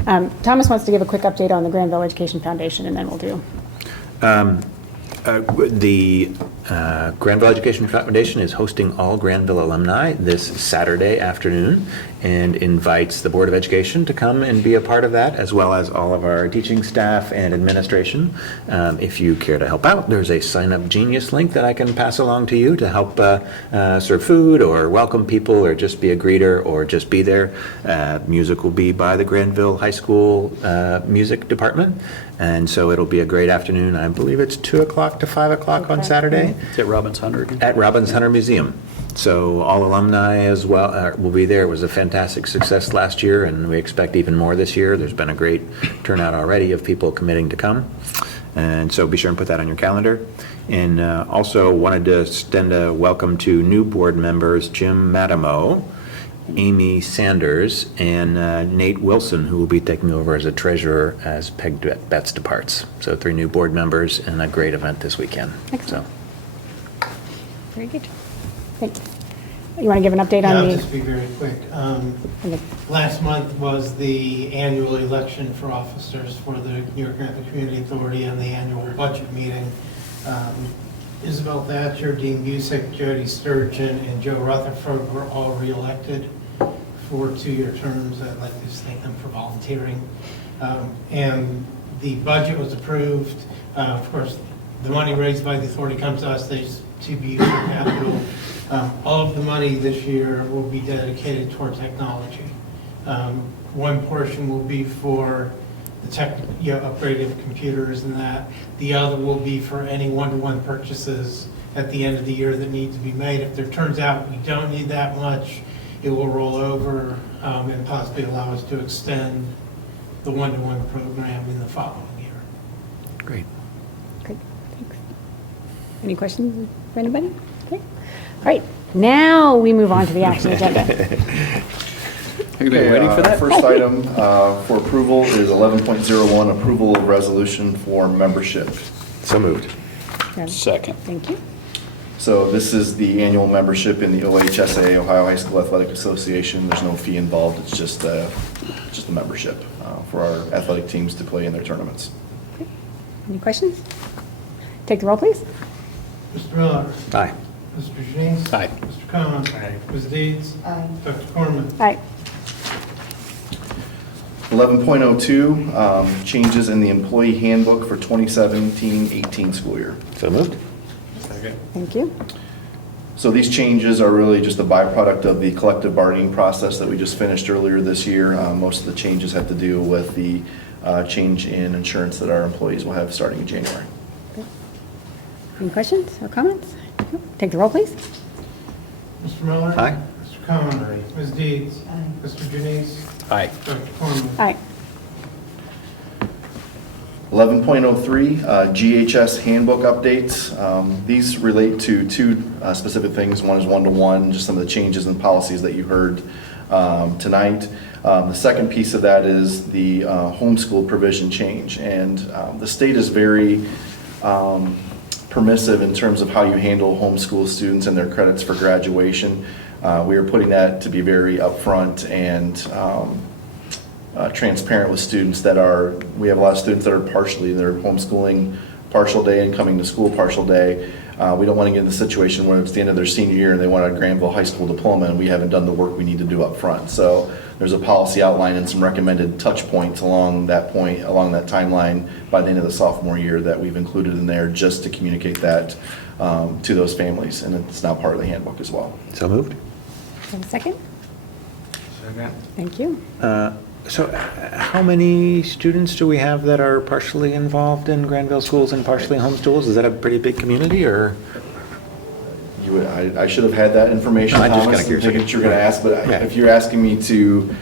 Thomas wants to give a quick update on the Granville Education Foundation, and then we'll do. The Granville Education Foundation is hosting all Granville alumni this Saturday afternoon and invites the Board of Education to come and be a part of that, as well as all of our teaching staff and administration. If you care to help out, there's a Sign Up Genius link that I can pass along to you to help serve food or welcome people or just be a greeter or just be there. Music will be by the Granville High School music department. And so it'll be a great afternoon. I believe it's 2 o'clock to 5 o'clock on Saturday. Is it Robbins Hunter again? At Robbins Hunter Museum. So all alumni as well will be there. It was a fantastic success last year, and we expect even more this year. There's been a great turnout already of people committing to come. And so be sure and put that on your calendar. And also wanted to extend a welcome to new board members, Jim Madamo, Amy Sanders, and Nate Wilson, who will be taking over as a treasurer as Peg Betts departs. So 3 new board members and a great event this weekend. Excellent. Very good. Thank you. You want to give an update on I'll the? just be very quick. Okay. Last month was the annual election for officers for the New York Granville Community Authority and the annual budget meeting. Isabel Thatcher, Dean Busick, Jody Sturgeon, and Joe Rutherford were all re-elected for 2-year terms. I'd like to just thank them for volunteering. And the budget was approved. Of course, the money raised by the authority comes to us, to be used for capital. All of the money this year will be dedicated toward technology. One portion will be for the upgrade of computers and that. The other will be for any one-to-one purchases at the end of the year that need to be made. If there turns out we don't need that much, it will roll over and possibly allow us to extend the one-to-one program in the following year. Great. Great, thanks. Any questions for anybody? Okay. All right, now we move on to the action agenda. Are you waiting for that? First item for approval is 11.01, approval of resolution for membership. So moved. Second. Thank you. So this is the annual membership in the OHSAA, Ohio High School Athletic Association. There's no fee involved, it's just a membership for our athletic teams to play in their tournaments. Okay. Any questions? Take the roll, please. Mr. Miller? Aye. Mr. Janice? Aye. Mr. Cohen? Aye. Ms. Deeds? Aye. Dr. Corman? Aye. 11.02, changes in the employee handbook for 2017-18 school year. So moved. Thank you. So these changes are really just a byproduct of the collective bargaining process that we just finished earlier this year. Most of the changes have to do with the change in insurance that our employees will have starting in January. Okay. Any questions or comments? No? Take the roll, please. Mr. Miller? Aye. Mr. Cohen? Aye. Ms. Deeds? Aye. Mr. Janice? Aye. Dr. Corman? Aye. 11.03, GHS handbook updates. These relate to 2 specific things. One is one-to-one, just some of the changes in policies that you heard tonight. The second piece of that is the homeschool provision change. And the state is very permissive in terms of how you handle homeschool students and their credits for graduation. We are putting that to be very upfront and transparent with students we have a lot of students that are they're homeschooling partial day and coming to school partial day. We don't want to get in the situation where it's the end of their senior year and they want a Granville High School diploma and we haven't done the work we need to do up front. So there's a policy outline and some recommended touch points along that timeline by the end of the sophomore year that we've included in there just to communicate that to those families. And it's now part of the handbook as well. So moved. Have a second? Second. Thank you. So how many students do we have that are partially involved in Granville schools and partially homeschools? Is that a pretty big community, or? I should have had that information, No, I just Thomas. kinda curious. I think you're going to ask, but Yeah. if you're asking me to...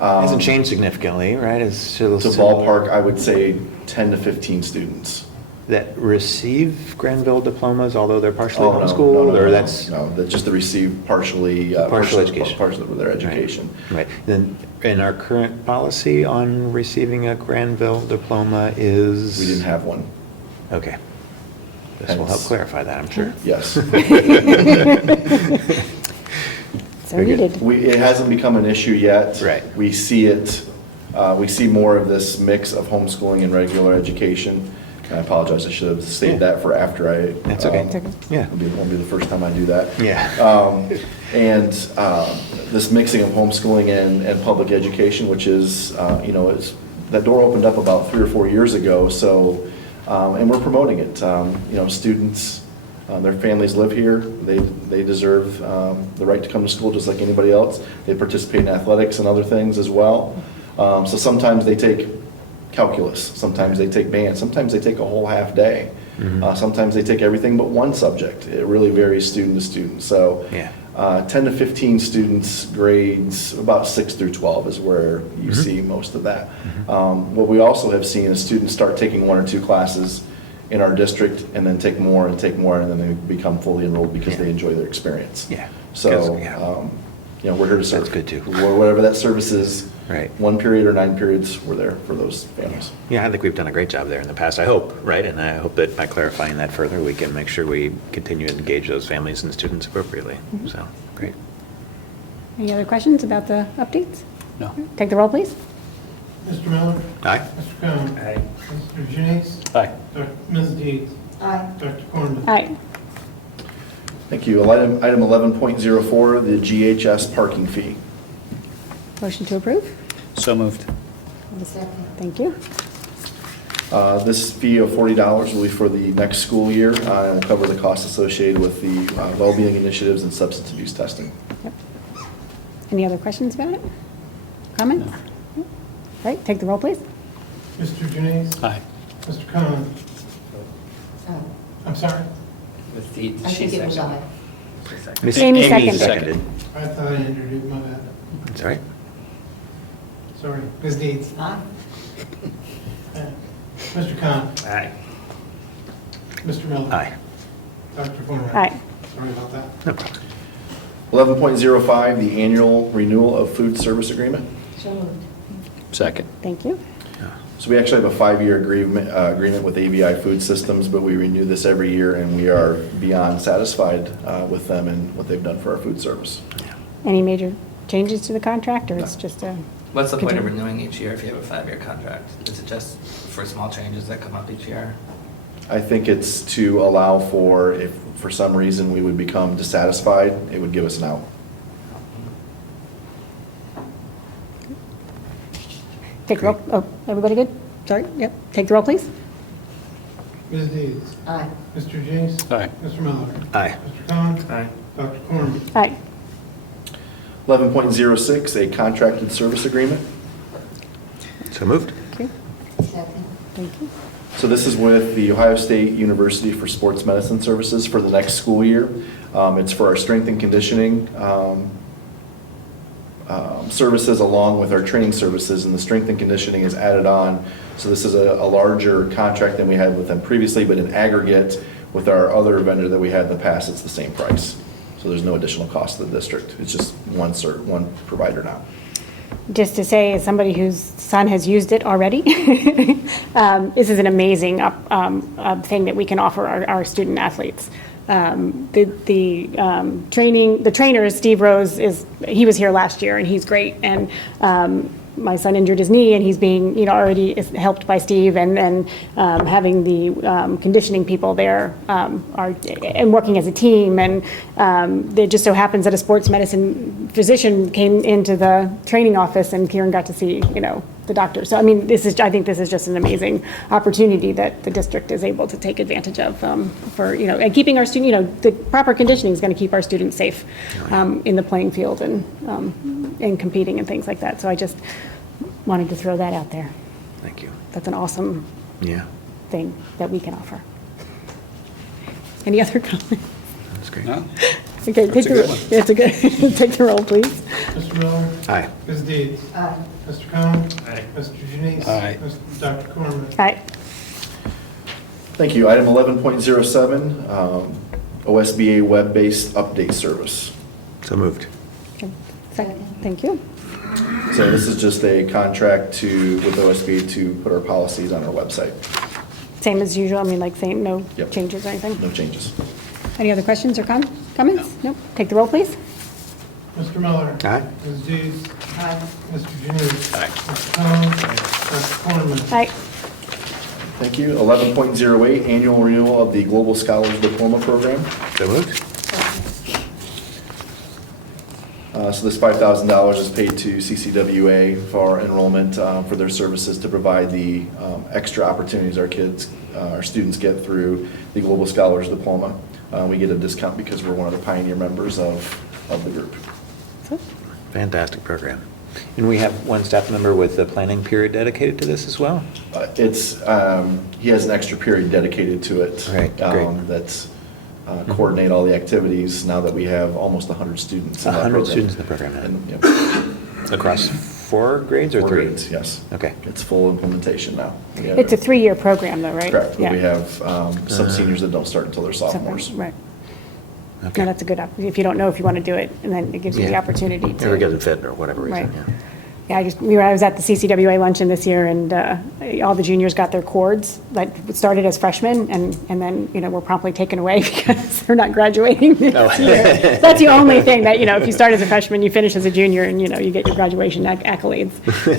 Hasn't changed significantly, right? It's still to similar. ballpark, I would say 10 to 15 students. that receive Granville diplomas, although they're partially Oh, no, homeschooled, no, or no, that's? No, that just to receive partially. Partial education. Partial of their education. Right. Then, and our current policy on receiving a Granville diploma is? We didn't have one. Okay. This will help clarify that, I'm sure. Yes. So needed. It hasn't become an issue yet. Right. We see it, we see more of this mix of homeschooling and regular education. I apologize, I should have stated that for after I. That's okay. It's okay. Yeah. Won't be the first time I do that. Yeah. And this mixing of homeschooling and public education, which is, that door opened up about 3 or 4 years ago, so, and we're promoting it. Students, their families live here, they deserve the right to come to school just like anybody else. They participate in athletics and other things as well. So sometimes they take calculus, sometimes they take band, sometimes they take a whole half day. Sometimes they take everything but one subject. It really varies student to student. So 10 to 15 students, grades about 6 through 12 is where you see most of that. What we also have seen is students start taking 1 or 2 classes in our district and then take more, and then they become fully enrolled because they enjoy their experience. Yeah. So, we're here to serve. That's good too. Whatever that service is, Right. 1 period or 9 periods, we're there for those families. Yeah, I think we've done a great job there in the past, I hope, right? And I hope that by clarifying that further, we can make sure we continue to engage those families and students appropriately. So, great. Any other questions about the updates? No. Take the roll, please. Mr. Miller? Aye. Mr. Cohen? Aye. Mr. Janice? Aye. Ms. Deeds? Aye. Dr. Cornman? Aye. Thank you. Item 11.04, the GHS parking fee. Motion to approve? So moved. Thank you. This fee of $40 will be for the next school year and will cover the costs associated with the well-being initiatives and substance abuse testing. Yep. Any other questions about it? Comments? All right, take the roll, please. Mr. Janice? Aye. Mr. Cohen? I'm sorry? Ms. Deeds, I think it was aye. Miss Amy Amy seconded. I thought I introduced my bad. That's all right. Sorry. Ms. Deeds? Aye. Mr. Cohen? Aye. Mr. Miller? Aye. Dr. Cornman? Aye. Sorry about that. No problem. 11.05, the annual renewal of food service agreement. So moved. Second. Thank you. So we actually have a 5-year agreement with ABI Food Systems, but we renew this every year, and we are beyond satisfied with them and what they've done for our food service. Any major changes to the contract, or it's just a? What's the point of Continue. renewing each year if you have a 5-year contract? Is it just for small changes that come up each year? I think it's to allow for, if for some reason we would become dissatisfied, it would give us an out. Take the roll. Oh, everybody good? Sorry, yep. Take the roll, please. Ms. Deeds? Aye. Mr. Janice? Aye. Mr. Miller? Aye. Mr. Cohen? Aye. Dr. Cornman? Aye. 11.06, a contracted service agreement. So moved. Thank you. Second. Thank you. So this is with the Ohio State University for Sports Medicine Services for the next school year. It's for our strength and conditioning services along with our training services, and the strength and conditioning is added on. So this is a larger contract than we had with them previously, but in aggregate with our other vendor that we had in the past, it's the same price. So there's no additional cost to the district. It's just one provider now. Just to say, as somebody whose son has used it already, this is an amazing thing that we can offer our student athletes. The trainer, Steve Rose, he was here last year and he's great. And my son injured his knee and he's being, already helped by Steve and having the conditioning people there and working as a team. And it just so happens that a sports medicine physician came into the training office and Kieran got to see, the doctor. So, I mean, I think this is just an amazing opportunity that the district is able to take advantage of for, and keeping our student, the proper conditioning is going to keep our students safe in the playing field and competing and things like that. So I just wanted to throw that out there. Thank you. That's an awesome Yeah, thing that we can offer. Any other comments? that's great. No? Okay, That's a good one. It's a good, take the roll, please. Mr. Miller? Aye. Ms. Deeds? Aye. Mr. Cohen? Aye. Mr. Janice? Aye. Dr. Cornman? Aye. Thank you. Item 11.07, OSBA web-based update service. So moved. Okay. Second. Thank you. So this is just a contract with OSBA to put our policies on our website. Same as usual, I mean, like, saying no Yep. changes or anything? No changes. Any other questions or comments? Nope. Take the roll, please. Mr. Miller. Aye. Ms. Dees. Aye. Mr. Janus. Aye. Mr. Cohen. Dr. Cornman. Aye. Thank you. 11.08, annual renewal of the Global Scholars Diploma Program. So moved. So this $5,000 is paid to CCWA for enrollment for their services to provide the extra opportunities our students get through the Global Scholars Diploma. We get a discount because we're one of the pioneer members of the group. Fantastic program. And we have one staff member with a planning period dedicated to this as well? He has an extra period dedicated to it. Right, great. That's coordinate all the activities now that we have almost 100 students in that 100 program. students in the program, yeah. And, yep. Across 4 grades or 4 3? grades, yes. Okay. It's full implementation now. We have- It's a 3-year program, though, right? Correct, but Yeah. we have some seniors that don't start until they're sophomores. Right. Okay. No, that's a good, if you don't know if you want to do it, and then it gives you the Yeah. opportunity to. Never doesn't fit or whatever reason, Right. yeah. Yeah, I was at the CCWA luncheon this year, and all the juniors got their cords, like, started as freshmen, and then, were promptly taken away because they're not graduating this year. That's the only thing that, if you start as a freshman, you finish as a junior, and, you get your graduation accolades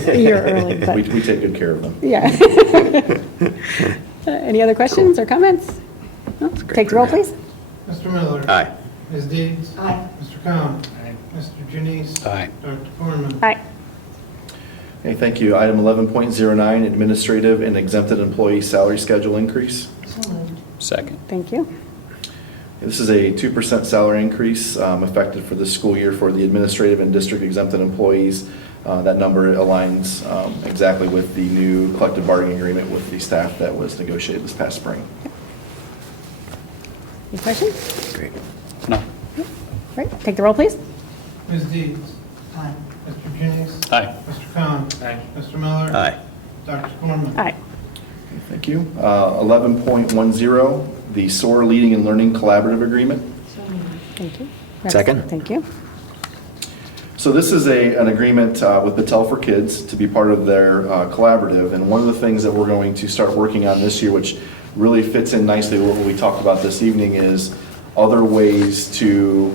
a year early, but, We take good care of them. yeah. Any other questions or comments? No? a great Take the roll, program. please. Mr. Miller. Aye. Ms. Dees. Aye. Mr. Cohen. Mr. Janus. Aye. Dr. Cornman. Aye. Okay, thank you. Item 11.09, administrative and exempted employee salary schedule increase. So moved. Second. Thank you. This is a 2% salary increase effective for this school year for the administrative and district exempted employees. That number aligns exactly with the new collective bargaining agreement with the staff that was negotiated this past spring. Any questions? Great. No. Great. Take the roll, please. Ms. Dees. Aye. Mr. Janus. Aye. Mr. Cohen. Mr. Miller. Aye. Dr. Cornman. Aye. Thank you. 11.10, the SOAR Leading and Learning Collaborative Agreement. So moved. Thank you. Second. Thank you. So this is an agreement with Battelle for Kids to be part of their collaborative, and one of the things that we're going to start working on this year, which really fits in nicely with what we talked about this evening, is other ways to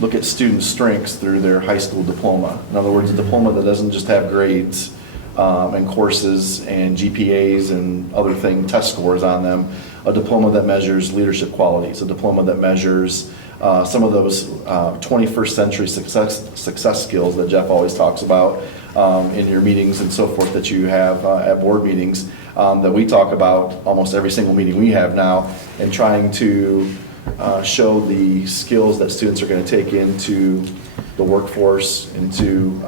look at student strengths through their high school diploma. In other words, a diploma that doesn't just have grades and courses and GPAs and other test scores on them, a diploma that measures leadership qualities, a diploma that measures some of those 21st century success skills that Jeff always talks about in your meetings and so forth that you have at board meetings that we talk about almost every single meeting we have now, and trying to show the skills that students are going to take into the workforce, into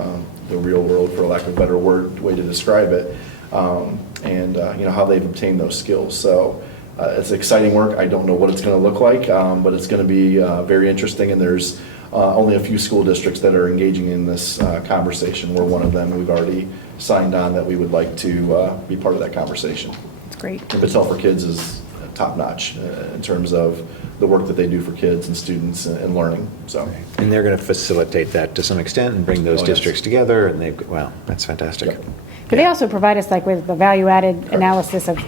the real world, for lack of a better way to describe it, and how they've obtained those skills. So it's exciting work. I don't know what it's going to look like, but it's going to be very interesting, and there's only a few school districts that are engaging in this conversation. We're one of them. We've already signed on that we would like to be part of that conversation. It's great. And Battelle for Kids is top-notch in terms of the work that they do for kids and students and learning, so. And they're going to facilitate that to some extent and bring those Oh, yes. districts together, and wow, that's fantastic. Yep. But they also provide us with the value-added analysis of,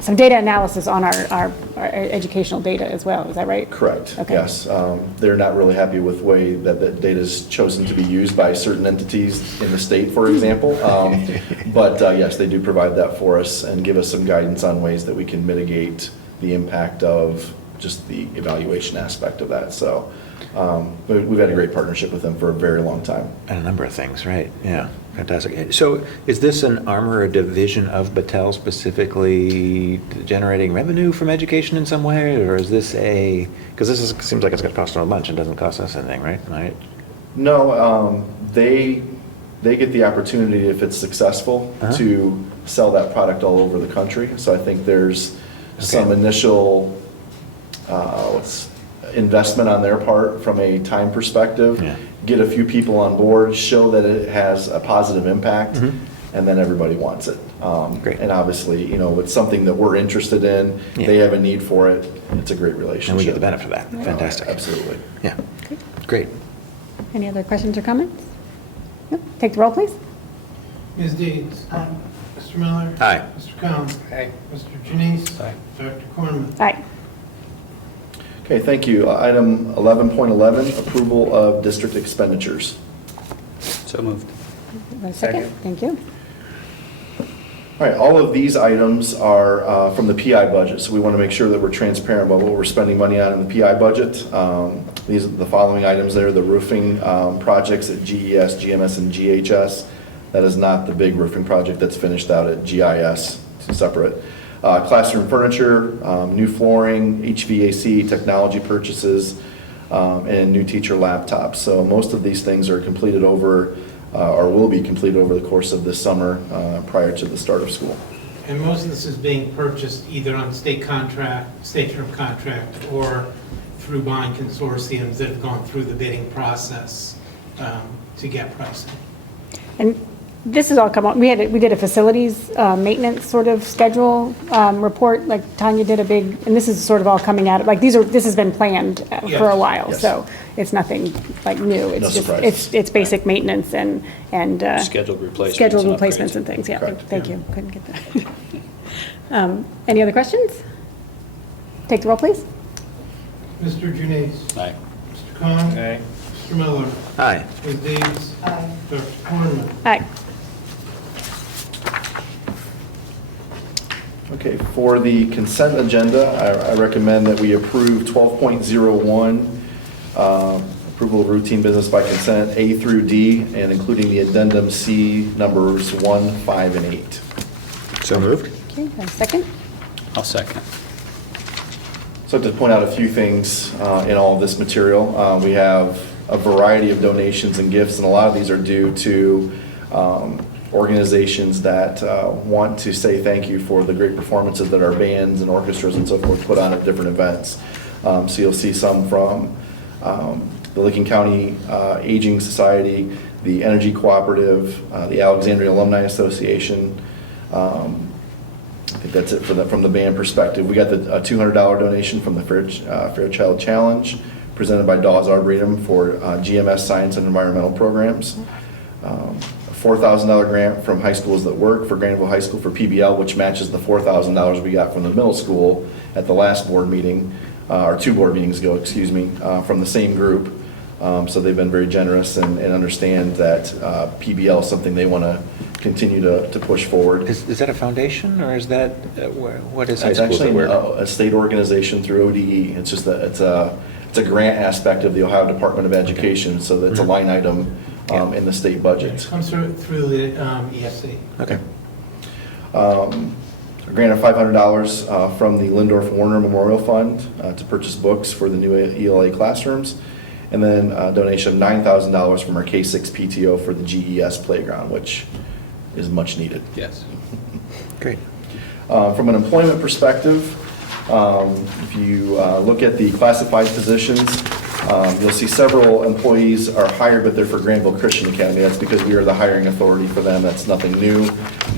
some data analysis on our educational data as well, is that right? Correct, Okay. yes. They're not really happy with the way that the data is chosen to be used by certain entities in the state, for example. But yes, they do provide that for us and give us some guidance on ways that we can mitigate the impact of just the evaluation aspect of that. So we've had a great partnership with them for a very long time. And a number of things, right? Yeah, fantastic. So is this an arm or a division of Battelle specifically generating revenue from education in some way? Or is this because this seems like it's going to cost them a bunch and doesn't cost us anything, right? No, they get the opportunity, if it's successful, to sell that product all over the country. So I think there's some initial investment on their part from a time perspective, Yeah. get a few people on board, show that it has a positive impact, and then everybody wants it. Great. And obviously, you know, it's something that we're interested in, they Yeah. have a need for it, it's a great relationship. And we get the benefit of that. Fantastic. Absolutely. Yeah, great. Any other questions or comments? Nope. Take the roll, please. Ms. Deeds? Aye. Mr. Miller? Aye. Mr. Cohen? Aye. Mr. Janice? Aye. Dr. Cornman? Aye. Okay, thank you. Item 11.11, approval of district expenditures. So moved. A second. Thank you. All right, all of these items are from the PI budget, so we want to make sure that we're transparent about what we're spending money on in the PI budget. These are the following items there, the roofing projects at GES, GMS, and GHS. That is not the big roofing project that's finished out at GIS, it's separate. Classroom furniture, new flooring, HVAC, technology purchases, and new teacher laptops. So most of these things are completed over or will be completed over the course of this summer prior to the start of school. And most of this is being purchased either on state contract, state term contract, or through buying consortiums that have gone through the bidding process to get pricing. And this has all come on, we did a facilities maintenance sort of schedule report, like Tanya did a big, and this is sort of all coming out, like this has been planned for a Yes. while, Yes. so it's nothing like new. It's No just, surprises. it's basic maintenance and Scheduled replacements. scheduled and replacements upgrades. and things, yeah. Correct. Thank you, couldn't get that. Any other questions? Take the roll, please. Mr. Janice? Aye. Mr. Cohen? Aye. Mr. Miller? Aye. Ms. Deeds? Aye. Dr. Cornman? Aye. Okay, for the consent agenda, I recommend that we approve 12.01, approval of routine business by consent, A through D, and including the addendum C numbers 1, 5, and 8. So moved? Okay, a second. I'll second. So I'd like to point out a few things in all of this material. We have a variety of donations and gifts, and a lot of these are due to organizations that want to say thank you for the great performances that our bands and orchestras and so forth put on at different events. So you'll see some from the Licking County Aging Society, the Energy Cooperative, the Alexandria Alumni Association. I think that's it from the band perspective. We got a $200 donation from the Fairchild Challenge presented by Dawes Arboretum for GMS Science and Environmental Programs. A $4,000 grant from High Schools That Work for Granville High School for PBL, which matches the $4,000 we got from the middle school at the last board meeting, or 2 board meetings ago, excuse me, from the same group. So they've been very generous and understand that PBL is something they want to continue to push forward. Is that a foundation, or is that, what is High It's Schools That actually Work? a state organization through ODE. It's just it's a grant aspect of the Ohio Department of Education, so that's a line item in the state budget. It comes through the ESC. Okay. A grant of $500 from the Lindorf Warner Memorial Fund to purchase books for the new ELA classrooms. And then a donation of $9,000 from our K-6 PTO for the GES playground, which is much needed. Yes. Great. From an employment perspective, if you look at the classified positions, you'll see several employees are hired, but they're for Granville Christian Academy. That's because we are the hiring authority for them. That's nothing new.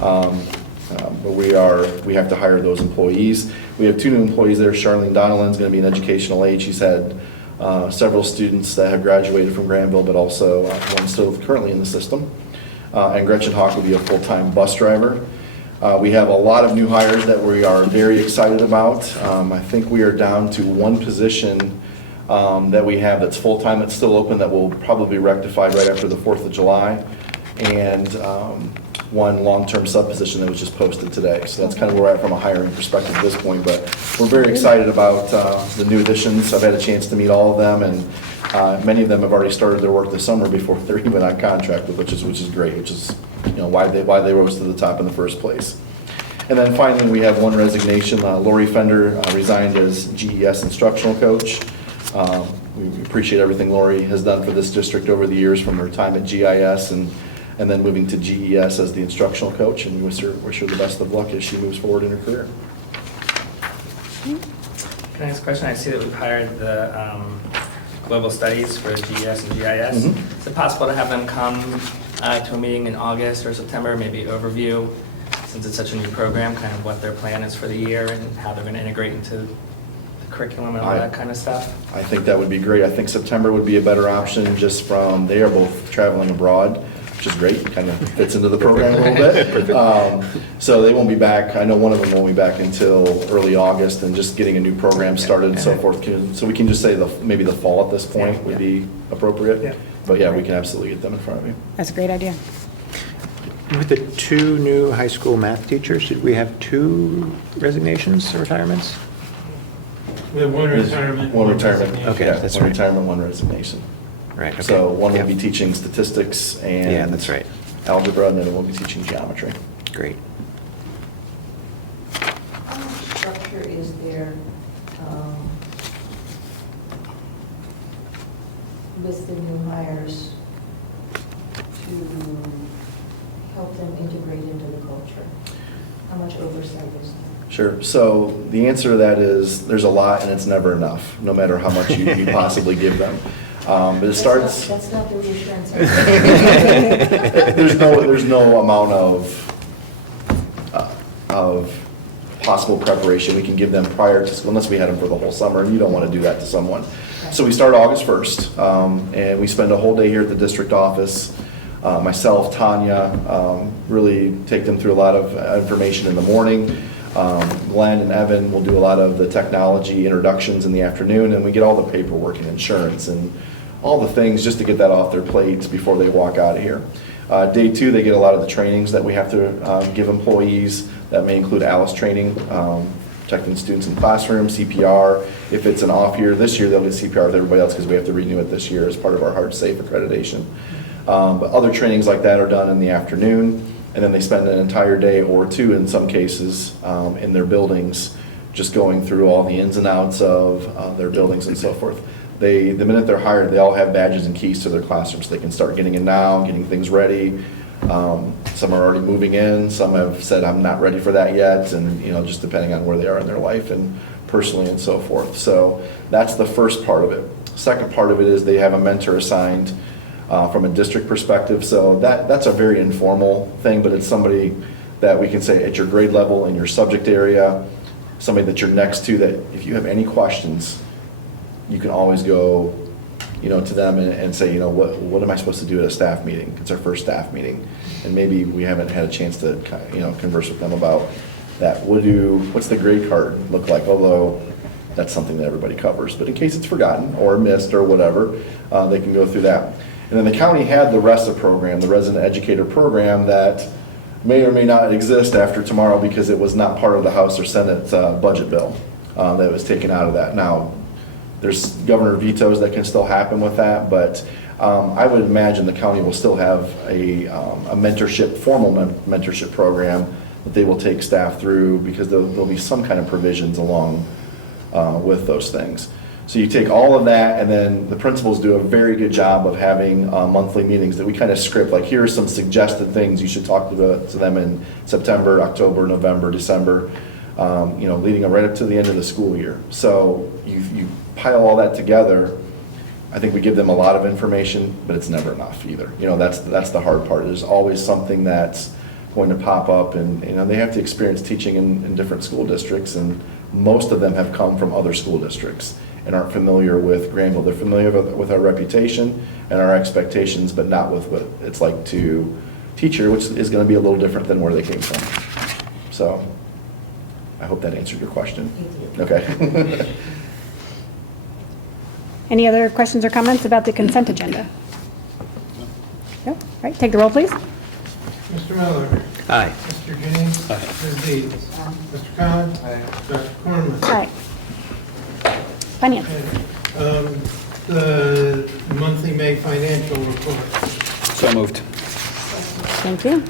But we have to hire those employees. We have 2 new employees there. Charlene Donnellan's going to be an educational aide. She's had several students that have graduated from Granville, but also one still currently in the system. And Gretchen Hawk will be a full-time bus driver. We have a lot of new hires that we are very excited about. I think we are down to 1 position that we have that's full-time, that's still open, that will probably be rectified right after the 4th of July. And 1 long-term sub position that was just posted today. So that's kind of where we're at from a hiring perspective at this point. But we're very excited about the new additions. I've had a chance to meet all of them, and many of them have already started their work this summer before they're even on contract, which is great, which is why they rose to the top in the first place. And then finally, we have 1 resignation. Lori Fender resigned as GES instructional coach. We appreciate everything Lori has done for this district over the years, from her time at GIS and then moving to GES as the instructional coach, and we wish her the best of luck as she moves forward in her career. Can I ask a question? I see that we've hired the global studies for GES and GIS. Mhm. Is it possible to have them come to a meeting in August or September, maybe overview, since it's such a new program, kind of what their plan is for the year and how they're going to integrate into the curriculum and all that kind of stuff? I think that would be great. I think September would be a better option just from, they are both traveling abroad, which is great, kind of fits into the program a little bit. So they won't be back, I know one of them won't be back until early August, and just getting a new program started and so forth. So we can just say maybe the fall at this point would be appropriate. But yeah, we can absolutely get them in front of you. That's a great idea. With the 2 new high school math teachers, did we have 2 resignations or retirements? We have one retirement. One retirement. resignation. Okay, Yeah, that's one right. retirement, one resignation. Right, okay. So one will Yeah. be teaching statistics and. Yeah, that's right. Algebra, and then one will be teaching geometry. Great. How much structure is there with the new hires to help them integrate into the culture? How much oversight is there? Sure. So the answer to that is, there's a lot and it's never enough, no matter how much you possibly give them. But it starts. That's not the reassurance. There's no amount of possible preparation we can give them prior to school, unless we had them for the whole summer, and you don't want to do that to someone. So we start August 1st, and we spend a whole day here at the district office. Myself, Tanya, really take them through a lot of information in the morning. Glenn and Evan will do a lot of the technology introductions in the afternoon, and we get all the paperwork and insurance and all the things just to get that off their plates before they walk out of here. Day 2, they get a lot of the trainings that we have to give employees. That may include ALICE training, protecting students in classroom, CPR. If it's an off year, this year they'll get CPR with everybody else because we have to renew it this year as part of our Heart Safe accreditation. But other trainings like that are done in the afternoon, and then they spend an entire day or 2 in some cases in their buildings, just going through all the ins and outs of their buildings and so forth. The minute they're hired, they all have badges and keys to their classrooms. So they can start getting in now, getting things ready. Some are already moving in. Some have said, I'm not ready for that yet, and just depending on where they are in their life and personally and so forth. So that's the first part of it. Second part of it is they have a mentor assigned from a district perspective. So that's a very informal thing, but it's somebody that we can say at your grade level in your subject area, somebody that you're next to, that if you have any questions, you can always go to them and say, what am I supposed to do at a staff meeting? It's our first staff meeting. And maybe we haven't had a chance to converse with them about that. What's the grade card look like? Although that's something that everybody covers. But in case it's forgotten or missed or whatever, they can go through that. And then the county had the RESA program, the Resident Educator Program, that may or may not exist after tomorrow because it was not part of the House or Senate budget bill that was taken out of that. Now, there's governor vetoes that can still happen with that, but I would imagine the county will still have a formal mentorship program that they will take staff through, because there'll be some kind of provisions along with those things. So you take all of that, and then the principals do a very good job of having monthly meetings that we kind of script, like here are some suggested things you should talk to them in September, October, November, December, leading right up to the end of the school year. So you pile all that together. I think we give them a lot of information, but it's never enough either. That's the hard part. There's always something that's going to pop up, and they have to experience teaching in different school districts, and most of them have come from other school districts and aren't familiar with Granville. They're familiar with our reputation and our expectations, but not with what it's like to teach here, which is going to be a little different than where they came from. So I hope that answered your question. Okay. Any other questions or comments about the consent agenda? No? All right, take the roll, please. Mr. Miller. Aye. Mr. James. Ms. Deeds. Mr. Khan. Dr. Cornman. Aye. Finance. The monthly May financial report. So moved. Thank you.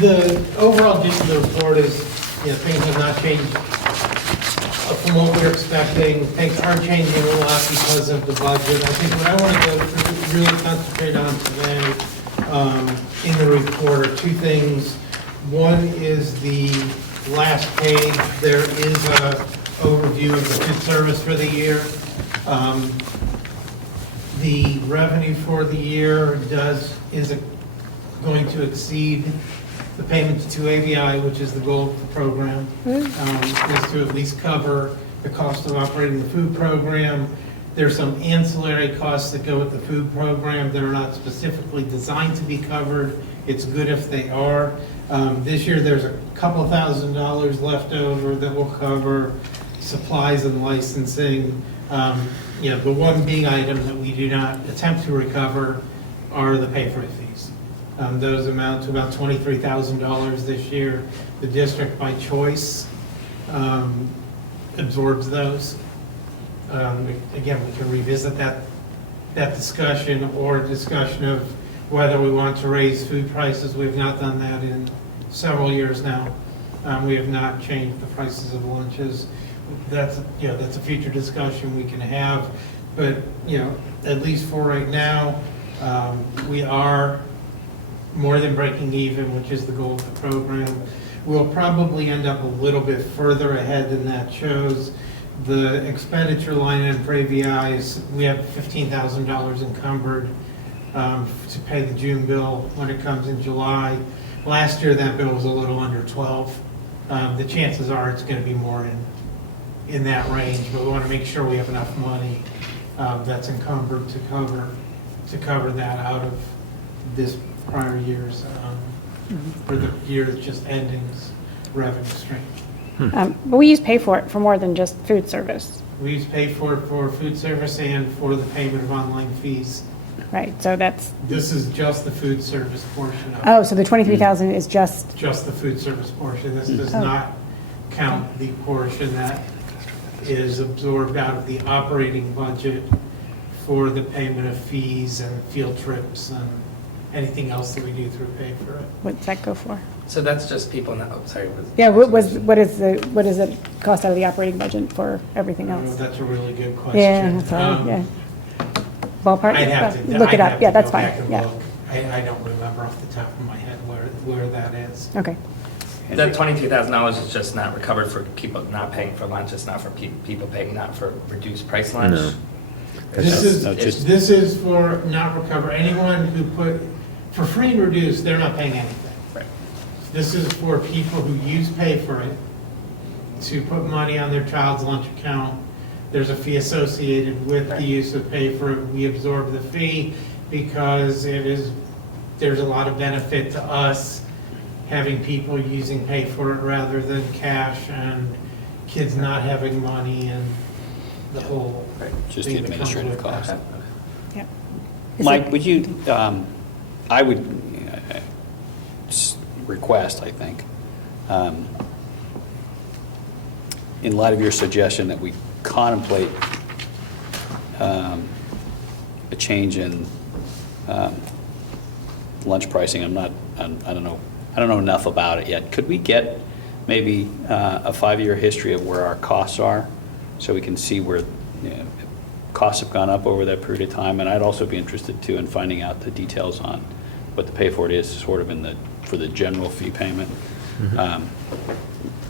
The overall gist of the report is, things have not changed from what we're expecting. Things are changing a lot because of the budget. I think what I want to go through, really concentrate on today in the report are 2 things. One is the last page, there is a overview of the food service for the year. The revenue for the year is going to exceed the payment to ABI, which is the goal of the program, is to at least cover the cost of operating the food program. There's some ancillary costs that go with the food program that are not specifically designed to be covered. It's good if they are. This year, there's a couple $1,000s left over that will cover supplies and licensing. The one big item that we do not attempt to recover are the pay-for-it fees. Those amount to about $23,000 this year. The district, by choice, absorbs those. Again, we can revisit that discussion, or a discussion of whether we want to raise food prices. We've not done that in several years now. We have not changed the prices of lunches. That's a future discussion we can have. But, at least for right now, we are more than breaking even, which is the goal of the program. We'll probably end up a little bit further ahead than that shows. The expenditure line item for ABI is, we have $15,000 encumbered to pay the June bill when it comes in July. Last year, that bill was a little under 12. The chances are it's going to be more in that range, but we want to make sure we have enough money that's encumbered to cover that out of this prior year's, for the year that's just ending's revenue stream. But we use pay for it for more than just food service. We use pay for it for food service and for the payment of online fees. Right, so that's, This is just the food service portion of it. oh, so the 23,000 is just, Just the food service portion. This does Oh. not count the portion that is absorbed out of the operating budget for the payment of fees and field trips and anything else that we do through pay for it. what's that go for? So that's just people, sorry. Yeah, what is it cost out of the operating budget for everything else? That's a really good question. Yeah, that's all, yeah. Ballpark? I'd have to. Look it I'd up, have yeah, to that's go fine, back and yeah. look. I don't remember off the top of my head where that is. Okay. That $22,000 is just not recovered for people not paying for lunch, it's not for people paying not for reduced price lunch? No. This is for not recover, anyone who for free and reduced, they're not paying anything. Right. This is for people who use pay for it to put money on their child's lunch account. There's a fee associated with the use of pay for it. We absorb the fee because there's a lot of benefit to us having people using pay for it rather than cash, and kids not having money and the whole Just the thing that comes administrative with cost. that. Yeah. Is Mike, it- would you, I would request, I think, in light of your suggestion that we contemplate a change in lunch pricing, I don't know enough about it yet. Could we get maybe a 5-year history of where our costs are, so we can see where costs have gone up over that period of time? And I'd also be interested too in finding out the details on what the pay for it is, sort of for the general fee payment.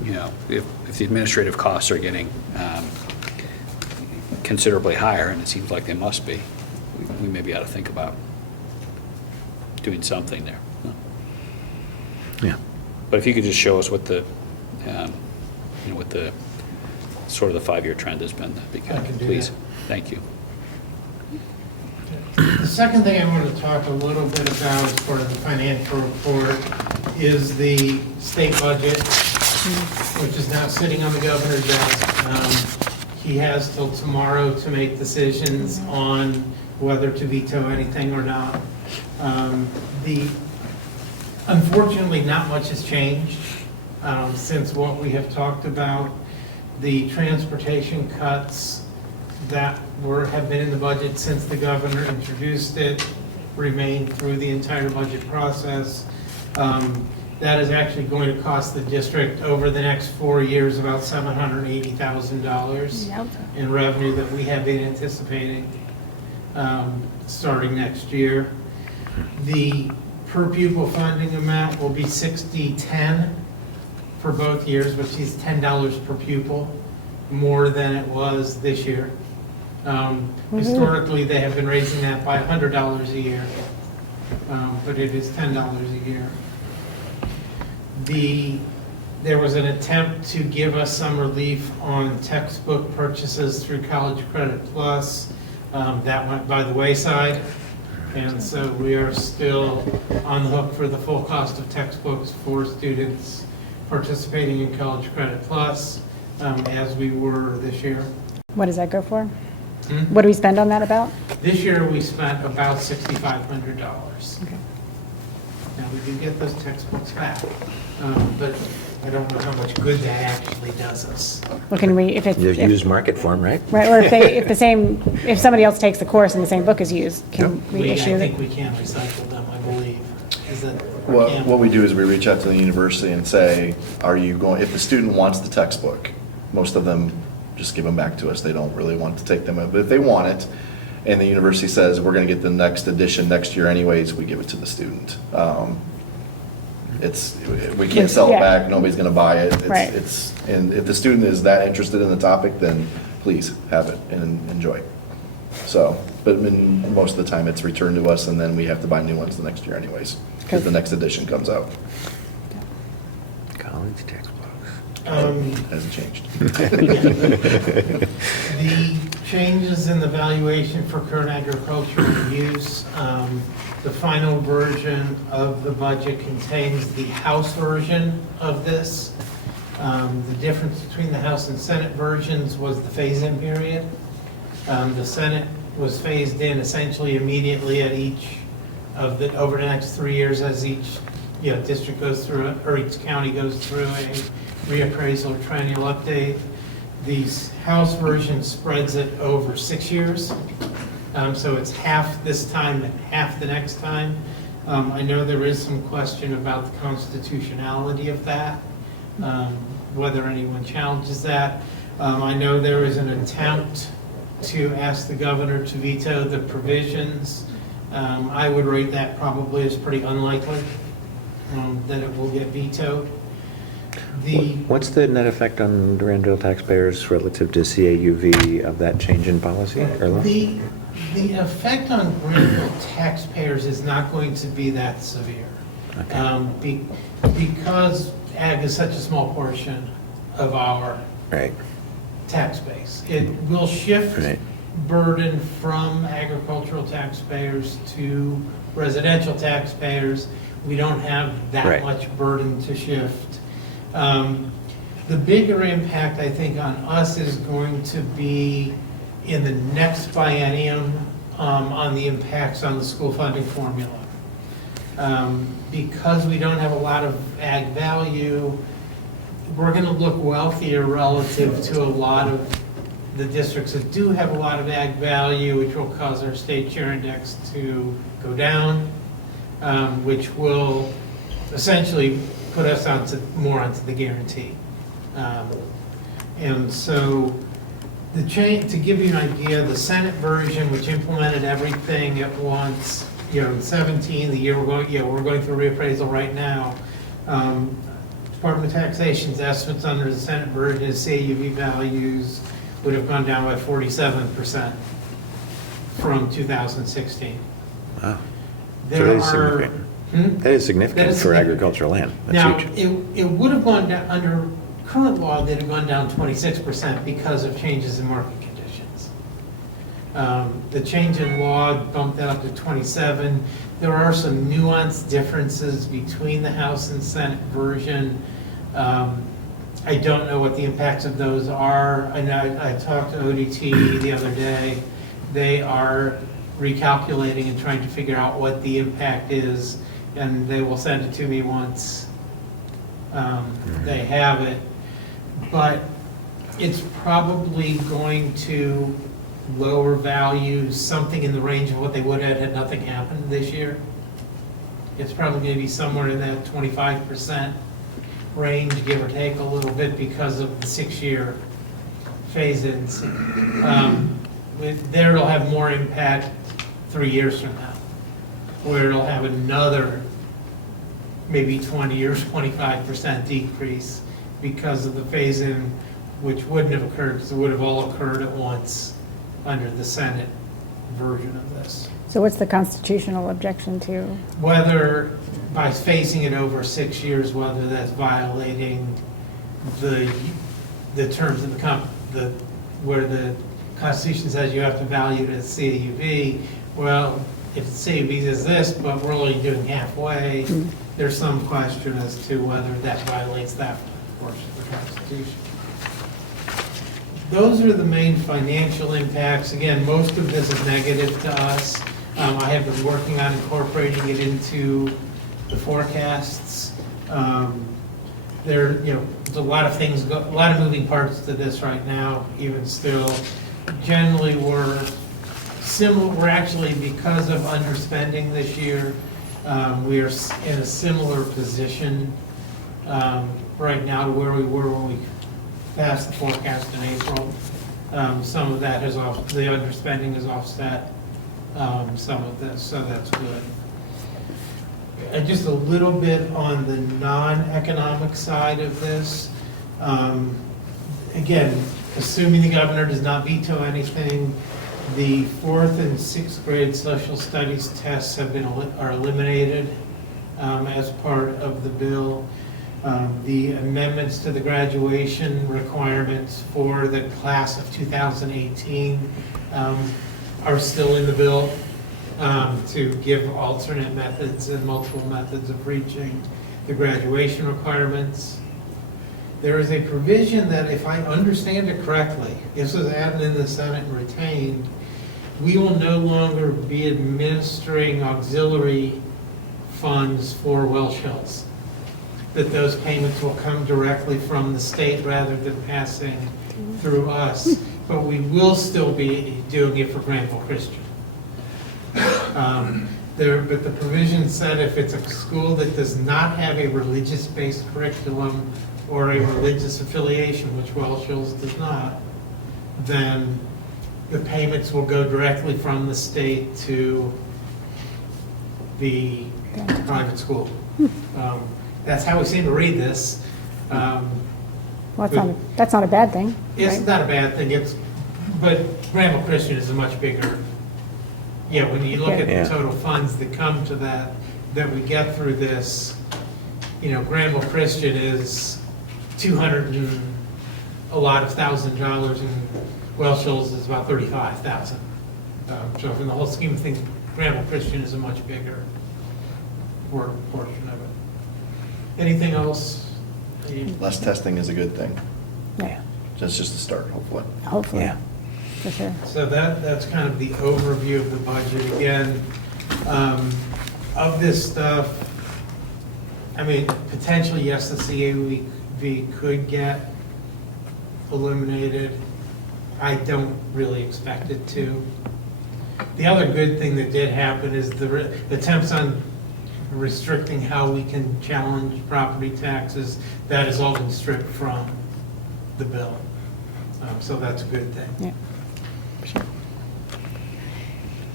If the administrative costs are getting considerably higher, and it seems like they must be, we maybe ought to think about doing something there. Yeah. But if you could just show us what the, what the, sort of the 5-year trend has been, that'd be I good, can do please. that. Thank you. The second thing I want to talk a little bit about as part of the financial report is the state budget, which is now sitting on the governor's desk. He has till tomorrow to make decisions on whether to veto anything or not. Unfortunately, not much has changed since what we have talked about. The transportation cuts that have been in the budget since the governor introduced it remain through the entire budget process. That is actually going to cost the district over the next 4 years about $780,000 in revenue that we have been anticipating starting next year. The per pupil funding amount will be $60.10 for both years, which is $10 per pupil, more than it was this year. Historically, they have been raising that by $100 a year, but it is $10 a year. There was an attempt to give us some relief on textbook purchases through College Credit Plus. That went by the wayside, and so we are still on the hook for the full cost of textbooks for students participating in College Credit Plus, as we were this year. What does that go for? What do we spend on that about? This year, we spent about $6,500. Okay. Now, we do get those textbooks back, but I don't know how much good that actually does us. Well, can we, if it's, There's if- used market for them, right? right, or if somebody else takes the course and the same book is used, can we I issue think it? we can recycle them, I believe. Is that? What we do is we reach out to the university and say, are you going, if the student wants the textbook, most of them just give them back to us. They don't really want to take them, but if they want it, and the university says, we're going to get the next edition next year anyways, we give it to the student. We can't sell it Yeah. back, nobody's going to buy it. Right. And if the student is that interested in the topic, then please have it and enjoy. So, but I mean, most of the time it's returned to us and then we have to buy new ones the next year anyways, because the next edition comes out. College textbooks. Hasn't changed. The changes in the valuation for current agricultural use, the final version of the budget contains the House version of this. The difference between the House and Senate versions was the phase-in period. The Senate was phased in essentially immediately at over the next 3 years as each district goes through it, or each county goes through a reappraisal or triennial update. The House version spreads it over 6 years. So it's half this time and half the next time. I know there is some question about the constitutionality of that, whether anyone challenges that. I know there is an attempt to ask the governor to veto the provisions. I would rate that probably as pretty unlikely that it will get vetoed. What's the net effect on Durandville taxpayers relative to CAUV of that change in policy, Erla? The effect on Greenville taxpayers is not going to be that severe. Okay. Because ag is such a small portion of our Right. tax base. It will shift Right. burden from agricultural taxpayers to residential taxpayers. We don't have that Right. much burden to shift. The bigger impact, I think, on us is going to be in the next biennium on the impacts on the school funding formula. Because we don't have a lot of ag value, we're going to look wealthier relative to a lot of the districts that do have a lot of ag value, which will cause our state share index to go down, which will essentially put us more onto the guarantee. And so the change, to give you an idea, the Senate version, which implemented everything at once, in 17, the year we're going through reappraisal right now. Department of Taxation's estimates under the Senate version is CAUV values would have gone down by 47% from 2016. Wow. There So that is are- significant. That is significant That is for significant. agricultural land. That's Now, huge. it would have gone down, under current law, they'd have gone down 26% because of changes in market conditions. The change in law bumped that up to 27. There are some nuanced differences between the House and Senate version. I don't know what the impacts of those are. I know I talked to ODT the other day. They are recalculating and trying to figure out what the impact is, and they will send it to me once they have it. But it's probably going to lower values something in the range of what they would have had nothing happened this year. It's probably going to be somewhere in that 25% range, give or take a little bit, because of the 6-year phase-ins. There it'll have more impact 3 years from now, where it'll have another maybe 20 or 25% decrease because of the phase-in, which wouldn't have occurred, because it would have all occurred at once under the Senate version of this. So what's the constitutional objection to? Whether, by phasing it over 6 years, whether that's violating the terms of where the Constitution says you have to value it as CAUV. Well, if CAUV is this, but we're only doing halfway, there's some question as to whether that violates that portion of the Constitution. Those are the main financial impacts. Again, most of this is negative to us. I have been working on incorporating it into the forecasts. There's a lot of things, a lot of moving parts to this right now, even still. Generally, we're actually, because of underspending this year, we are in a similar position right now to where we were when we passed the forecast in April. Some of that the underspending has offset some of this, so that's good. Just a little bit on the non-economic side of this. Again, assuming the governor does not veto anything, the 4th and 6th grade social studies tests are eliminated as part of the bill. The amendments to the graduation requirements for the class of 2018 are still in the bill to give alternate methods and multiple methods of reaching the graduation requirements. There is a provision that, if I understand it correctly, this was added in the Senate and retained, we will no longer be administering auxiliary funds for Welsh Hills. That those payments will come directly from the state rather than passing through us. But we will still be doing it for Granville Christian. But the provision said if it's a school that does not have a religious-based curriculum or a religious affiliation, which Welsh Hills does not, then the payments will go directly from the state to the private school. That's how we seem to read this. Well, that's not a bad thing. It's right? not a bad thing, but Granville Christian is a much bigger, when you look at the total funds that come to that we get through this, Granville Christian is $200 and a lot of $1,000, and Welsh Hills is about $35,000. So in the whole scheme of things, Granville Christian is a much bigger portion of it. Anything else? Less testing is a good thing. Yeah, That's just a start, hopefully. hopefully, Yeah. for sure. So that's kind of the overview of the budget. Again, of this stuff, potentially, yes, the CAUV could get eliminated. I don't really expect it to. The other good thing that did happen is the attempts on restricting how we can challenge property taxes. That has all been stripped from the bill. So that's a good thing. Yeah, for sure.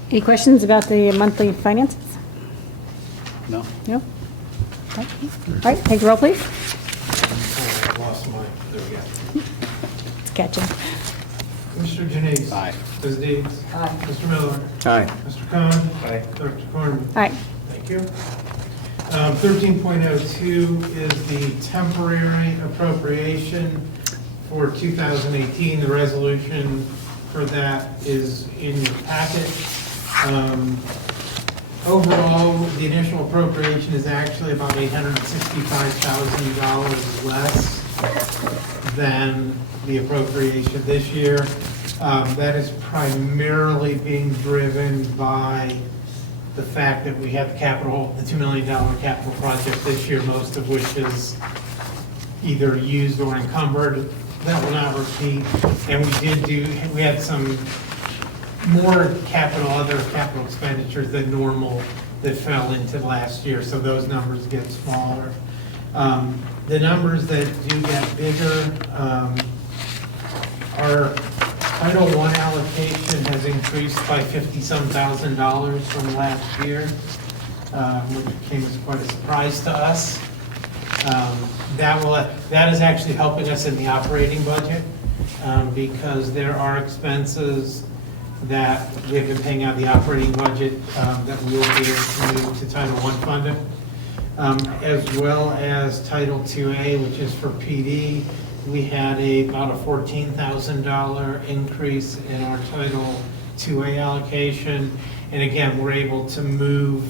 Any questions about the monthly finances? No? No? All right, take the roll, please. I lost mine. There we go. Catch him. Mr. Janice. Aye. Ms. Deeds. Aye. Mr. Miller. Aye. Mr. Khan. Aye. Dr. Corman. Aye. Thank you. 13.02 is the temporary appropriation for 2018. The resolution for that is in your packet. Overall, the initial appropriation is actually about $865,000 less than the appropriation this year. That is primarily being driven by the fact that we have the $2 million capital project this year, most of which is either used or encumbered. That will not repeat. And we had some more other capital expenditures than normal that fell into last year, so those numbers get smaller. The numbers that do get bigger, our Title I allocation has increased by $50-some thousand from last year, which came as quite a surprise to us. That is actually helping us in the operating budget, because there are expenses that we've been paying out of the operating budget that we will be able to move to Title I funding, as well as Title IIA, which is for PD. We had about a $14,000 increase in our Title IIA allocation. And again, we're able to move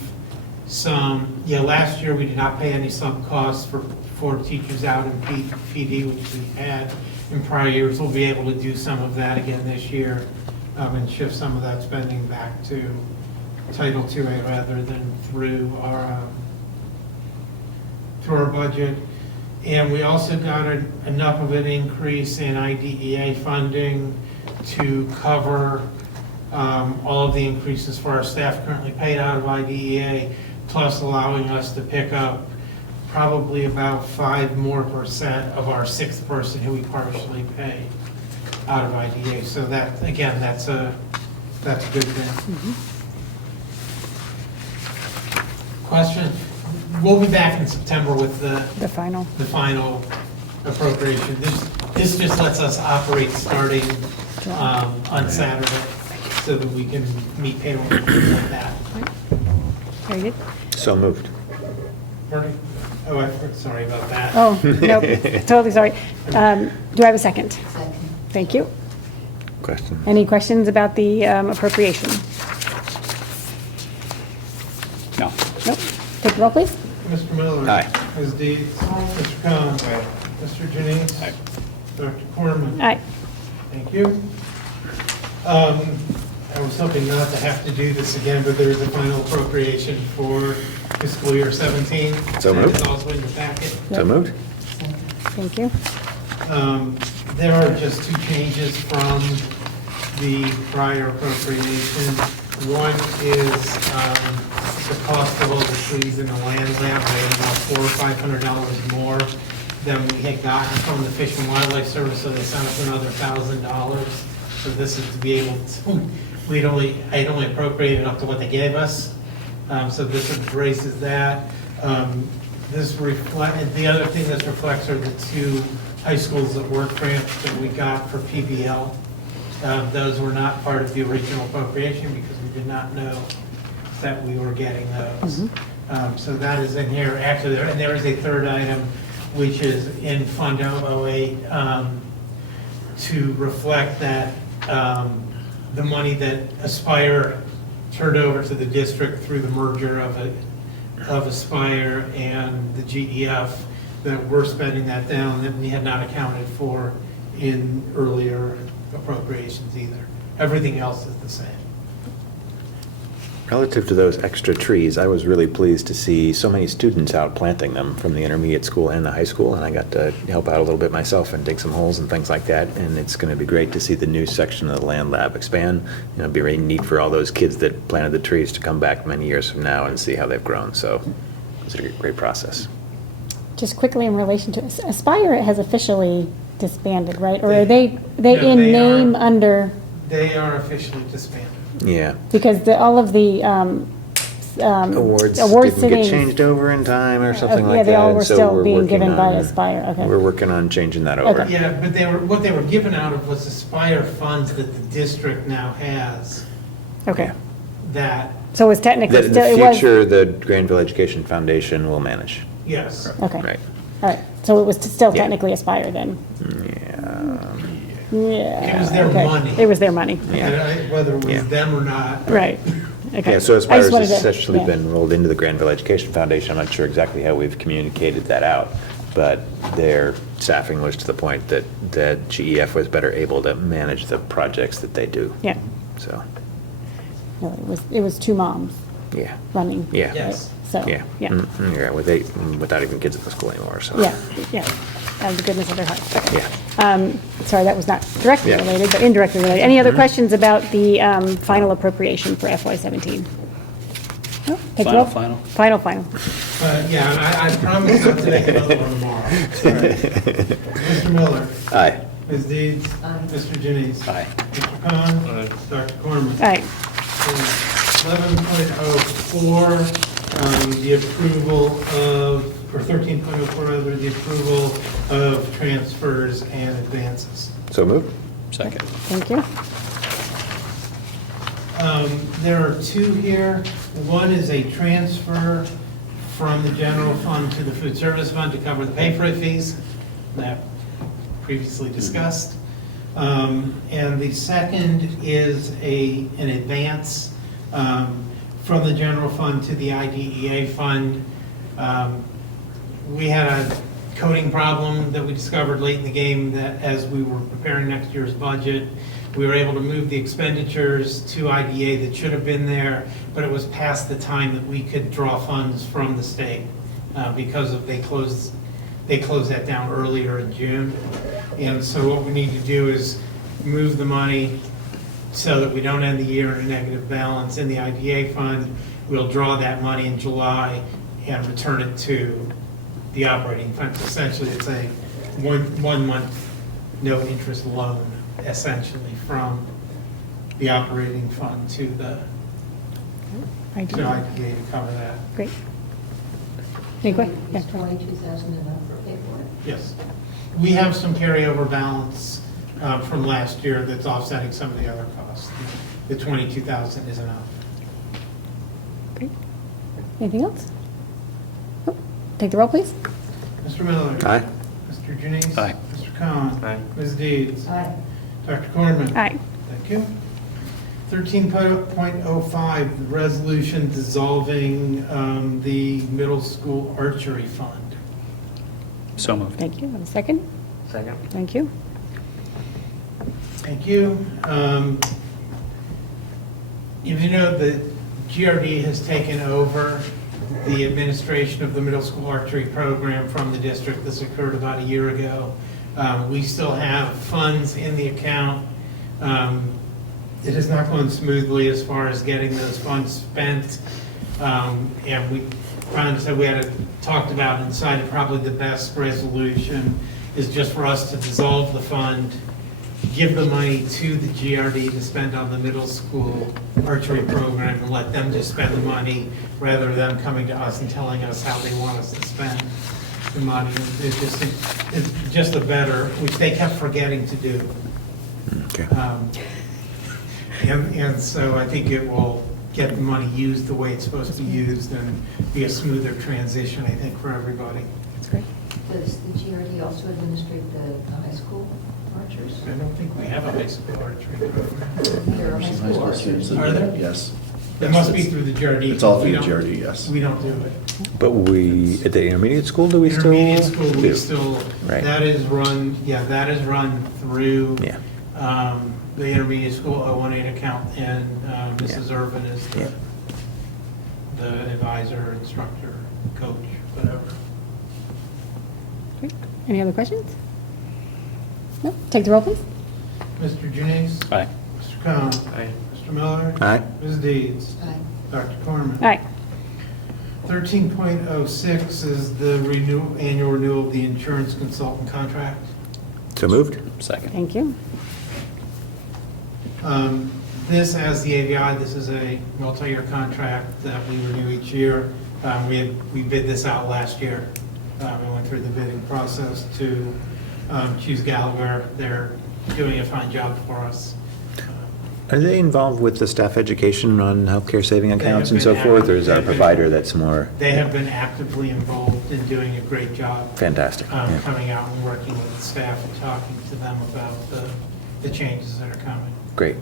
some, last year we did not pay any sunk costs for teachers out in PD, which we had in prior years. We'll be able to do some of that again this year and shift some of that spending back to Title IIA rather than through our budget. And we also got enough of an increase in IDEA funding to cover all of the increases for our staff currently paid out of IDEA, plus allowing us to pick up probably about 5% more of our sixth person who we partially pay out of IDEA. So that, again, that's a good thing. Question? We'll be back in September with the final appropriation. This just lets us operate starting on Saturday, so that we can meet payroll and things like that. Very good. So moved. Marty? Oh, sorry about that. Oh, no, totally sorry. Do I have a second? Second. Thank you. Question? Any questions about the appropriation? No. Nope. Take the roll, please. Mr. Miller? Aye. Ms. Deeds? Mr. Cohen? Mr. Janice? Aye. Dr. Corman? Aye. Thank you. I was hoping not to have to do this again, but there is a final appropriation for fiscal year 17. So moved. It's also in your packet. So moved? Thank you. There are just two changes from the prior appropriation. One is the cost of all the trees in the land lab, by about $400 or $500 more than we had gotten from the Fish and Wildlife Service, so they sent us another $1,000. So this is to be able to, I had only appropriated up to what they gave us. So this embraces that. The other thing this reflects are the two high schools at work grants that we got for PBL. Those were not part of the original appropriation because we did not know that we were getting those. So that is in here. Actually, there is a third item, which is in Fund 008 to reflect that the money that Aspire turned over to the district through the merger of Aspire and the GEF, that we're spending that down, that we had not accounted for in earlier appropriations either. Everything else is the same. Relative to those extra trees, I was really pleased to see so many students out planting them from the intermediate school and the high school, and I got to help out a little bit myself and dig some holes and things like that, and it's going to be great to see the new section of the land lab expand. It'll be really neat for all those kids that planted the trees to come back many years from now and see how they've grown, so it's a great process. Just quickly in relation to Aspire has officially disbanded, right? Or are they No, in they name are- under, They are officially disbanded. Yeah. because all of the Awards award didn't get sittings. changed over in time or something like that. Yeah, they all and were so still we're being working given by on- Aspire, okay. We're working on changing that over. Okay. Yeah, but what they were given out of was Aspire funds that the district now has, Okay, that, so it's technically The still, it was, future, the Granville Education Foundation will manage. yes. okay, Right. all right, so it was still Yeah. technically Aspire then? Yeah. It was their okay. money. It was their money, Whether it Yeah. was them or not. right, okay. Yeah, so I Aspire just wanted has to- essentially yeah. been rolled into the Granville Education Foundation. I'm not sure exactly how we've communicated that out, but their staffing was to the point that GEF was better able to manage the projects that they do. Yeah, So, no, it was two moms yeah, running. yeah. right? Yes. So, Yeah. yeah, Yeah, without even kids at the school anymore, so. yeah, out of the goodness of their heart. Okay. Yeah. Sorry, that was not directly Yeah. related, but indirectly related. Any other questions about the final appropriation for FY17? No? Take the roll. Final. Final. Yeah, and I promise not to make another one tomorrow. All right. Mr. Miller? Aye. Ms. Deeds? Mr. Janice? Aye. Mr. Khan? Dr. Corman? All right, 11.04, the approval of or 13.04, rather, the approval of transfers and advances. So moved. Second. Thank you. There are two here. One is a transfer from the general fund to the food service fund to cover the pay for it fees that previously discussed. And the second is an advance from the general fund to the IDEA fund. We had a coding problem that we discovered late in the game that as we were preparing next year's budget, we were able to move the expenditures to IDA that should have been there, but it was past the time that we could draw funds from the state because of they closed that down earlier in June. And so what we need to do is move the money so that we don't end the year in a negative balance in the IDA fund. We'll draw that money in July and return it to the operating fund. Essentially, it's a one month no interest loan, essentially, from the operating fund to the IDA to cover that. Great. Any questions? Is 22,000 enough for pay for it? Yes. We have some carryover balance from last year that's offsetting some of the other costs. The 22,000 is enough. Great. Anything else? Oh, take the roll, please. Mr. Miller? Aye. Mr. Janice? Aye. Mr. Khan? Aye. Ms. Deeds? Aye. Dr. Corman? Aye. Thank you. 13.05, the resolution dissolving the middle school archery fund. So moved. Thank you. Have a second? Second. Thank you. Thank you. If you know, the GRD has taken over the administration of the middle school archery program from the district. This occurred about a year ago. We still have funds in the account. It has not gone smoothly as far as getting those funds spent. And we talked about and decided probably the best resolution is just for us to dissolve the fund, give the money to the GRD to spend on the middle school archery program and let them just spend the money rather than them coming to us and telling us how they want us to spend the money. It's just a better, which they kept forgetting to do. Okay. And so I think it will get the money used the way it's supposed to be used and be a smoother transition, I think, for everybody. That's great. Does the GRD also administrate the high school archers? I don't think we have a high school archery program. There are high school archers. Are there? Yes. It must be through the GRD. It's all through We the don't- GRD, yes. We don't do it. But we, at the intermediate school, do we still? Intermediate school, we do? still, Right. that is run through Yeah. the intermediate school 018 account, and Mrs. Irvin is Yeah. the advisor, instructor, coach, whatever. Great. Any other questions? No? Take the roll, please. Mr. Janice? Aye. Mr. Khan? Aye. Mr. Miller? Aye. Ms. Deeds? Aye. Dr. Corman? Aye. 13.06 is the annual renewal of the insurance consultant contract. So moved. Second. Thank you. This, as the AVI, this is a multi-year contract that we renew each year. We bid this out last year. We went through the bidding process to choose Gallagher. They're doing a fine job for us. Are they involved with the staff education on healthcare saving They accounts have and so been forth, or is active- our provider that's more They have been actively involved in doing a great job. fantastic? Yeah. Coming out and working with the staff and talking to them about the changes that are coming. Great.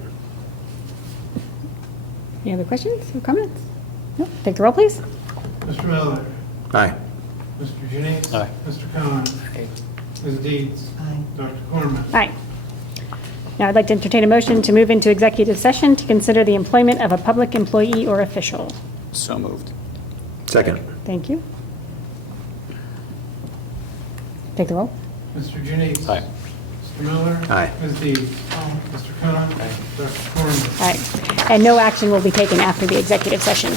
Any other questions or comments? No? Take the roll, please. Mr. Miller? Aye. Mr. Janice? Aye. Mr. Khan? Ms. Deeds? Aye. Dr. Corman? Aye. Now I'd like to entertain a motion to move into executive session to consider the employment of a public employee or official. So moved. Second. Thank you. Take the roll. Mr. Janice? Aye. Mr. Miller? Aye. Ms. Deeds? Mr. Khan? Dr. Corman? Aye. And no action will be taken after the executive session.